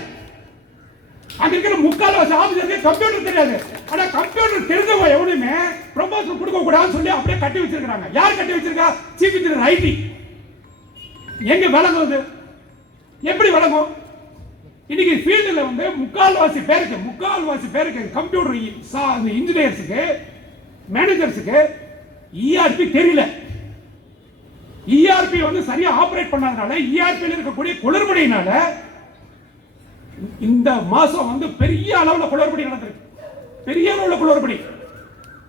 அங்க இருக்கிற முக்கால்வாசி ஆபீசருக்கு கம்ப்யூட்டர் தெரியாது. ஆனா கம்ப்யூட்டர் தெரிஞ்சவங்க எவனுமே ப்ரொமோஷன் கொடுக்க கூடாதுன்னு சொல்லி அப்படியே கட்டி வச்சிருக்காங்க. யார் கட்டி வச்சிருக்கா? Chief engineer ID. எங்க விளங்குது? எப்படி விளங்கும்? இன்னைக்கு ஃபீல்டில் வந்து முக்கால்வாசி பேருக்கு கம்ப்யூட்டர் இன்ஜினியர்ஸுக்கு மேனேஜர்ஸுக்கு இஆர்பி தெரியல. இஆர்பி வந்து சரியா ஆபரேட் பண்ணாதனால, இஆர்பியில் இருக்கக்கூடிய குளறுபடியினால இந்த மாசம் வந்து பெரிய அளவுல குளறுபடி நடந்திருக்கு. பெரிய அளவுல குளறுபடி.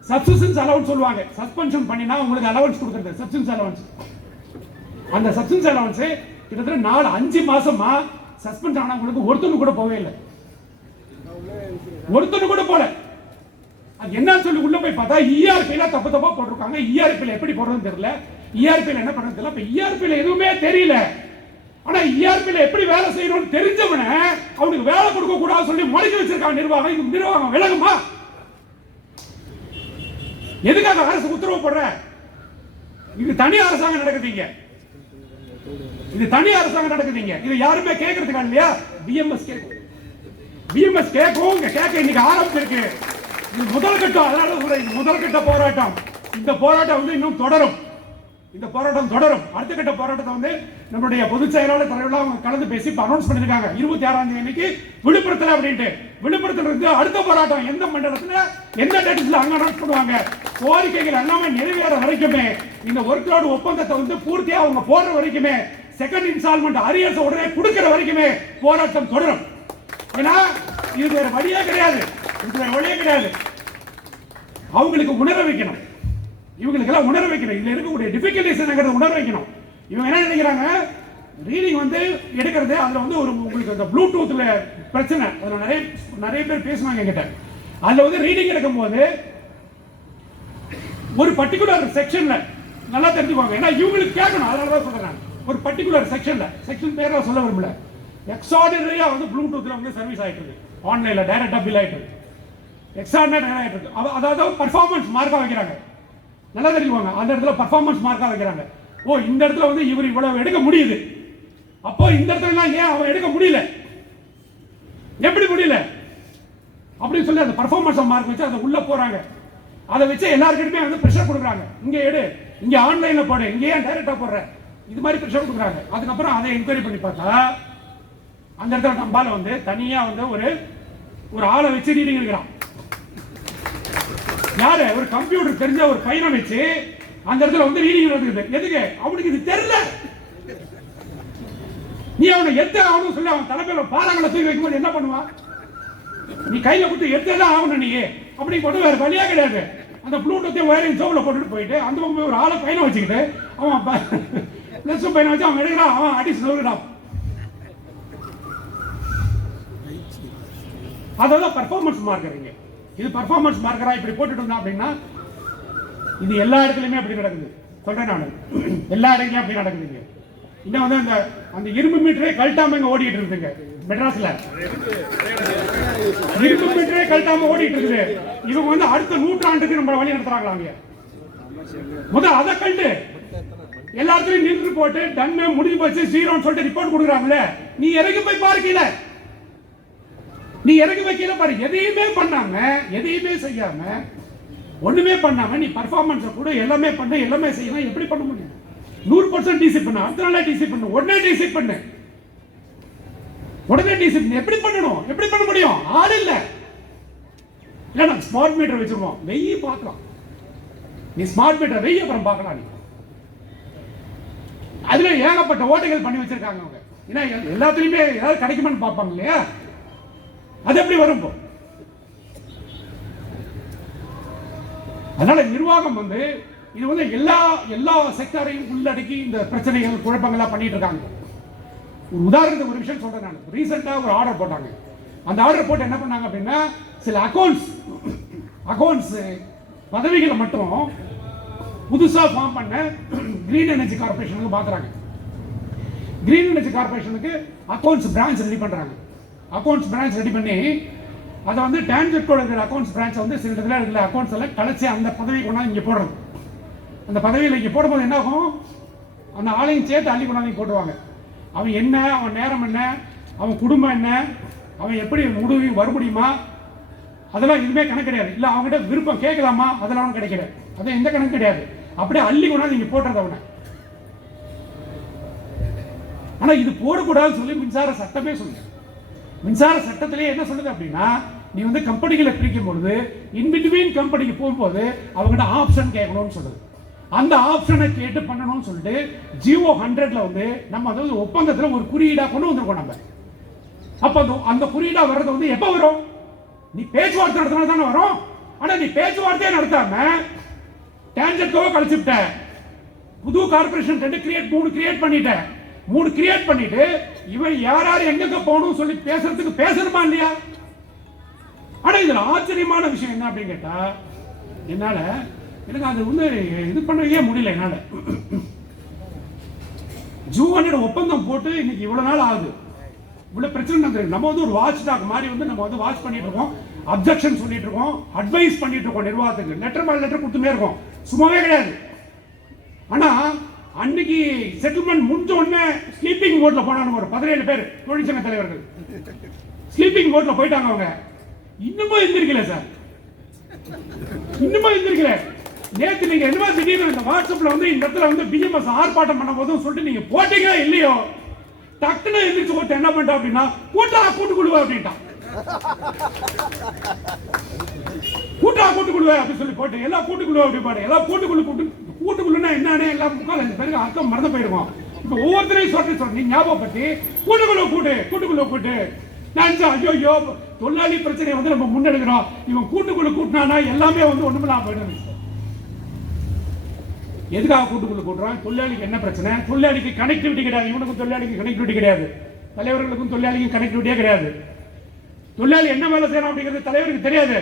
சப்சிஸ்டன்ஸ் அலவன்ஸ் சொல்லுவாங்க. சஸ்பென்ஷன் பண்ணினா உங்களுக்கு அலவன்ஸ் கொடுக்கிறது சப்சிஸ்டன்ஸ் அலவன்ஸ். அந்த சப்சிஸ்டன்ஸ் அலவன்ஸ் கிட்டத்தட்ட 4-5 மாசமா சஸ்பெண்ட் ஆனவங்களுக்கு ஒருத்தனு கூட போவே இல்லை. ஒருத்தனு கூட போல. அது என்னன்னு சொல்லி உள்ள போய் பார்த்தா இஆர்பில தப்பு தப்பா போட்டிருக்காங்க. இஆர்பில எப்படி போடுறதுன்னு தெரியல, இஆர்பில என்ன பண்றது தெரியல. இப்ப இஆர்பில எதுவுமே தெரியல. ஆனா இஆர்பில எப்படி வேலை செய்யணும்னு தெரிஞ்சவன அவனுக்கு வேலை கொடுக்க கூடாது சொல்லி முடக்கி வச்சிருக்காங்க நிர்வாகம். இது நிர்வாகம் விலகுமா? எதுக்காக அரசு உத்தரவு போடுற? இது தனி அரசாங்கம் நடக்குதுங்க, இது தனி அரசாங்கம் நடக்குதுங்க. இது யாருமே கேட்கறதுக்கான இல்லையா? பிஎம்எஸ் கேட்கும், பிஎம்எஸ் கேட்கும். கேட்க இன்னைக்கு ஆரம்பிச்சிருக்கு. இது முதல் கட்டம். அதனால சொல்றேன், இது முதல் கட்ட போராட்டம். இந்த போராட்டம் வந்து இன்னும் தொடரும். இந்த போராட்டம் தொடரும். அடுத்த கட்ட போராட்டத்தை வந்து நம்மளுடைய பொதுச் செயலாளர் தலைவர்கள் அவங்க கலந்து பேசி அனௌன்ஸ் பண்ணிருக்காங்க 26ஆம் தேதி அன்னைக்கு விழுப்புரத்தில் அப்படின்ட்டு. விழுப்புரத்தில் இருந்து அடுத்த போராட்டம் எந்த மண்டலத்தில் எந்த டேட்ஸ்ல அங்க அனௌன்ஸ் பண்ணுவாங்க. கோரிக்கைகள் எல்லாமே நிறைவேற வரைக்குமே, இந்த ஒர்க் லோட் ஒப்பந்தத்தை வந்து பூர்த்தியா அவங்க போடுற வரைக்குமே, செகண்ட் இன்ஸ்டால்மெண்ட் அரியர்ஸ் உடனே கொடுக்கிற வரைக்குமே போராட்டம் தொடரும். ஏன்னா இது வேற வழியே கிடையாது, இது வேற வழியே கிடையாது. அவங்களுக்கு உணர வைக்கணும், இவங்களுக்கெல்லாம் உணர வைக்கணும். இதுல இருக்கக்கூடிய டிஃபிகல்டிஸ் என்னங்கிறத உணர வைக்கணும். இவங்க என்ன நினைக்கிறாங்க, ரீடிங் வந்து எடுக்கிறது அதுல வந்து ஒரு உங்களுக்கு அந்த ப்ளூடூத்ல பிரச்சனை. அதுல நிறைய பேர் பேசுவாங்க என்கிட்ட. அதுல வந்து ரீடிங் எடுக்கும்போது ஒரு பர்டிகுலர் செக்ஷன்ல நல்லா தெரிஞ்சுக்குவாங்க. ஏன்னா இவங்களுக்கு கேட்கணும், அதனால தான் சொல்றேன். ஒரு பர்டிகுலர் செக்ஷன்ல, செக்ஷன் பேரை சொல்ல விரும்பல, எக்ஸ்ட்ராடினரியா வந்து ப்ளூடூத்ல வந்து சர்வீஸ் ஆயிட்டு இருக்கு, ஆன்லைன்ல டைரக்டா பில் ஆயிட்டு இருக்கு, எக்ஸ்ட்ராடினரி ஆயிட்டு இருக்கு. அதாவது பர்ஃபார்மன்ஸ் மார்க்கா வைக்கிறாங்க. நல்லா தெரிஞ்சுக்குவாங்க, அந்த இடத்துல பர்ஃபார்மன்ஸ் மார்க்கா வைக்கிறாங்க. ஓ இந்த இடத்துல வந்து இவர் இவ்வளவு எடுக்க முடியுது, அப்போ இந்த இடத்துல ஏன் அவன் எடுக்க முடியல, எப்படி முடியல அப்படின்னு சொல்லி அந்த பர்ஃபார்மன்ஸ் மார்க் வச்சு அதை உள்ள போறாங்க. அதை வச்சு எல்லாருக்கிட்டுமே வந்து ப்ரெஷர் கொடுக்குறாங்க. இங்க எடு, இங்க ஆன்லைன்ல போடு, இங்க ஏன் டைரக்டா போடுற, இது மாதிரி ப்ரெஷர் கொடுக்குறாங்க. அதுக்கப்புறம் அதை என்கொயரி பண்ணி பார்த்தா அந்த இடத்துல நம்பால வந்து தனியா வந்து ஒரு ஆளை வச்சு ரீடிங் எடுக்கிறான். யாரு? ஒரு கம்ப்யூட்டர் தெரிஞ்ச ஒரு பையனை வச்சு அந்த இடத்துல வந்து ரீடிங் நடக்குது. எதுக்கு? அவனுக்கு இது தெரியல. நீ அவனை எத்த ஆகணும் சொல்லி அவன் தலைமையில பாறாங்களை தூக்கி வைக்கும்போது என்ன பண்ணுவான்? நீ கையில கொடுத்து எத்ததான் ஆகணும் நீ. அப்படி போட்டு வேற வழியா கிடையாது. அந்த ப்ளூடூத்தையும் வயரிங் ஜோப்ல போட்டுட்டு போயிட்டு அந்த பக்கம் ஒரு ஆளை பையனை வச்சுக்கிட்டு அவன் பிளஸ் பையனை வச்சு அவன் எடுக்கிறான், அவன் அடிச்சு நோக்கிறான். அதான் பர்ஃபார்மன்ஸ் மார்க்கரிங்க. இது பர்ஃபார்மன்ஸ் மார்க்கரா இப்படி போட்டுட்டு இருந்தா அப்படின்னா இது எல்லா இடத்துலயுமே அப்படி நடக்குது. சொல்றேன் நான், எல்லா இடத்துலயும் அப்படி நடக்குதுங்க. இன்னும் வந்து அந்த இரும்பு மீட்டரே கழட்டாம இங்க ஓடிட்டு இருக்குங்க மெட்ராஸ்ல. இரும்பு மீட்டரே கழட்டாம ஓடிட்டு இருக்குது. இவங்க வந்து அடுத்த நூற்றாண்டுக்கு நம்ம வழி நடத்துறாங்க. முதல் அதை கண்டு எல்லா இடத்துலயும் நின்று போட்டு டன்னு முடிஞ்சு போச்சு ஜீரோன்னு சொல்லிட்டு ரிப்போர்ட் கொடுக்குறாங்களே, நீ இறங்கி போய் பார்க்கல, நீ இறங்கி வைக்கல பாரு. எதையுமே பண்ணாம, எதையுமே செய்யாம, ஒண்ணுமே பண்ணாம நீ பர்ஃபார்மன்ஸ் கூட எல்லாமே பண்ண, எல்லாமே செய்யணும். எப்படி பண்ண முடியும்? 100% டிசி பண்ண, அடுத்த நாளே டிசி பண்ணு, உடனே டிசி பண்ணு, உடனே டிசி பண்ணு. எப்படி பண்ணணும்? எப்படி பண்ண முடியும்? ஆள் இல்ல. இல்ல ஸ்மார்ட் மீட்டர் வச்சிருவோம், வெய்ய பார்க்கலாம். நீ ஸ்மார்ட் மீட்டர் வெய்ய அப்புறம் பார்க்கலாம். நீ அதுல ஏகப்பட்ட ஓட்டைகள் பண்ணி வச்சிருக்காங்க அவங்க. ஏன்னா எல்லாத்துலயுமே ஏதாவது கிடைக்குமான்னு பார்ப்பாங்க இல்லையா? அது எப்படி வரும்? அதனால நிர்வாகம் வந்து இது வந்து எல்லா செக்டரையும் உள்ளடக்கி இந்த பிரச்சனைகள் குழப்பங்களா பண்ணிட்டு இருக்காங்க. ஒரு உதாரணத்துக்கு ஒரு விஷயம் சொல்றேன் நான். ரீசெண்டா ஒரு ஆர்டர் போட்டாங்க. அந்த ஆர்டர் போட்டு என்ன பண்ணாங்க அப்படின்னா, சில அக்கௌண்ட்ஸ் பதவிகளை மட்டும் புதுசா ஃபார்ம் பண்ண கிரீன் எனர்ஜி கார்பரேஷனுக்கு பாக்குறாங்க. கிரீன் எனர்ஜி கார்பரேஷனுக்கு அக்கௌண்ட்ஸ் பிரான்ச் ரெடி பண்றாங்க. அக்கௌண்ட்ஸ் பிரான்ச் ரெடி பண்ணி அதை வந்து டான்ஜெட்டோட இருக்கிற அக்கௌண்ட்ஸ் பிரான்ச் வந்து சில இடத்துல இருக்கிற அக்கௌண்ட்ஸ் எல்லாம் கலைச்சி அந்த பதவி கொண்டாந்து இங்கே போடுறது. அந்த பதவியில் இங்கே போடும்போது என்ன ஆகும்? அந்த ஆளையும் சேர்த்து அள்ளி கொண்டாந்து போட்டுருவாங்க. அவன் என்ன, அவன் நேரம் என்ன, அவன் குடும்பம் என்ன, அவன் எப்படி முடிவு வர முடியுமா, அதெல்லாம் எதுவுமே கணக்கு கிடையாது. இல்லை அவங்ககிட்ட விருப்பம் கேட்கலாமா, அதெல்லாம் அவனுக்கு கிடைக்கிறது. அதான் எந்த கணக்கு கிடையாது. அப்படியே அள்ளி கொண்டாந்து இங்கே போட்டுறது அவனை. ஆனால் இது போடக்கூடாதுன்னு சொல்லி மின்சார சட்டமே சொல்லுது. மின்சார சட்டத்திலே என்ன சொல்லுது அப்படின்னா, நீ வந்து கம்பெனிகளை பிரிக்கும் பொழுது இன்பிட்வீன் கம்பெனிக்கு போகும்போது அவங்ககிட்ட ஆப்ஷன் கேட்கணும்னு சொல்லுது. அந்த ஆப்ஷனை கேட்டு பண்ணணும்னு சொல்லிட்டு ஜியோ 100ல வந்து நம்ம அதாவது ஒப்பந்தத்தில் ஒரு குறியீடா கொண்டு வந்திருக்கோம் நம்ம. அப்ப அந்த குறியீடா வர்றது வந்து எப்ப வரும்? நீ பேச்சுவார்த்தை நடத்தினா தானே வரும். ஆனா நீ பேச்சுவார்த்தையே நடத்தாம டான்ஜெட்டோ கழிச்சுட்ட, புது கார்பரேஷன் 3 கிரியேட் பண்ணிட்ட. 3 கிரியேட் பண்ணிட்டு இவன் யார் எங்க போகணும் சொல்லி பேசுறதுக்கு பேசணுமா இல்லையா? ஆனா இந்த இதுல ஆச்சரியமான விஷயம் என்ன அப்படின்னு கேட்டா, என்னால எனக்கு அது வந்து இது பண்ணவே முடியல. என்னால ஜூவனோட ஒப்பந்தம் போட்டு இன்னைக்கு இவ்வளவு நாள் ஆகுது. இவ்வளவு பிரச்சனை நடந்திருக்கு. நம்ம வந்து ஒரு வாட்ச் டாக் மாதிரி வந்து நம்ம வந்து வாட்ச் பண்ணிட்டு இருக்கோம், அப்ஜெக்ஷன் சொல்லிட்டு இருக்கோம், அட்வைஸ் பண்ணிட்டு இருக்கோம் நிர்வாகத்துக்கு, லெட்டர் மேல லெட்டர் கொடுத்துமே இருக்கோம், சும்மாவே கிடையாது. ஆனா அன்னைக்கு செட்டில்மெண்ட் முடிஞ்ச உடனே ஸ்லீப்பிங் மோட்ல போனாங்க ஒரு 17 பேர் தொழிற்சங்க தலைவர்கள். ஸ்லீப்பிங் மோட்ல போயிட்டாங்க. அவங்க இன்னுமா எந்திரிக்கல சார், இன்னுமா எந்திரிக்கல. நேற்று நீங்க என்ன திடீர்னு இந்த வாட்ஸ்அப்ல வந்து இந்த இடத்துல வந்து பிஎம்எஸ் ஆர்ப்பாட்டம் பண்ண போதும் சொல்லிட்டு நீங்க போட்டீங்க இல்லையோ, டக்குன்னு எந்திரிச்சு போட்டு என்ன பண்ணிட்டா அப்படின்னா, கூட்டா கூட்டுக்குழுவ அப்படின்ட்டான். கூட்டா கூட்டுக்குழுவ அப்படின்னு சொல்லி போட்டு எல்லா கூட்டுக்குழுவ அப்படி பாரு. எல்லா கூட்டுக்குழுன்னா என்னன்னு எல்லாம் 3-4 பேருக்கு அர்த்தம் மறந்து போயிருக்கோம். இப்போ ஒவ்வொருத்தரையும் சொல்லி ஞாபகப்பட்டு கூட்டுக்குழுவ கூட்டு நினைச்சா, ஐயோ தொழிலாளி பிரச்சனையை வந்து நம்ம முன்னெடுக்கிறோம், இவன் கூட்டுக்குழு கூட்டினா எல்லாமே வந்து ஒண்ணுமில்லாம போயிடும். எதுக்காக கூட்டுக்குழு கூட்டுறான்? தொழிலாளிக்கு என்ன பிரச்சனை? தொழிலாளிக்கு கனெக்டிவிட்டி கிடையாது. இவனுக்கும் தொழிலாளிக்கு கனெக்டிவிட்டி கிடையாது, தலைவர்களுக்கும் தொழிலாளிக்கும் கனெக்டிவிட்டியே கிடையாது. தொழிலாளி என்ன வேலை செய்யணும் அப்படிங்கிறது தலைவருக்கு தெரியாது.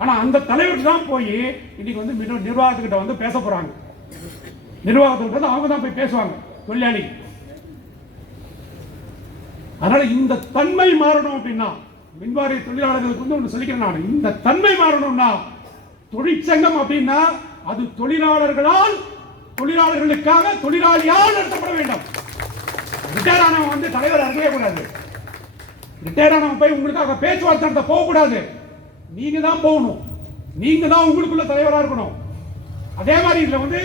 ஆனா அந்த தலைவருக்கு தான் போய் இன்னைக்கு வந்து நிர்வாகத்துக்கிட்ட வந்து பேச போறாங்க. நிர்வாகத்துக்கிட்ட அவங்க தான் போய் பேசுவாங்க தொழிலாளி. அதனால இந்த தன்மை மாறணும் அப்படின்னா, மின்வாரிய தொழிலாளர்களுக்கு வந்து ஒன்று சொல்லிக்கிறேன் நான், இந்த தன்மை மாறணும்னா தொழிற்சங்கம் அப்படின்னா அது தொழிலாளர்களால், தொழிலாளர்களுக்காக, தொழிலாளியால் நடத்தப்பட வேண்டும். ரிட்டையர் ஆனவன் வந்து தலைவர் அறியவே கூடாது. ரிட்டையர் ஆனவன் போய் உங்களுக்காக பேச்சுவார்த்தை நடத்த போகக்கூடாது. நீங்க தான் போகணும், நீங்க தான் உங்களுக்குள்ள தலைவரா இருக்கணும். அதே மாதிரி இதுல வந்து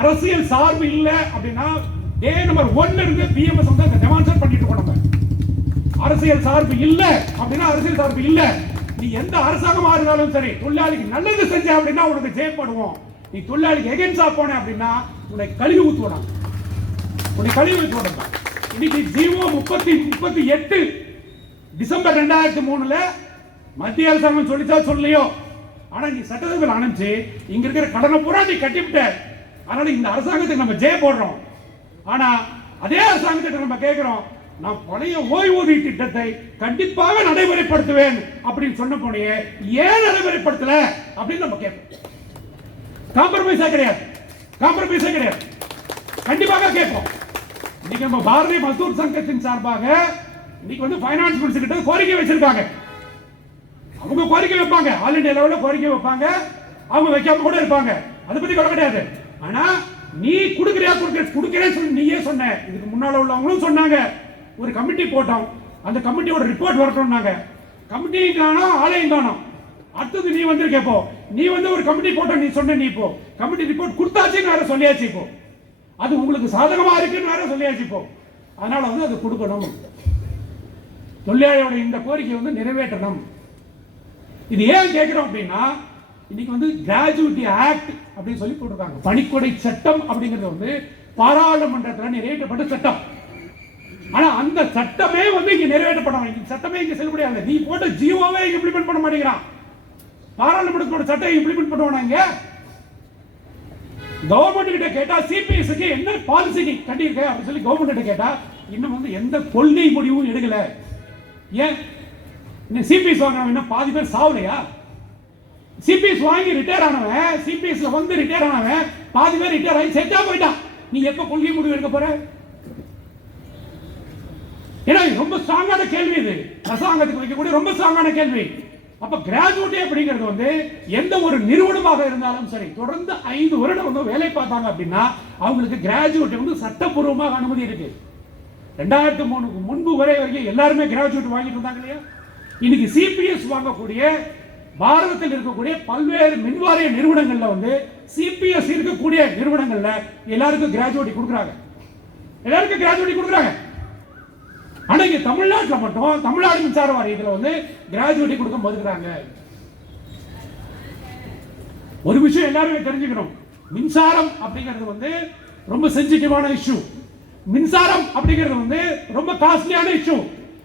அரசியல் சார்பு இல்லை அப்படின்னா டே நம்பர் 1 இருந்து பிஎம்எஸ் வந்து டெமான்ஸ்ட்ரேட் பண்ணிட்டு இருக்கோம். நம்ம அரசியல் சார்பு இல்ல அப்படின்னா அரசியல் சார்பு இல்ல. நீ எந்த அரசாங்கமா இருந்தாலும் சரி, தொழிலாளிக்கு நல்லது செஞ்ச அப்படின்னா உனக்கு ஜெயப்படுவோம். நீ தொழிலாளிக்கு எகென்ஸ்டா போன அப்படின்னா உன்னை கழுவி ஊத்துவோம், உன்னை கழுவி ஊத்துவோம். இன்னைக்கு ஜிஓ 38 டிசம்பர் 2003 மத்திய அரசாங்கம் சொல்லிச்சா சொல்லலையோ, ஆனா நீ சட்டசபையில் அனுப்பிச்சு இங்க இருக்கிற கடனை பூரா நீ கட்டிவிட்ட. அதனால இந்த அரசாங்கத்துக்கு நம்ம ஜெய போடுறோம். ஆனா அதே அரசாங்கத்துக்கு நம்ம கேட்கிறோம், நான் பழைய ஓய்வூதிய திட்டத்தை கண்டிப்பாக நடைமுறைப்படுத்துவேன் அப்படின்னு சொன்ன போனே ஏன் நடைமுறைப்படுத்தல அப்படின்னு நம்ம கேட்போம். காம்ப்ரமைஸே கிடையாது, காம்ப்ரமைஸே கிடையாது, கண்டிப்பாக கேட்போம். இன்னைக்கு நம்ம பாரதிய மஸ்தூர் சங்கத்தின் சார்பாக இன்னைக்கு வந்து ஃபைனான்ஸ் மினிஸ்டர் கிட்ட கோரிக்கை வச்சிருக்காங்க. அவங்க கோரிக்கை வைப்பாங்க, ஆல் இந்தியா லெவலில் கோரிக்கை வைப்பாங்க, அவங்க வைக்காம கூட இருப்பாங்க, அதை பத்தி கூட கிடையாது. ஆனா நீ கொடுக்கிறேன்னு சொல்லி நீயே சொன்ன. இதுக்கு முன்னால உள்ளவங்களும் சொன்னாங்க, ஒரு கமிட்டி போட்டோம், அந்த கமிட்டியோட ரிப்போர்ட் வரட்டும்னாங்க. கமிட்டியும் காணோம், ஆளையும் காணோம். அடுத்தது நீ வந்து கேப்போ, நீ வந்து ஒரு கமிட்டி போட்ட, நீ சொன்ன, நீ இப்போ கமிட்டி ரிப்போர்ட் கொடுத்தாச்சுன்னு வேற சொல்லியாச்சு. இப்போ அது உங்களுக்கு சாதகமா இருக்குன்னு வேற சொல்லியாச்சு. இப்போ அதனால வந்து அது கொடுக்கணும், தொழிலாளியோட இந்த கோரிக்கை வந்து நிறைவேற்றணும். இது ஏன் கேட்கிறோம் அப்படின்னா, இன்னைக்கு வந்து கிராஜுவிட்டி ஆக்ட் அப்படின்னு சொல்லி போட்டிருக்காங்க. பணிக்கொடை சட்டம் அப்படிங்கிறது வந்து பாராளுமன்றத்தில் நிறைவேற்றப்பட்ட சட்டம். ஆனா அந்த சட்டமே வந்து இங்க நிறைவேற்றப்படும், சட்டமே இங்க செல்லுபடியாக. நீ போட்ட ஜியோவே இம்ப்ளிமெண்ட் பண்ண மாட்டேங்கிறான். பாராளுமன்றத்தோட சட்டம் இம்ப்ளிமெண்ட் பண்ணுவாங்க. கவர்மெண்ட் கிட்ட கேட்டா சிபிஎஸ்க்கு என்ன பாலிசி கட்டியிருக்க அப்படின்னு சொல்லி கவர்மெண்ட் கிட்ட கேட்டா இன்னும் வந்து எந்த கொள்கை முடிவும் எடுக்கல. ஏன் சிபிஎஸ் வாங்கினவன் என்ன பாதி பேர் சாவலையா? சிபிஎஸ் வாங்கி ரிட்டையர் ஆனவன், சிபிஎஸ்ல வந்து ரிட்டையர் ஆனவன் பாதி பேர் ரிட்டையர் ஆகி செட்டா போயிட்டான். நீ எப்ப கொள்கை முடிவு எடுக்க போற? ஏன்னா ரொம்ப ஸ்ட்ராங்கான கேள்வி இது, அரசாங்கத்துக்கு வைக்கக்கூடிய ரொம்ப ஸ்ட்ராங்கான கேள்வி. அப்ப கிராஜுவிட்டி அப்படிங்கிறது வந்து எந்த ஒரு நிறுவனமாக இருந்தாலும் சரி, தொடர்ந்து 5 வருடம் வந்து வேலை பார்த்தாங்க அப்படின்னா அவங்களுக்கு கிராஜுவிட்டி வந்து சட்டப்பூர்வமாக அனுமதி இருக்கு. 2003 முன்பு வரைக்கும் எல்லாருமே கிராஜுவிட்டி வாங்கிட்டு இருந்தாங்க இல்லையா? இன்னைக்கு சிபிஎஸ் வாங்கக்கூடிய பாரதத்தில் இருக்கக்கூடிய பல்வேறு மின்வாரிய நிறுவனங்கள்ல வந்து சிபிஎஸ் இருக்கக்கூடிய நிறுவனங்கள்ல எல்லாருக்கும் கிராஜுவிட்டி கொடுக்குறாங்க, எல்லாருக்கும் கிராஜுவிட்டி கொடுக்குறாங்க. ஆனா இங்க தமிழ்நாட்டில் மட்டும் தமிழ்நாடு மின்சார வாரியத்தில் வந்து கிராஜுவிட்டி கொடுக்க மறுக்கிறாங்க. ஒரு விஷயம் எல்லாருமே தெரிஞ்சுக்கணும், மின்சாரம் அப்படிங்கிறது வந்து ரொம்ப சென்சிட்டிவான இஷ்யூ. மின்சாரம் அப்படிங்கிறது வந்து ரொம்ப காஸ்ட்லியான இஷ்யூ.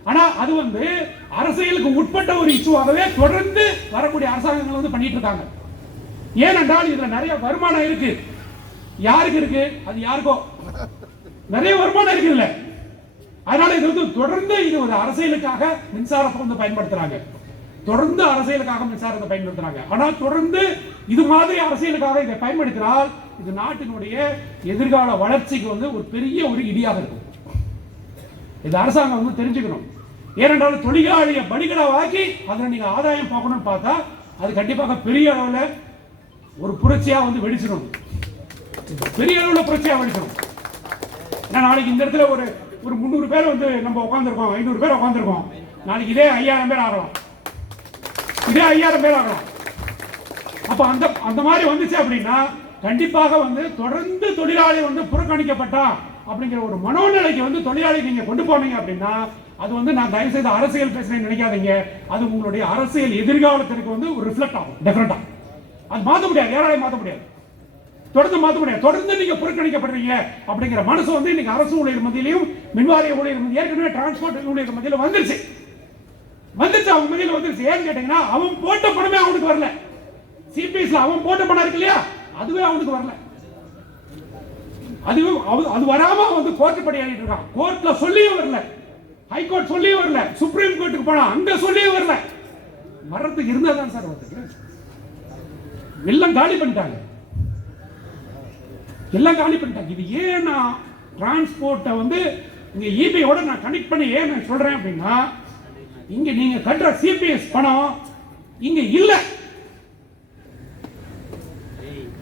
ஆனா அது வந்து அரசியலுக்கு உட்பட்ட ஒரு இஷ்யூவாகவே தொடர்ந்து வரக்கூடிய அரசாங்கங்கள் வந்து பண்ணிட்டு இருக்காங்க. ஏனென்றால் இதுல நிறைய வருமானம் இருக்கு. யாருக்கு இருக்கு? அது யாருக்கோ நிறைய வருமானம் இருக்கு இல்ல. அதனால இது வந்து தொடர்ந்து இது ஒரு அரசியலுக்காக மின்சாரத்தை வந்து பயன்படுத்துறாங்க. தொடர்ந்து அரசியலுக்காக மின்சாரத்தை பயன்படுத்துறாங்க. ஆனால் தொடர்ந்து இது மாதிரி அரசியலுக்காக இதை பயன்படுத்தினால் இது நாட்டினுடைய எதிர்கால வளர்ச்சிக்கு வந்து ஒரு பெரிய ஒரு இடியாக இருக்கும். இது அரசாங்கம் வந்து தெரிஞ்சுக்கணும். ஏனென்றால் தொழிலாளியை பலிகடாவாக்கி அதில் நீங்க ஆதாயம் பார்க்கணும்னு பார்த்தா அது கண்டிப்பாக பெரிய அளவில் ஒரு புரட்சியா வந்து வெடிச்சிடும். பெரிய அளவில் புரட்சியா வெடிச்சிடும். ஏன்னா நாளைக்கு இந்த இடத்துல ஒரு 300 பேர் வந்து நம்ம உட்காந்துருக்கோம், 500 பேர் உட்காந்துருக்கோம். நாளைக்கு இதே 5000 பேர் ஆகலாம், இதே 5000 பேர் ஆகலாம். அப்ப அந்த மாதிரி வந்துச்சு அப்படின்னா கண்டிப்பாக வந்து தொடர்ந்து தொழிலாளி வந்து புறக்கணிக்கப்பட்டா அப்படிங்கிற ஒரு மனோநிலைக்கு வந்து தொழிலாளி நீங்க கொண்டு போனீங்க அப்படின்னா அது வந்து நான் தயவு செய்து அரசியல் பேசுறேன்னு நினைக்காதீங்க. அது உங்களுடைய அரசியல் எதிர்காலத்திற்கு வந்து ஒரு ரிஃப்ளெக்ட் ஆகும். டெஃபினட்டா அது மாற்ற முடியாது, யாராலையும் மாற்ற முடியாது, தொடர்ந்து மாற்ற முடியாது. தொடர்ந்து நீங்க புறக்கணிக்கப்படுறீங்க அப்படிங்கிற மனசு வந்து இன்னைக்கு அரசு ஊழியர் மத்தியிலையும் மின்வாரிய ஊழியர் மத்தியிலும் ஏற்கனவே டிரான்ஸ்போர்ட் ஊழியர் மத்தியில வந்துருச்சு. அவங்க மத்தியில வந்துருச்சு. ஏன்னு கேட்டீங்கன்னா அவன் போட்ட பணமே அவனுக்கு வரல. சிபிஎஸ்ல அவன் போட்ட பணம் இருக்கு இல்லையா, அதுவே அவனுக்கு வரல. அது வராம வந்து கோர்ட் படி ஆடிட்டு இருக்கான். கோர்ட்ல சொல்லியும் வரல, ஹைகோர்ட் சொல்லியும் வரல, சுப்ரீம் கோர்ட்டுக்கு போனா அங்க சொல்லியும் வரல. வர்றதுக்கு இருந்தாதான் சார் வந்து எல்லாம் காலி பண்ணிட்டாங்க, எல்லாம் காலி பண்ணிட்டாங்க. இது ஏன்னா டிரான்ஸ்போர்ட்டை வந்து இங்க இபியோட நான் கனெக்ட் பண்ணி ஏன் நான் சொல்றேன் அப்படின்னா இங்க நீங்க கட்டுற சிபிஎஸ் பணம் இங்க இல்ல.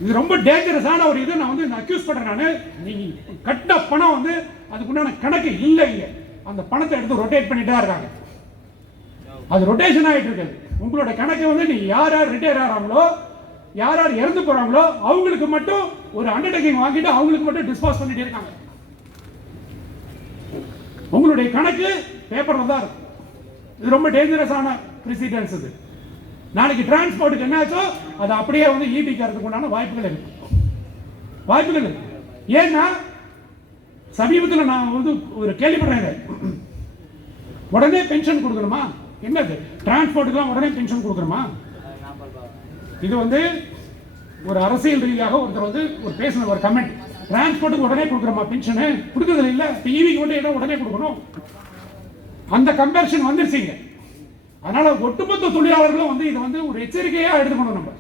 இது ரொம்ப டேஞ்சரஸான ஒரு இது. நான் வந்து அக்யூஸ் பண்றேன். நான் நீங்க கட்டின பணம் வந்து அதுக்குண்டான கணக்கு இல்லை. இங்க அந்த பணத்தை எடுத்து ரொட்டேட் பண்ணிட்டு தான் இருக்காங்க. அது ரொட்டேஷன் ஆகிட்டு இருக்குது. உங்களோட கணக்கு வந்து நீ யார் யார் ரிட்டையர் ஆகிறாங்களோ, யார் யார் இறந்து போறாங்களோ அவங்களுக்கு மட்டும் ஒரு அண்டர்டேக்கிங் வாங்கிட்டு அவங்களுக்கு மட்டும் டிஸ்பாஸ் பண்ணிட்டு இருக்காங்க. உங்களுடைய கணக்கு பேப்பர்ல தான் இருக்கும். இது ரொம்ப டேஞ்சரஸான பிரசிடென்ஸ். இது நாளைக்கு டிரான்ஸ்போர்ட்டுக்கு என்னாச்சோ அது அப்படியே வந்து ஈபிக்கிறதுக்கு உண்டான வாய்ப்புகள் இருக்கு, வாய்ப்புகள் இருக்கு. ஏன்னா சமீபத்தில் நான் வந்து ஒரு கேள்விப்படுறேன், உடனே பென்ஷன் கொடுக்கணுமா? என்னது டிரான்ஸ்போர்ட்டுக்குலாம் உடனே பென்ஷன் கொடுக்கணுமா? இது வந்து ஒரு அரசியல் ரீதியாக ஒருத்தர் வந்து ஒரு பேசின ஒரு கமெண்ட். டிரான்ஸ்போர்ட்டுக்கு உடனே கொடுக்குறோமா பென்ஷனு? கொடுக்கறது இல்லை. டிவிக்கு வந்து ஏதோ உடனே கொடுக்கணும். அந்த கம்பேரிஷன் வந்துருச்சுங்க. அதனால ஒட்டுமொத்த தொழிலாளர்களும் வந்து இதை வந்து ஒரு எச்சரிக்கையா எடுத்துக்கணும். நம்ம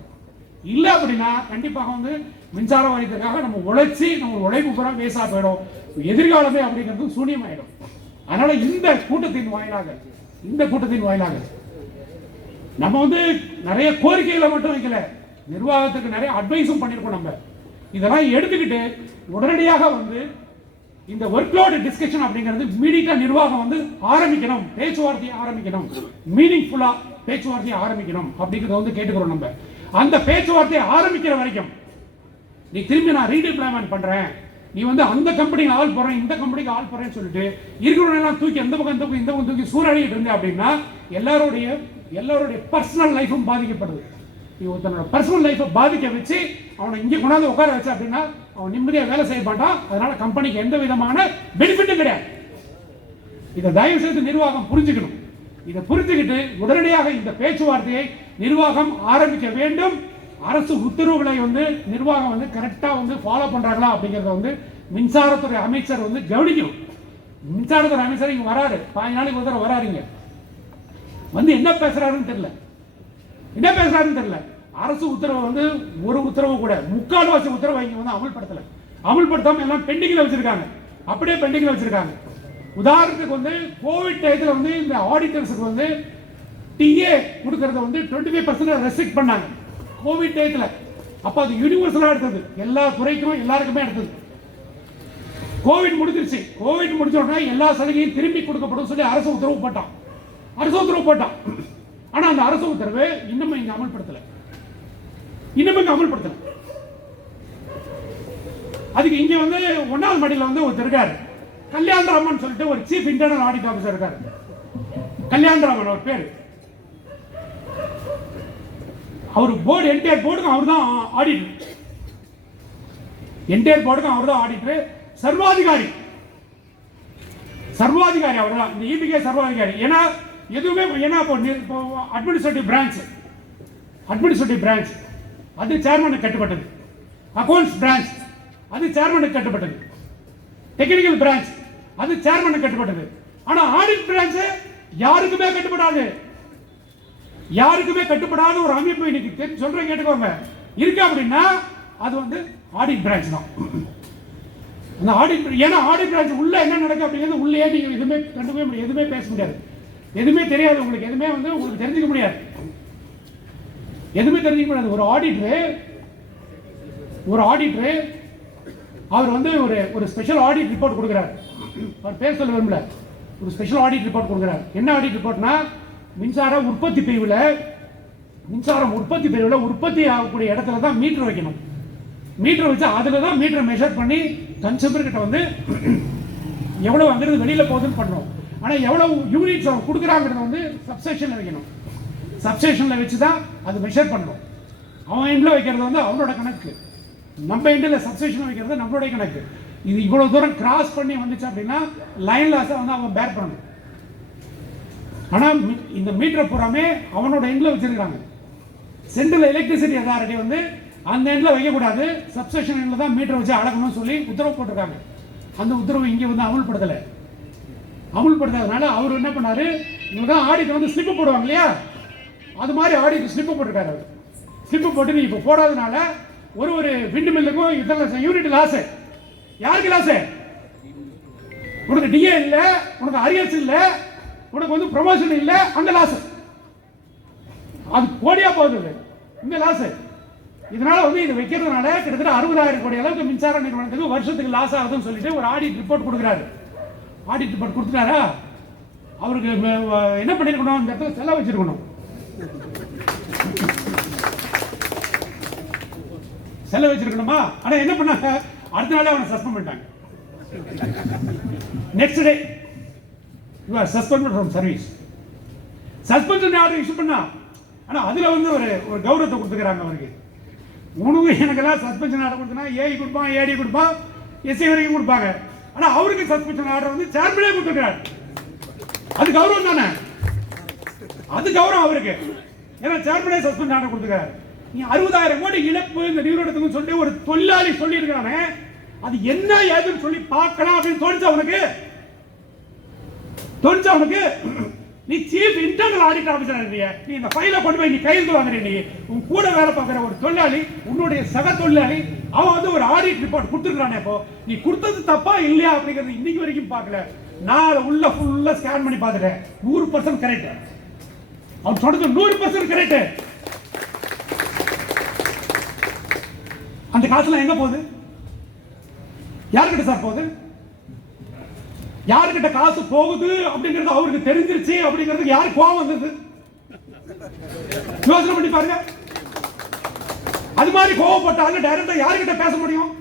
இல்லை அப்படின்னா கண்டிப்பாக வந்து மின்சார வாரியத்துக்காக நம்ம உழைச்சி நம்ம உழைப்பு பூரா வேஸ்டா போயிடும். எதிர்காலமே அப்படிங்கிறது சூன்யமாயிடும். அதனால இந்த கூட்டத்தின் வாயிலாக நம்ம வந்து நிறைய கோரிக்கைகளை மட்டும் வைக்கல, நிர்வாகத்துக்கு நிறைய அட்வைஸும் பண்ணிருக்கோம். நம்ம இதெல்லாம் எடுத்துக்கிட்டு உடனடியாக வந்து இந்த ஒர்க்லோட் டிஸ்கஷன் அப்படிங்கிறது இமீடியட்டா நிர்வாகம் வந்து ஆரம்பிக்கணும், பேச்சுவார்த்தையை ஆரம்பிக்கணும், மீனிங்ஃபுல்லா பேச்சுவார்த்தையை ஆரம்பிக்கணும் அப்படிங்கறத வந்து கேட்டுக்கிறோம். நம்ம அந்த பேச்சுவார்த்தையை ஆரம்பிக்கிற வரைக்கும் நீ திரும்பி நான் ரீடிப்ளாய்மென்ட் பண்றேன், நீ வந்து அந்த கம்பெனிக்கு ஆள் போறேன், இந்த கம்பெனிக்கு ஆள் போறேன்னு சொல்லிட்டு இருக்கிறவங்க தூக்கி அந்த பக்கம் இந்த பக்கம் தூக்கி சூறாடிட்டு இருந்தேன் அப்படின்னா எல்லாருடைய பர்சனல் லைஃபும் பாதிக்கப்படுது. நீ ஒருத்தனோட பர்சனல் லைஃபை பாதிக்க வச்சு அவனை இங்கே கொண்டாந்து உட்கார வச்சு அப்படின்னா அவன் நிம்மதியாக வேலை செய்ய மாட்டான். அதனால கம்பெனிக்கு எந்த விதமான பெனிஃபிட்டும் கிடையாது. இதை தயவு செய்து நிர்வாகம் புரிஞ்சுக்கணும். இதை புரிஞ்சுக்கிட்டு உடனடியாக இந்த பேச்சுவார்த்தையை நிர்வாகம் ஆரம்பிக்க வேண்டும். அரசு உத்தரவுகளை வந்து நிர்வாகம் வந்து கரெக்டா வந்து ஃபாலோ பண்றாங்களா அப்படிங்கறத வந்து மின்சாரத்துறை அமைச்சர் வந்து கவனிக்கணும். மின்சாரத்துறை அமைச்சர் இங்க வராரு, 5 நாளைக்கு ஒரு தடவை வராருங்க, வந்து என்ன பேசுறாருன்னு தெரியல. அரசு உத்தரவு வந்து ஒரு உத்தரவு கூட முக்கால்வாசி உத்தரவை இங்க வந்து அமல்படுத்தாம எல்லாம் பெண்டிங்ல வச்சிருக்காங்க, அப்படியே பெண்டிங்ல வச்சிருக்காங்க. உதாரணத்துக்கு வந்து கோவிட் டயத்துல வந்து இந்த ஆடிட்டர்ஸுக்கு வந்து டிஏ கொடுக்கறத வந்து 25% ரெஸ்ட்ரிக்ட் பண்ணாங்க கோவிட் டயத்துல. அப்ப அது யூனிவர்சலா எடுத்தது, எல்லா துறைக்கும் எல்லாருக்குமே எடுத்தது. கோவிட் முடிஞ்சிருச்சு. கோவிட் முடிஞ்ச உடனே எல்லா சலுகையும் திரும்பி கொடுக்கப்படும் சொல்லி அரசு உத்தரவு போட்டான். ஆனா அந்த அரசு உத்தரவு இன்னும் இங்க அமல்படுத்தல. அதுக்கு இங்க வந்து 1வது மாடியில் வந்து ஒருத்தர் இருக்காரு, கல்யாணராமன் சொல்லிட்டு ஒரு சீஃப் இன்டர்னல் ஆடிட் ஆபீசர் இருக்காரு. கல்யாணராமன் அவர் பேரு. அவர் போர்டு என்டையர் போர்டுக்கும் அவர் தான் ஆடிட்டர். சர்வாதிகாரி அவர் தான் இந்த ஈபிகே சர்வாதிகாரி. ஏன்னா எதுவுமே இப்போ அட்மினிஸ்ட்ரேட்டிவ் பிரான்ச் அது சேர்மனுக்கு கட்டுப்பட்டது, அக்கவுண்ட்ஸ் பிரான்ச் அது சேர்மனுக்கு கட்டுப்பட்டது, டெக்னிக்கல் பிரான்ச் அது சேர்மனுக்கு கட்டுப்பட்டது. ஆனா ஆடிட் பிரான்ச் யாருக்குமே கட்டுப்படாது. யாருக்குமே கட்டுப்படாத ஒரு அமைப்பு இன்னைக்கு சொல்றேன் கேட்டுக்கோங்க இருக்கு அப்படின்னா அது வந்து ஆடிட் பிரான்ச் தான். அந்த ஆடிட், ஏன்னா ஆடிட் பிரான்ச் உள்ள என்ன நடக்குது அப்படிங்கிறது உள்ளே நீங்க எதுவுமே கண்டுக்கவே முடியாது, எதுவுமே பேச முடியாது, எதுவுமே தெரியாது உங்களுக்கு, எதுவுமே வந்து உங்களுக்கு தெரிஞ்சுக்க முடியாது, எதுவுமே தெரிஞ்சுக்க முடியாது. ஒரு ஆடிட்டர் அவர் வந்து ஒரு ஸ்பெஷல் ஆடிட் ரிப்போர்ட் கொடுக்குறாரு. அவர் பேர் சொல்ல விரும்பல, ஒரு ஸ்பெஷல் ஆடிட் ரிப்போர்ட் கொடுக்குறாரு. என்ன ஆடிட் ரிப்போர்ட்னா, மின்சாரம் உற்பத்தி பிரிவில் உற்பத்தி ஆகக்கூடிய இடத்துல தான் மீட்டர் வைக்கணும். மீட்டர் வச்சு அதில் தான் மீட்டரை மெஷர் பண்ணி கன்சூமர் கிட்ட வந்து எவ்வளோ அங்கிருந்து வெளியில் போகுதுன்னு பண்ணணும். ஆனால் எவ்வளோ யூனிட்ஸ் அவங்க கொடுக்குறாங்கிறத வந்து சப்ஸ்டேஷனில் வைக்கணும். சப்ஸ்டேஷனில் வச்சு தான் அது மெஷர் பண்ணணும். அவன் எண்டில் வைக்கிறது வந்து அவனோட கணக்கு, நம்ம எண்டில் சப்ஸ்டேஷன் வைக்கிறது நம்மளுடைய கணக்கு. இது இவ்வளோ தூரம் கிராஸ் பண்ணி வந்துச்சு அப்படின்னா லைன் லாஸை வந்து அவன் பேர் பண்ணணும். ஆனால் இந்த மீட்டரை பூராமே அவனோட எண்டில் வச்சிருக்காங்க. சென்ட்ரல் எலக்ட்ரிசிட்டி அதாரிட்டி வந்து அந்த எண்டில் வைக்கக்கூடாது, சப்ஸ்டேஷன் எண்டில் தான் மீட்டர் வச்சு அளக்கணும்னு சொல்லி உத்தரவு போட்டிருக்காங்க. அந்த உத்தரவு இங்கே வந்து அமுல்படுத்தாதனால அவர் என்ன பண்ணாரு, இவங்க தான் ஆடிட் வந்து ஸ்லிப்பு போடுவாங்க இல்லையா, அது மாதிரி ஆடிட் ஸ்லிப்பு போட்டிருக்காரு. அவர் ஸ்லிப்பு போட்டு நீ இப்போ போடாதனால ஒரு விண்டு மில்லுக்கும் இத்தனை யூனிட் லாஸ். யாருக்கு லாஸ்? உனக்கு டிஏ இல்லை, உனக்கு அரியர்ஸ் இல்லை, உனக்கு வந்து ப்ரொமோஷன் இல்லை, அந்த லாஸ். அது கோடியா போகுது இந்த லாஸ். இதனால வந்து இது வைக்கிறதுனால கிட்டத்தட்ட 60,000 கோடி அளவுக்கு மின்சார நிறுவனத்துக்கு வருஷத்துக்கு லாஸ் ஆகுதுன்னு சொல்லிட்டு ஒரு ஆடிட் ரிப்போர்ட் கொடுக்குறாரு. ஆடிட் ரிப்போர்ட் கொடுத்துட்டாரா, அவருக்கு என்ன பண்ணிருக்கணும், இந்த இடத்துல செலவு வச்சிருக்கணும். செலவு வச்சிருக்கணுமா? ஆனா என்ன பண்ணாங்க, அடுத்த நாளே அவனை சஸ்பெண்ட் பண்ணிட்டாங்க. Next day you are suspended from service. Suspension order issue பண்ணா, ஆனா அதுல வந்து ஒரு கௌரவத்தை கொடுத்துக்கிறாங்க அவருக்கு. உனக்கு எனக்கெல்லாம் சஸ்பென்ஷன் ஆர்டர் கொடுத்தனா ஏஐ கொடுப்பான், ஏடி கொடுப்பான், எஸ்ஐ வரைக்கும் கொடுப்பாங்க. ஆனா அவருக்கு சஸ்பென்ஷன் ஆர்டர் வந்து சேர்மனே கொடுத்துக்கிறார். அது கௌரவம் தானே, அது கௌரவம் அவருக்கு. ஏன்னா சேர்மனே சஸ்பென்ஷன் ஆர்டர் கொடுத்துக்கிறார். நீ 60,000 கோடி இழப்பு இந்த நிறுவனத்துக்கு சொல்லி ஒரு தொழிலாளி சொல்லி இருக்கானே, அது என்ன ஏதுன்னு சொல்லி பார்க்கலாம் அப்படின்னு தோணுச்சா உனக்கு? நீ சீஃப் இன்டர்னல் ஆடிட் ஆபீசர் இருக்கிய, நீ இந்த ஃபைலை கொண்டு போய் நீ கையெழுத்து வாங்குற, நீ உன் கூட வேலை பார்க்குற ஒரு தொழிலாளி, உன்னுடைய சக தொழிலாளி, அவன் வந்து ஒரு ஆடிட் ரிப்போர்ட் கொடுத்துருக்கானே, இப்போ நீ கொடுத்தது தப்பா இல்லையா அப்படிங்கிறது இன்னைக்கு வரைக்கும் பார்க்கல. நான் உள்ள ஃபுல்லா ஸ்கேன் பண்ணி பார்த்துட்டேன், 100% கரெக்ட். அவன் சொன்னது 100% கரெக்ட். அந்த காசுலாம் எங்க போகுது? யாருக்கிட்ட சார் போகுது? யாருக்கிட்ட காசு போகுது அப்படிங்கிறது அவருக்கு தெரிஞ்சிருச்சு அப்படிங்கிறதுக்கு யாருக்கு கோவம் வந்தது? யோசனை பண்ணி பாருங்க. அது மாதிரி கோவப்பட்டாலும் டைரக்டா யாருக்கிட்ட பேச முடியும்?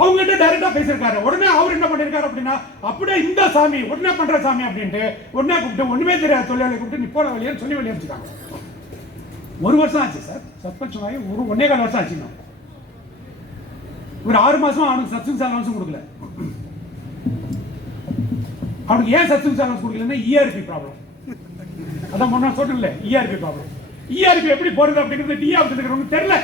அவங்க கிட்ட டைரக்டா பேசியிருக்காரு. உடனே அவர் என்ன பண்ணிருக்காரு அப்படின்னா, அப்படியே இந்த சாமி உடனே பண்ற சாமி அப்படின்ட்டு உடனே கூப்பிட்டு ஒண்ணுமே தெரியாத தொழிலாளி கூப்பிட்டு நீ போட வழியா சொல்லி வெளியே வச்சுக்காங்க. 1 வருஷம் ஆச்சு சார் சஸ்பென்ஷன் ஆகி, 1.25 வருஷம் ஆச்சுங்க. ஒரு 6 மாசம் அவனுக்கு சஸ்பென்ஸ் அலவன்ஸும் கொடுக்கல. அவனுக்கு ஏன் சஸ்பென்ஸ் அலவன்ஸ் கொடுக்கலன்னா இஆர்பி ப்ராப்ளம். அதான் முன்னா சொல்றேன்ல, இஆர்பி ப்ராப்ளம். இஆர்பி எப்படி போறது அப்படிங்கிறது டி ஆஃபீஸ் இருக்கிறவங்க தெரியல.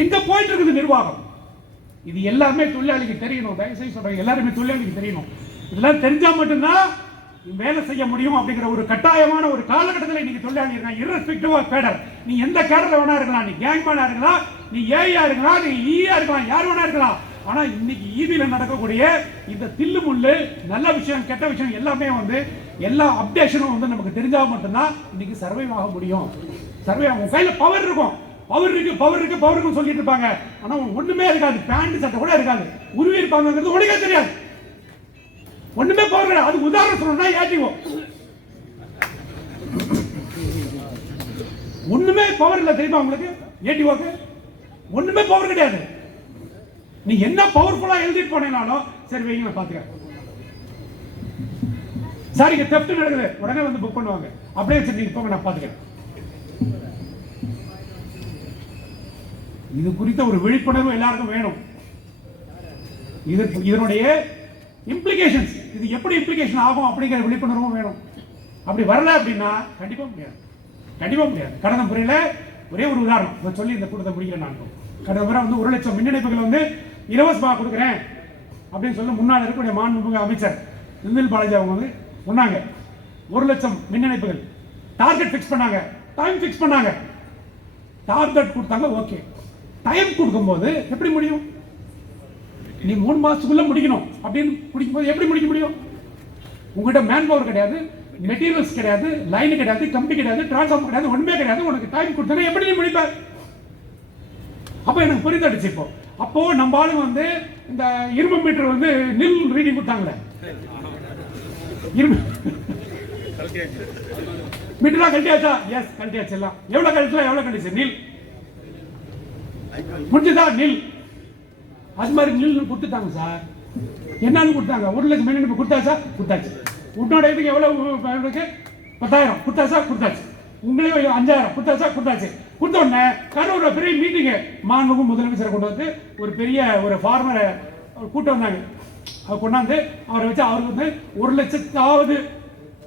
எங்க போயிட்டு இருக்குது நிர்வாகம்? இது எல்லாமே தொழிலாளிக்கு தெரியணும். தயவுசெய்து சொல்றேன், எல்லாருமே தொழிலாளிக்கு தெரியணும். இதெல்லாம் தெரிஞ்சா மட்டும்தான் வேலை செய்ய முடியும் அப்படிங்கிற ஒரு கட்டாயமான ஒரு காலகட்டத்தில் இன்னைக்கு தொழிலாளி இருக்காங்க. irrespective of cadre, நீ எந்த கேடர்ல வேணா இருக்கலாம், நீ கேங்மேனா இருக்கலாம், நீ ஏஐயா இருக்கலாம், நீ ஈயா இருக்கலாம், யார் வேணா இருக்கலாம். ஆனா இன்னைக்கு ஈவில நடக்கக்கூடிய இந்த தில்லு முள்ளு, நல்ல விஷயம் கெட்ட விஷயம் எல்லாமே வந்து எல்லா அப்டேஷனும் வந்து நமக்கு தெரிஞ்சா மட்டும்தான் இன்னைக்கு சர்வைவ் ஆக முடியும். சர்வே ஆகும். கையில பவர் இருக்கும், பவர் இருக்குன்னு சொல்லிட்டு இருப்பாங்க. ஆனா ஒண்ணுமே இருக்காது, பேண்ட் சட்டை கூட இருக்காது, உருவி இருப்பாங்கிறது உனக்கே தெரியாது. ஒண்ணுமே பவர் கிடையாது. அது உதாரணம் சொல்லணும்னா ஏடிஓ ஒண்ணுமே பவர் இல்ல தெரியுமா உங்களுக்கு? ஏடிஓக்கு ஒண்ணுமே பவர் கிடையாது. நீ என்ன பவர்ஃபுல்லா எழுதிட்டு போனீங்கனாலும் சரி வைங்க நான் பாத்துக்கிறேன். சார் இங்க தெஃப்ட் நடக்குது, உடனே வந்து புக் பண்ணுவாங்க, அப்படியே சரி நீங்க போங்க நான் பாத்துக்கிறேன். இது குறித்த ஒரு விழிப்புணர்வு எல்லாருக்கும் வேணும். இதனுடைய இம்ப்ளிகேஷன்ஸ், இது எப்படி இம்ப்ளிகேஷன் ஆகும் அப்படிங்கிற விழிப்புணர்வும் வேணும். அப்படி வரல அப்படின்னா கண்டிப்பா முடியாது. கடந்த முறையில் ஒரே ஒரு உதாரணம் சொல்லி இந்த கூட்டத்தை முடிக்கிறேன். நான் கடந்த முறை வந்து 1 லட்சம் மின் இணைப்புகள் வந்து இலவசமாக கொடுக்குறேன் அப்படின்னு சொல்லி முன்னாள் இருக்கக்கூடிய மாண்புமிகு அமைச்சர் செந்தில் பாலாஜி அவங்க வந்து சொன்னாங்க 1,00,000 மின் இணைப்புகள் டார்கெட் ஃபிக்ஸ் பண்ணாங்க, டைம் ஃபிக்ஸ் பண்ணாங்க, டார்கெட் கொடுத்தாங்க. ஓகே, டைம் கொடுக்கும்போது எப்படி முடியும்? நீ 3 மாசத்துக்குள்ள முடிக்கணும் அப்படின்னு முடிக்கும்போது எப்படி முடிக்க முடியும்? உங்ககிட்ட மேன் பவர் கிடையாது, மெட்டீரியல்ஸ் கிடையாது, லைன் கிடையாது, கம்பி கிடையாது, டிரான்ஸ்ஃபார்மர் கிடையாது, ஒண்ணுமே கிடையாது. உனக்கு டைம் கொடுத்தா எப்படி நீ முடிப்ப? அப்ப எனக்கு புரிதடிச்சு. இப்போ அப்போ நம்ம ஆளுங்க வந்து இந்த இரும்பு மீட்டர் வந்து நில் ரீடிங் கொடுத்தாங்களே, இரும்பு மீட்டரா கழட்டியாச்சா? எஸ் கழட்டியாச்சு. எல்லாம் எவ்வளவு கழிச்சா எவ்வளவு கழிச்சு? நில் முடிஞ்சுதா? நில். அது மாதிரி நில் கொடுத்துட்டாங்க சார். என்னன்னு கொடுத்தாங்க? 1,00,000 மின் இணைப்பு கொடுத்தாச்சா? கொடுத்தாச்சு. உன்னோட இதுக்கு எவ்வளவு இருக்கு? 10,000 கொடுத்தாச்சா? கொடுத்தாச்சு. உங்களே 5,000 கொடுத்தாச்சா? கொடுத்தாச்சு. கொடுத்த உடனே கரூர்ல பெரிய மீட்டிங்கு, மாண்புமிகு முதலமைச்சரை கொண்டு வந்து ஒரு பெரிய ஒரு ஃபார்மரை கூட்டம் வந்தாங்க. அவர் கொண்டாந்து அவரை வச்சு அவருக்கு வந்து 1,00,000வது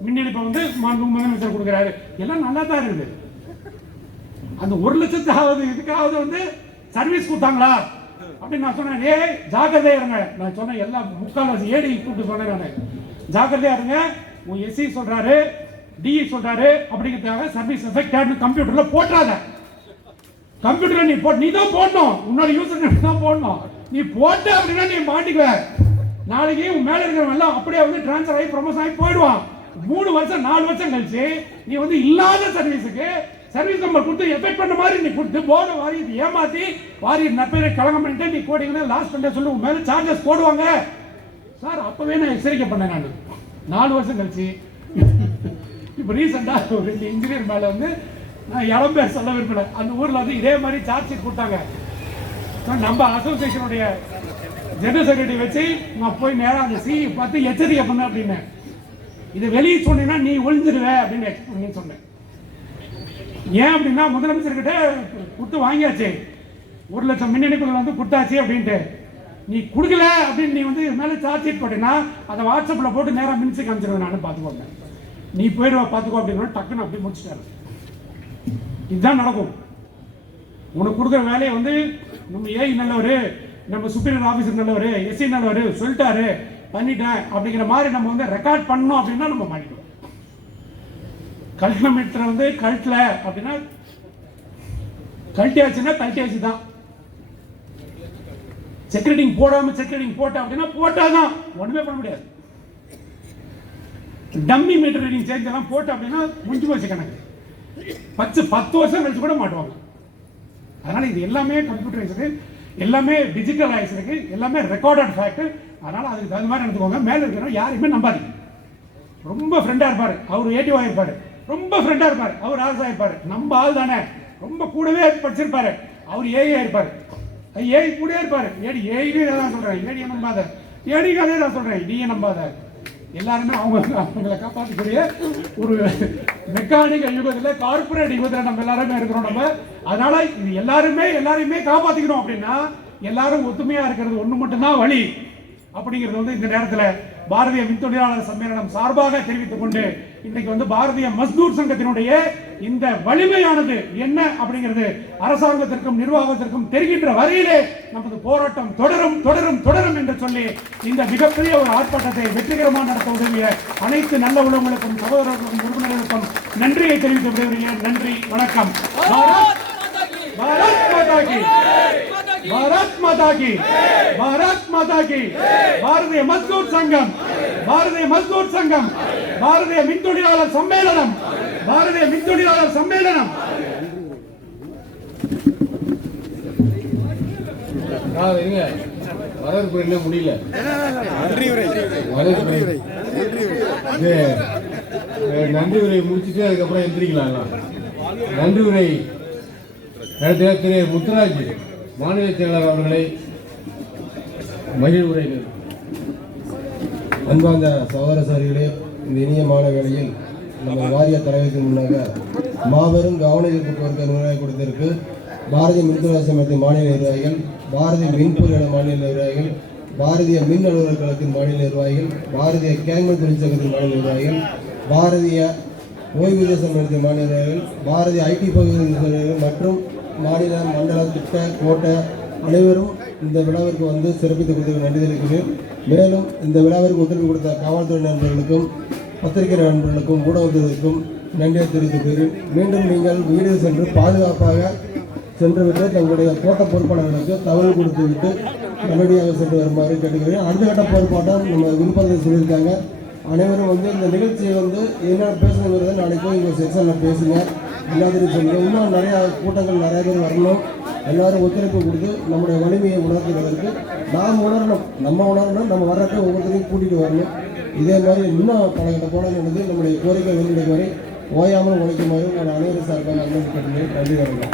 மின் இணைப்பை வந்து மாண்புமிகு முதலமைச்சர் கொடுக்குறாரு. எல்லாம் நல்லா தான் இருக்குது. அந்த 1,00,000வது இதுக்காவது வந்து சர்வீஸ் கொடுத்தாங்களா அப்படின்னு நான் சொன்னேன். ஏ ஜாக்கிரதையா இருங்க. நான் சொன்னேன் எல்லா முக்கால்வாசி ஏடி கூப்பிட்டு சொன்னேன். நான் ஜாக்கிரதையா இருங்க, உன் எஸ்சி சொல்றாரு, டிஇ சொல்றாரு அப்படிங்கிறதுக்காக சர்வீஸ் எஃபெக்ட் கம்ப்யூட்டர்ல போட்டாத. கம்ப்யூட்டர்ல நீ தான் போடணும், உன்னோட யூசர் தான் போடணும். நீ போட்ட அப்படின்னா நீ மாட்டிக்குவ. நாளைக்கு உன் மேல இருக்கிறவங்க எல்லாம் அப்படியே வந்து டிரான்ஸ்ஃபர் ஆகி ப்ரொமோஷன் ஆகி போயிடுவான். 3 வருஷம் 4 வருஷம் கழிச்சு நீ வந்து இல்லாத சர்வீஸுக்கு சர்வீஸ் நம்பர் கொடுத்து எஃபெக்ட் பண்ண மாதிரி நீ கொடுத்து போர்டு வாரி ஏமாத்தி வாரி நப்பேரை கலங்கம் பண்ணிட்டு நீ போட்டீங்கன்னா லாஸ்ட் பண்ண சொல்லி உன் மேல சார்ஜஸ் போடுவாங்க சார். அப்பவே நான் எச்சரிக்கை பண்ணேன். நான் 4 வருஷம் கழிச்சு இப்போ ரீசெண்டாக ஒரு 2 இன்ஜினியர் மேலே வந்து நான் இளம் பேர் சொல்ல விரும்பல, அந்த ஊரில் வந்து இதே மாதிரி சார்ஜ் ஷீட் கொடுத்தாங்க. நம்ம அசோசியேஷனுடைய ஜெனரல் செக்ரட்டரி வச்சு நான் போய் நேராக அந்த சி பார்த்து எச்சரிக்கை பண்ண அப்படின்னு, இதை வெளியே சொன்னீங்கன்னா நீ ஒழிஞ்சிடுவ அப்படின்னு சொன்னேன். ஏன் அப்படின்னா முதலமைச்சர்கிட்ட கொடுத்து வாங்கியாச்சு, 1,00,000 மின் இணைப்புகள் வந்து கொடுத்தாச்சு அப்படின்ட்டு. நீ கொடுக்கல அப்படின்னு நீ வந்து மேலே சார்ஜ் ஷீட் போட்டீங்கன்னா அதை வாட்ஸ்அப்பில் போட்டு நேராக மின்ஸுக்கு அனுப்பிச்சிருவேன். நான் பார்த்துக்கோங்க, நீ போயிடுவா பார்த்துக்கோ அப்படின்னு டக்குன்னு அப்படி முடிச்சுட்டாரு. இதுதான் நடக்கும். உனக்கு கொடுக்குற வேலையை வந்து நம்ம ஏஐ நல்லவர், நம்ம சுப்பீரியர் ஆஃபீஸர் நல்லவர், எஸ்சி நல்லவர் சொல்லிட்டாரு பண்ணிட்டேன் அப்படிங்கிற மாதிரி நம்ம வந்து ரெக்கார்ட் பண்ணோம் அப்படின்னா நம்ம மாட்டிடுவோம். கல்ட்ல மீட்டரை வந்து கல்ட்ல அப்படின்னா கல்ட்டியாச்சுன்னா கல்ட்டியாச்சு தான். செக்ரேட்டிங் போடாம செக்ரேட்டிங் போட்ட அப்படின்னா போட்டாதான், ஒண்ணுமே பண்ண முடியாது. டம்மி மீட்டர் ரீடிங் சேஞ்ச் எல்லாம் போட்ட அப்படின்னா முடிஞ்சு போச்சு கணக்கு. 10 வருஷம் கழிச்சு கூட மாட்டுவாங்க. அதனால இது எல்லாமே கம்ப்யூட்டரைஸ் இருக்கு, எல்லாமே டிஜிட்டலைஸ் இருக்கு, எல்லாமே ரெக்கார்டட் ஃபேக்ட். அதனால அதுக்கு தகுந்த மாதிரி நடந்துக்கோங்க. மேல இருக்கிறவங்க யாரையுமே நம்பாதீங்க. ரொம்ப ஃப்ரெண்டா இருப்பாரு, அவர் ஏடிவா இருப்பாரு. ரொம்ப ஃப்ரெண்டா இருப்பாரு, அவர் ஆர்ஸா இருப்பாரு. நம்ம ஆள் தானே, ரொம்ப கூடவே படிச்சிருப்பாரு, அவர் ஏஐயா இருப்பாரு. ஏஐ கூடவே இருப்பாரு. ஏஐ தான் சொல்றேன், ஏடியை நம்பாத. ஏடிக்கு அதே தான் சொல்றேன், நீயே நம்பாத. எல்லாருமே அவங்களை காப்பாற்றக்கூடிய ஒரு மெக்கானிக் யுகத்தில், கார்பரேட் யுகத்தில் நம்ம எல்லாருமே இருக்கிறோம். நம்ம அதனால இது எல்லாரையுமே காப்பாற்றிக்கணும் அப்படின்னா எல்லாரும் ஒத்துமையா இருக்கிறது ஒன்று மட்டும்தான் வழி அப்படிங்கிறது வந்து இந்த நேரத்தில் பாரதிய மின்தொழிலாளர் சம்மேளனம் சார்பாக தெரிவித்துக் கொண்டு இன்னைக்கு வந்து பாரதிய மஸ்தூர் சங்கத்தினுடைய இந்த வலிமையானது என்ன அப்படிங்கிறது அரசாங்கத்திற்கும் நிர்வாகத்திற்கும் தெரிகின்ற வரையிலே நமது போராட்டம் தொடரும் தொடரும் தொடரும் என்று சொல்லி இந்த மிகப்பெரிய ஒரு ஆர்ப்பாட்டத்தை வெற்றிகரமாக நடத்த உதவிய அனைத்து நல்ல உள்ளவங்களுக்கும் சகோதரர்களுக்கும் உறுப்பினர்களுக்கும் நன்றியை தெரிவித்து விடுகிறேன். நன்றி, வணக்கம். பாரத் மாதா கி, பாரத் மாதா கி, பாரத் மாதா கி. பாரதிய மஸ்தூர் சங்கம், பாரதிய மஸ்தூர் சங்கம், பாரதிய மின்தொழிலாளர் சம்மேளனம், பாரதிய மின்தொழிலாளர் சம்மேளனம். வரவேற்பு என்ன முடியல. நன்றி உரை முடிச்சுட்டு அதுக்கப்புறம் எந்திரிக்கலாம். நன்றி உரை நடத்திய திரு முத்துராஜ் மாநில செயலாளர் அவர்களை மகிழ் உரை. அன்பார்ந்த சகோதர சகோதரிகளே, இந்த இனியமான வேளையில் நம்ம வாரிய தலைவருக்கு முன்னாக மாபெரும் கவன ஈர்ப்பு கோரிக்கை முறையாக கொடுத்திருக்கு. பாரதிய மின்துறை சங்கத்தின் மாநில நிர்வாகிகள், பாரதிய மின் பொறியாளர் மாநில நிர்வாகிகள், பாரதிய மின் அலுவலர் கழகத்தின் மாநில நிர்வாகிகள், பாரதிய கேங்கல் தொழிற்சங்கத்தின் மாநில நிர்வாகிகள், பாரதிய ஓய்வூதிய சங்கத்தின் மாநில நிர்வாகிகள், பாரதிய ஐடி பகுதிகள் மற்றும் மாநில மண்டல திட்ட கோட்டை அனைவரும் இந்த விழாவிற்கு வந்து சிறப்பித்து கொடுத்து நன்றி தெரிவிக்கிறேன். மேலும் இந்த விழாவிற்கு ஒத்துழைப்பு கொடுத்த காவல்துறை நண்பர்களுக்கும் பத்திரிகை நண்பர்களுக்கும் ஊடகத்திற்கும் நன்றியை தெரிவித்துக் கொள்கிறேன். மீண்டும் நீங்கள் வீடு சென்று பாதுகாப்பாக சென்றுவிட்டு தங்களுடைய கோட்ட பொறுப்பாளர்களுக்கு தகவல் கொடுத்து விட்டு நல்லபடியாக சென்று வருமாறு கேட்டுக்கிறேன். அடுத்த கட்ட பொறுப்பாட்டம் நம்ம விருப்பத்தை சொல்லியிருக்காங்க. அனைவரும் வந்து இந்த நிகழ்ச்சியை வந்து என்ன பேசணுங்கிறத நாளைக்கு போய் உங்கள் செக்ஷனில் பேசுங்க. எல்லாத்தையும் சொல்லுங்கள். இன்னும் நிறையா கூட்டங்கள் நிறைய பேர் வரணும். எல்லாரும் ஒத்துழைப்பு கொடுத்து நம்முடைய வலிமையை உணர்த்துவதற்கு நாம் உணரணும். நம்ம வர்றப்ப ஒவ்வொருத்தரையும் கூட்டிகிட்டு வரணும். இதே மாதிரி இன்னும் பல கட்ட போனது நம்முடைய கோரிக்கை வெளியிடும் வரை ஓயாமல் உழைக்குமாறு ஒரு அனைவரும் சார்பாக அனுமதி கேட்டுள்ளேன். நன்றி வணக்கம்.